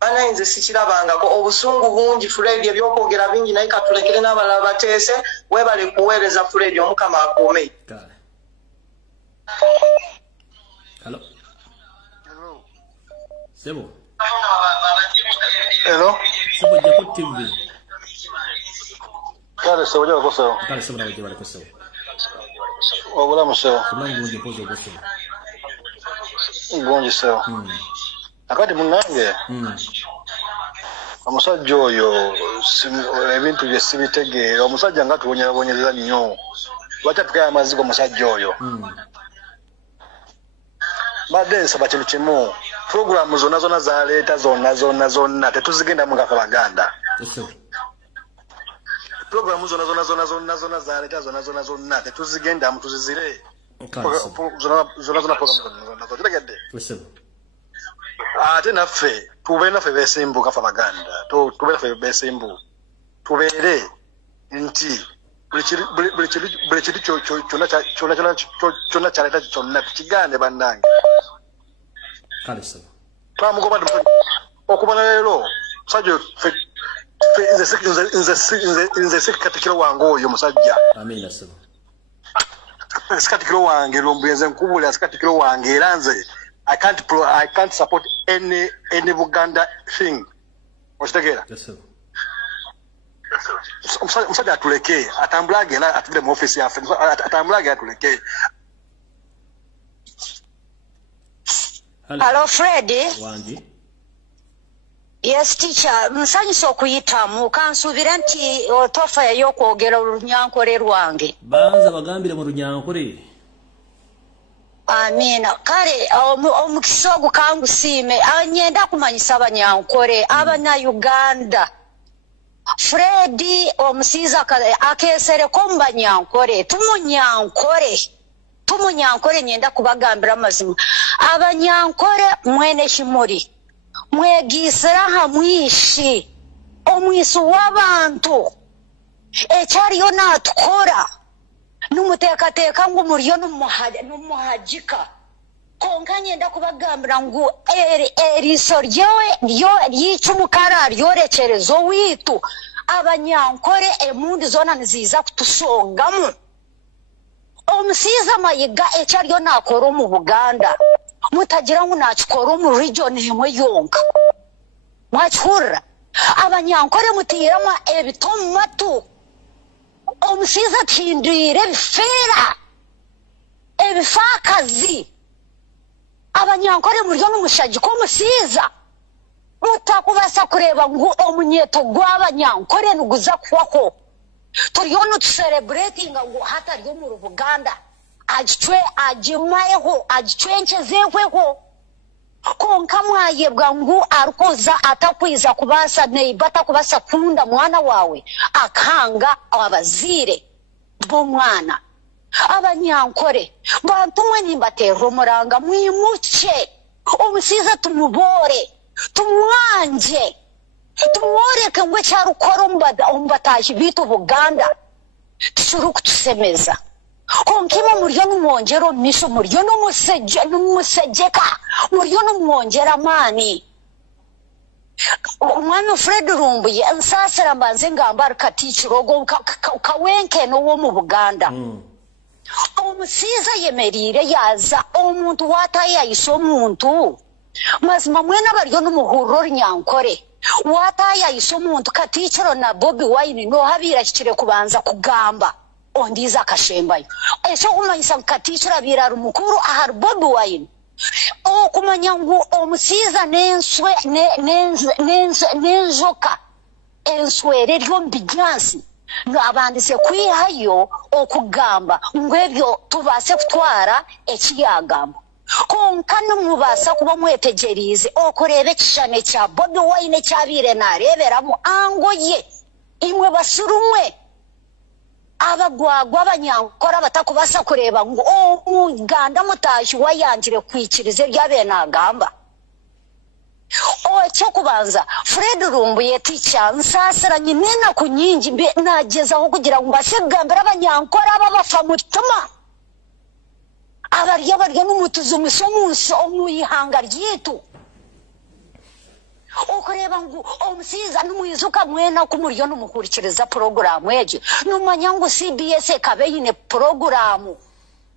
bannaye nze sikirabangako obusungu bungi Fred ebyokwogera bingi naye katulekere n'abalala bateese webale kuweereza Fred omukama akuume. Hello. Sebo. Hello. Sebo Jako TV. Kale Sebo Jako Sebo. Kale Sebo nawe jebale ko Sebo. Obulamu Sebo. Kumangu nje pozo ko Sebo. Ngonji Sebo. Akati munange. Omusajja oyo ebintu bye sibitegeera omusajja nga tuwonyerabonyereza nnyo lwaki atukaya amazigo omusajja oyo badde nsaba kintu kimu puroguramu zonna zaleeta zonna tetuzigendamu nga Abaganda puroguramu zonna zaleeta zonna tetuzigendamu tuzizire zonna puroguramu zitegedde ate naffe tubeere naffe beesimbu ffe Abaganda tubeere naffe beesimbu tubeere nti buli kintu kyonna kyaleeta kyonna tukigande bannange twamugoba okuva leero musajja nze si Katikkiro wange oyo musajja si Katikkiro wange lombuyenze nkubulira si Katikkiro wange era nze I can't support any Buganda thing. Okitegera? Omusajja atuleke atambulage era atudde mu office yaffe atambulage atuleke. Hello Freddy. Wangi. Yes, teacher. Nsanyisa okuyitamu kansubira nti otofa y'okwogera olunyankole lwange. Banza bagambire mu lunyankole. Amina. Kale omukisa ogukangusiime anyenda kumanyisa abanyankole abanya Uganda. Freddy omusiza akesereko mu banyankole tumunyankole nyenda kubagambira amazima. Abanyankole mwene Kimuli mwegisira hamwishi omwisu w'abantu ekyaliyo natukora numuteekateeka ngu muriyo numuhajika konka nyenda kubagambira ngu eriiso ry'icumukara ryorekyereza owiitu abanyankole emundi zona niziza kutusongamu omusiiza Mayiga ekyaliyo nakora omu Buganda mutagira ngu nakikora omu region emwe yonka mwakihurira abanyankole mutiiremu ebito mu matu omusiiza tihindwire ebifeera ebifaakazi abanyankole muriyo n'umushagiko omusiiza mutakubasa kureeba ngu omunyeto gw'abanyankole niguza kuhwaho turiyo nitucelebratinga ngu hatariyo mu Buganda agimayeho agicwenkyezeehweho konka mwayebwa ngu arikoza atakwiza kubasa neiba atakubasa kunda mwana wawe akanga abaziire b'omwana abanyankole bantu mwe nimbateera omuranga mwimuke omusiiza tumubore tumwanje tumworeke ngu ekyarukora omu bataahi biitu Buganda tushuru kutusemeza konkima muriyo numwongera omumisho muriyo numusejeka muriyo numwongera amaani omwami Fred Rumbuye nsasira mbanze ngamba ari Katiikiro ogwo kawenkene ow'omu Buganda omusiiza yemeriire yaza omuntu watayayisa omuntu mazima mwena bariyo numuhuriro orunyankore watayayisa omuntu Katiikiro na Bobi Wine nohabiira kikire kubanza kugamba ondiza akashembayo ekyo kumanyisa Katiikiro abiira ari mukuru ahari Bobi Wine okumanya ngu omusiiza n'enzoka enswere ry'omubijansi abandise kwihayo okugamba ngu ebyo tubaase kutwara ekiyagamba konka nimubasa kuba mwetegeriize okureeba ekishushani kya Bobi Wine kyabiire naareeberamu ango ye imwe basurumwe abagwagwa abanyankore batakubasa kureeba ngu omuganda mutaahi wayangire kwikiriza ebyabeire naagamba ekyokubanza Fred Rumbuye ticha nsasira nyinena ku nyingi nagezaho kugira ngo mbase kugambira abanyankore aba bafa mutima abarya n'umutuzo musomunsi omuyihanga ryitu okureba ngu omusiiza n'umwizuka mwena kumuriyo n'umukurikiriza programu ejo numanya ngu CBS ekabeyine programu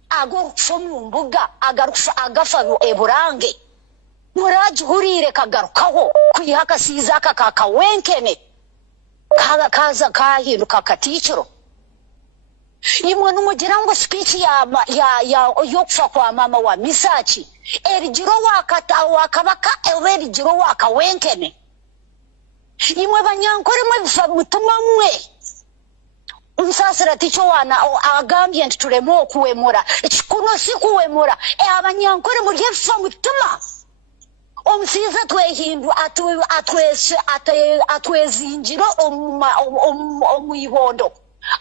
agokufa mu mbuga agafa eburange muragihurire kagarukaho kuyiha akasiiza aka kakawenkene kaza kahinduka Katiikiro imwe numugira ngo speech yokufa kwa mama wa Misaki erijiro wakabaka erijiro wakawenkene imwe banyankore mwe bifa mutuma mwe umusasira ticho wana agambye nti tulemo okuwemura ekikuno si kuwemura abanyankore murye bifa mutuma omusiiza twehindu atwezinjiro omuibondo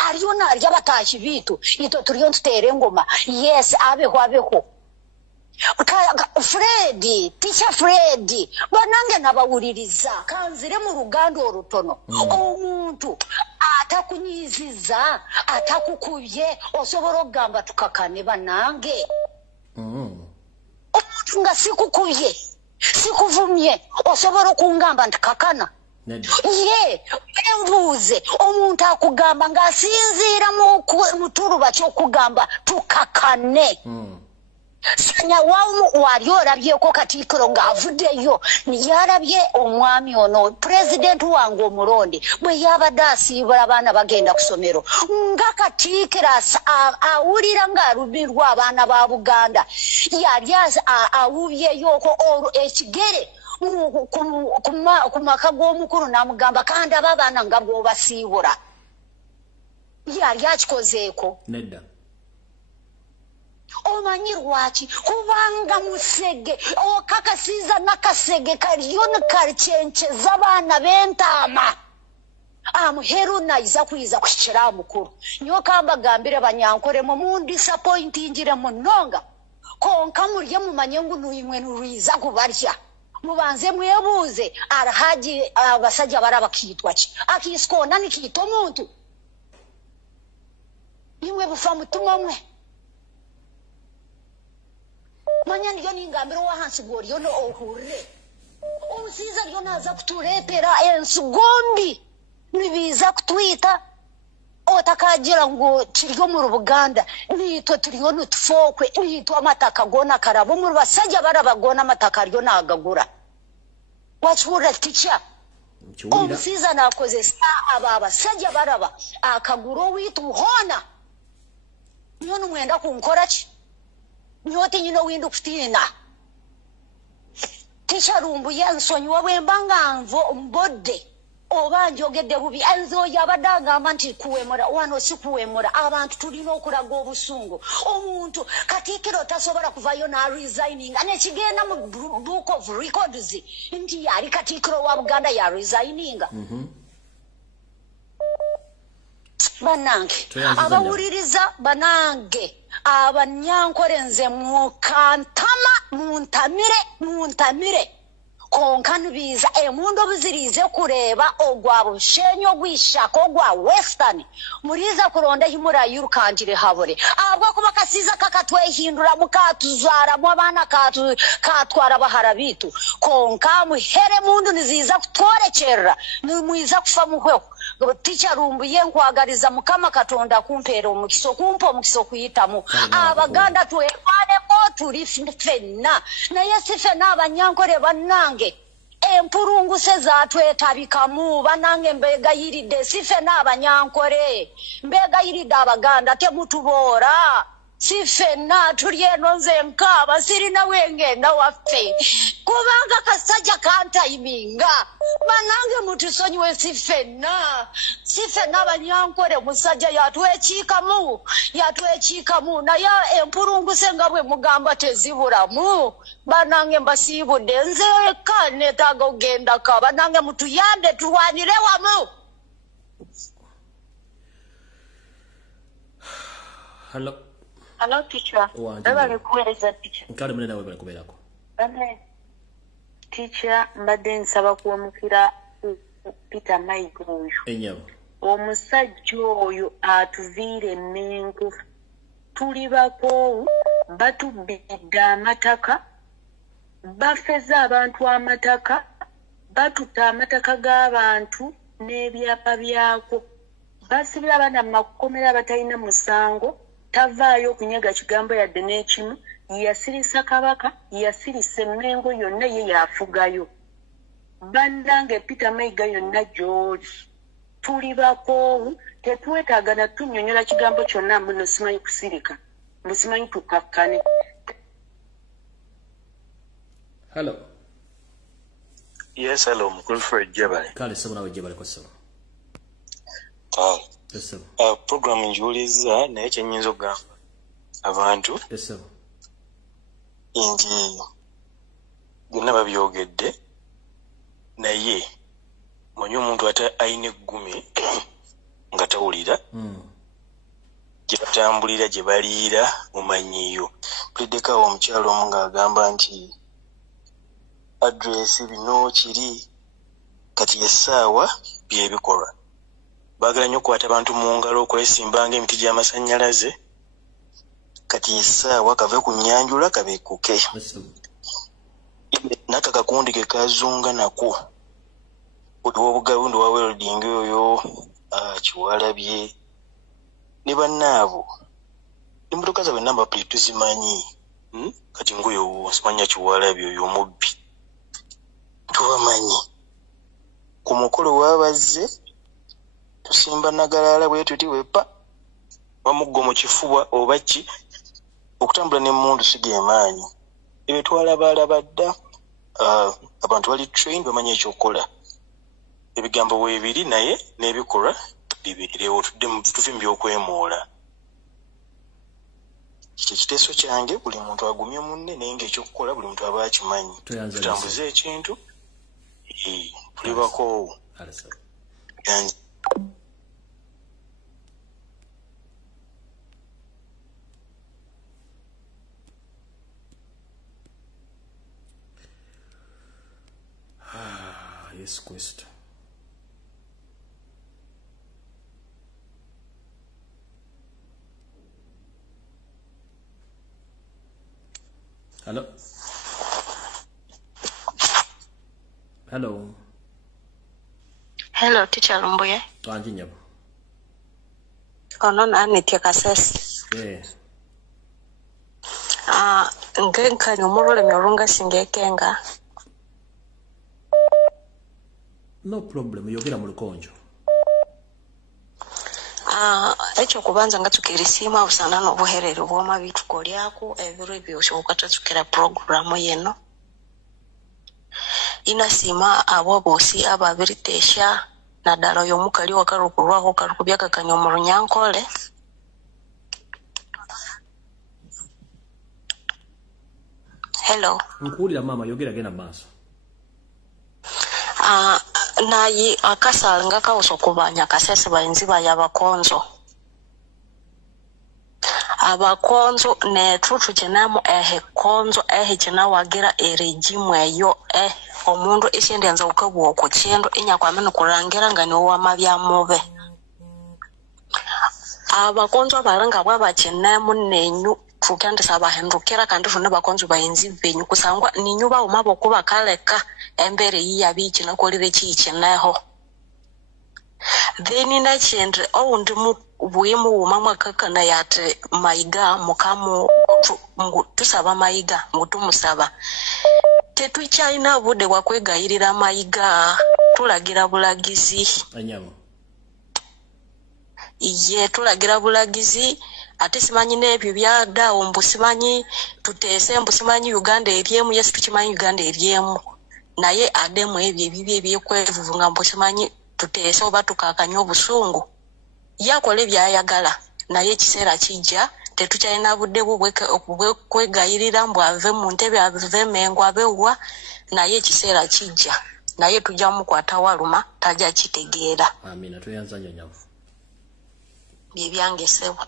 ariyo narya bataahi biitu ito turiyo ntuteera engoma yes abeho Freddy ticha Freddy banange nabawuliriza kanzire mu Ruganda orutono omuntu atakunyiziza atakukubye osobola okugamba tukakane banange omuntu nga sikukubye sikuvumye osobola okungamba nti kakana ye embuuze omuntu akugamba ng'asinziira mu turuba ky'okugamba tukakane sanya wamu wali olabyeko Katiikiro ng'avuddeyo yarabye omwami ono pulezidenti wange omulonde bwe yabadde asiibula abaana bagenda ku ssomero nga Katiikiro awulira ng'alumirwa abaana ba Buganda yali awubyeyooko olwo ekigere kumaka gw'omukulu n'amugamba kandi abo abaana nga bw'obasiibula yali akikozeeko nedda omanyi lwaki kubanga musege okakasiiza nakasege kaliyo nekalicenkyeza baana b'entaama amuherunaiza kuyiza kukikira mukulu nyo kambagambire banyankoremo mundisappointingire munonga konka mulye mumanye ngu nuimwe nuriza kubarya mubanze mwebuuze alhaji abasajja baraba kiitwa ki akisikona nikiita omuntu imwe bufa mutumwa mwe manya niyo ningambire wahansi gworiyo no ohurre omusiiza lyo naza kutuleetera ensugombi nibiza kutwita otakagira ngo kiryo mu Buganda nitwe turiyo nutufokwe nitwe amataka gona karabo mu basajja barabagona amataka ryo nagagura wachura ticha omusiiza nakozesa abasajja baraba akaguro witu hona nyo numwenda kunkora ki nyote nyino windu kutina ticha rumbu yansonyiwa bwembanga nvo mbodde oba njogedde bubi anzo yabadanga nti kuwemura wano si kuwemura abantu tulina okulaga obusungu omuntu katikiro tasobola kuvayo na resigning ane kigenda mu book of records nti yali katikiro wa Buganda ya resigning banange abawuliriza banange abanyankore nze mukantama muntamire konka nubiza emundo buzirize kureba ogwa bushenyo gwishako gwa western muriza kuronda himura yurukangire habore abwo kuba kasiza kakatwehindura mukatuzara mu abana katwara baharabitu konka muhere mundu niziza kutworekera nimwiza kufa muhweho ticha rumbu yenkwagariza mukama katonda kumpera omukiso kumpa omukiso kuyitamu abaganda twekwane ko tuli fenna naye sifena abanyankore banange empurungu se zatwetabikamu banange mbega yiride sifena abanyankore mbega yiride abaganda temutubora sifena tulieno nze nkaba sirina wengenda waffe kubanga kasajja kantayiminga banange mutusonyiwe sifena abanyankore musajja yatwekikamu naye empurungu se nga bwe mugamba tezibulamu banange mbasiibudde nze eka neetaaga ogenda ka banange mutuyambe tulwanire wamu. Hello, teacher. Bale kuweereza teacher. Nkale munene we bale kubeerako. Teacher, mbadde nsaba kuwamukira Peter Mike oyo. Enyabo. Omusajja oyo atuviire Mengo. Tuli bakoowu batubbidde amataka, bafeza abantu amataka, batuta amataka g'abantu n'ebyapa byako. Basibira abaana mu makomera abatalina musango. Tavaayo okunyega kigambo yadde n'ekimu yasirisa kabaka yasirisa Mengo yonna ye yafugayo bannange Peter Mayiga yonna gy'oli tuli bakoowu tetwetaaga na tunnyonnyola kigambo kyonna muno simanyi kusirika musimanyi tukakkane. Hello. Yes, hello, mukulu Fred Jebale. Kale sebo nawe Jebale kwa sebo. Program njuliza naye kyenyinza okugamba abantu nti byonna babyogedde naye manyi omuntu ate ayina eggumi nga tawulira gye batambulira gye baliira mumanyiyo. Puliddekawo omukyalo omu ng'agamba nti adresi bino kiri kati essaawa byebikolwa. Baagala nnyo okukwata abantu mu ngalo okwesimbanga emiti gy'amasannyalaze kati essaawa kave ku nnyanjula kabeekuke. N'aka kakundi ke kazunga nako w'obugabundi wa welding oyo Kiwalabye ne bannaabo emmotoka zaabwe namba plate tuzimanyi kati ngoyo simanya Kiwalabye oyo omubbi tubamanyi ku mukolo wabazze tusimba nagalala bwe tuti wepa bamuggo mu kifuba oba ki okutambula n'emmundu sigeemaanyi ebyo twalabaalaba dda abantu bali trained bamanyi ekyokukola ebigambo weebiri naye n'ebikolwa bibirewo tuve mu byokwemuula kiki ekiteeso kyange buli muntu agumye munne naye ng'ekyokukola buli muntu aba akimanyi tutambuze ekintu tuli bakoowu Yesu Kristo. Hello. Hello. Hello, teacher Lumbuye. Twanji nyabo. Ono nani tia kasesi. Ngenka nyumurule myorunga singekenga. No problem, yogera mu lukonjo. Ekyo kubanza nga tukirisima usana n'obuherero bw'amabitu kolyako ebiro byoshoboka tukira programu yeno. Inasima abo bosi ababiritesha naddala y'omukali wakarukulwaho karukubyakakanya mu Runyankole. Hello. Nkuulira mama yogera gena maaso. Nayi akasala nga kawuso kubanya kasese bayinzi bayabakonzo. Abakonzo ne tutu chenamo konzo chena wagira regimu eyo omundu isende anza ukabwa okuchendo inyakwamene kurangira nga ni wama bya mube. Abakonzo abalanga bwabachenamo nenyu tukandisa abahendukira kandi fune bakonzo bayinzi benyu kusangwa ninyuba umabo kuba kaleka embere yiya bichi nakolire chicheneho. Then na chendre oundi mu buimu umamwa kakana yate maiga mukamu tusaba maiga mutumusaba tetu China bude wakwegayirira maiga tulagira bulagizi anyamo iye tulagira bulagizi ate simanyi nebyo byada ombusimanyi tutese mbusimanyi Uganda eryemu yes tukimanyi Uganda eryemu naye ademu ebyo ebibye ebyekwevuvu nga mbusimanyi tutese oba tukakanya obusungu yakole byayagala naye ekiseera kijja tetukyalina budde bwekwegayirira mbu ave mu ntebe ave mengo abewa naye ekiseera kijja naye tujja mukwata waluma tajja kitegeera. Amina tuyanzanya nyavu bye byangesebwa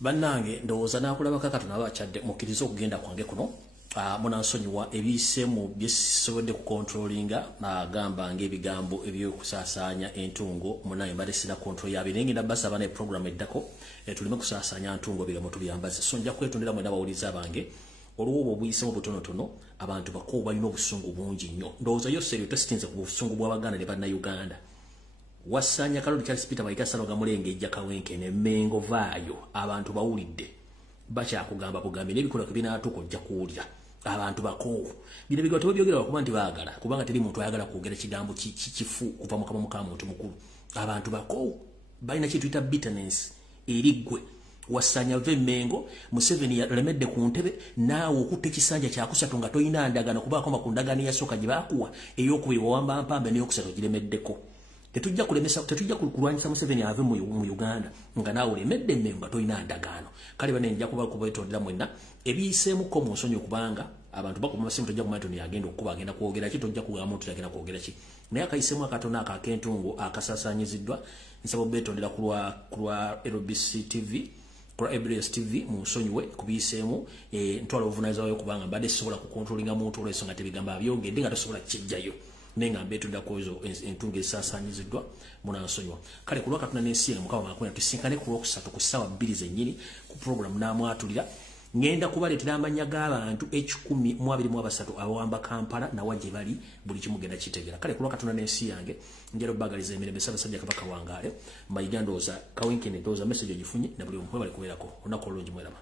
bannange ndowooza nakulaba kakatona abakyadde mukkiriza okugenda kwange kuno munansonyiwa ebiyisemu byesobodde kukontrolinga agamba ng'ebigambo ebyokusaasaanya entungo munaye mbadde sina kontrol yabyo naye ngenda basaba ne programu eddako tuleme kusaasaanya ntungo bigambo tubyambaze so nja kwetondera mwena bawuliza bange olw'obwo obuyisemu butonotono abantu bakoo balina obusungu bungi nnyo ndowooza yo seryo tositinze ku busungu bw'Abaganda ne Bannayuganda Wasanya Kaloli Charles Peter Mayiga Sanoga Mulengejja Kawenkene Mengo vaayo abantu bawulidde bakyakugamba bugambi n'ebikola kubinaatuko ojja kuwulira abantu bakoowu bino bigato byogera bakuba nti baagala kubanga teri muntu ayagala kwogera kigambo kifu kuva mu kamwa ka muntu mukulu abantu bakoowu balina kye tuyita bitterness eriggwe Wasanya ve Mengo Museveni yalemedde ku ntebe naawe okutte ekisanja kyakusatu nga toyina ndagano kubaako makundagani yasooka gye baakuwa ey'okubiri wawamba mpambe n'eyokusatu giremeddeko tetujja kulwanyisa Museveni ave mu Uganda nga naawe olemedde Mengo nga toyina ndagaano kale bane nja kuba kubetondera mwenna ebiyiseemuko mu nsonyi okubanga abantu bakuba amasimu tojja kumanya toni agenda okuba agenda kwogera ki tojja kugamba omuntu agenda kwogera ki naye akayiseemu akatono ak'entungo akasaasaanyiziddwa nsaba obetondera ku lwa LBC TV ku ABS TV mu nsonyi we kubiyiseemu ntwala obuvunaanyizibwa okubanga mbadde sisobola kukontrolinga muntu olw'ensonga tebigamba byongedde nga tosobola kijjayo nenga mbetunda kozo entunge saasaanyiziddwa munansonyiwa kale ku lwakatuna n'ensi eno mukama makumya tusinkane ku lwokusatu ku ssaawa 2 zennyini ku programu n'amwatulira ngenda kubaleetera amanya g'abantu 123 abawamba Kampala nawa gye bali buli kimu genda kitegeera kale ku lwakatuna n'ensi yange njala obbagaliza emirembe Ssaabasajja Kabaka wangaale Mayiga ndowooza Kawenkene ndowooza message ogifunye na buli omu bali kubeerako olunaku olungi mweraba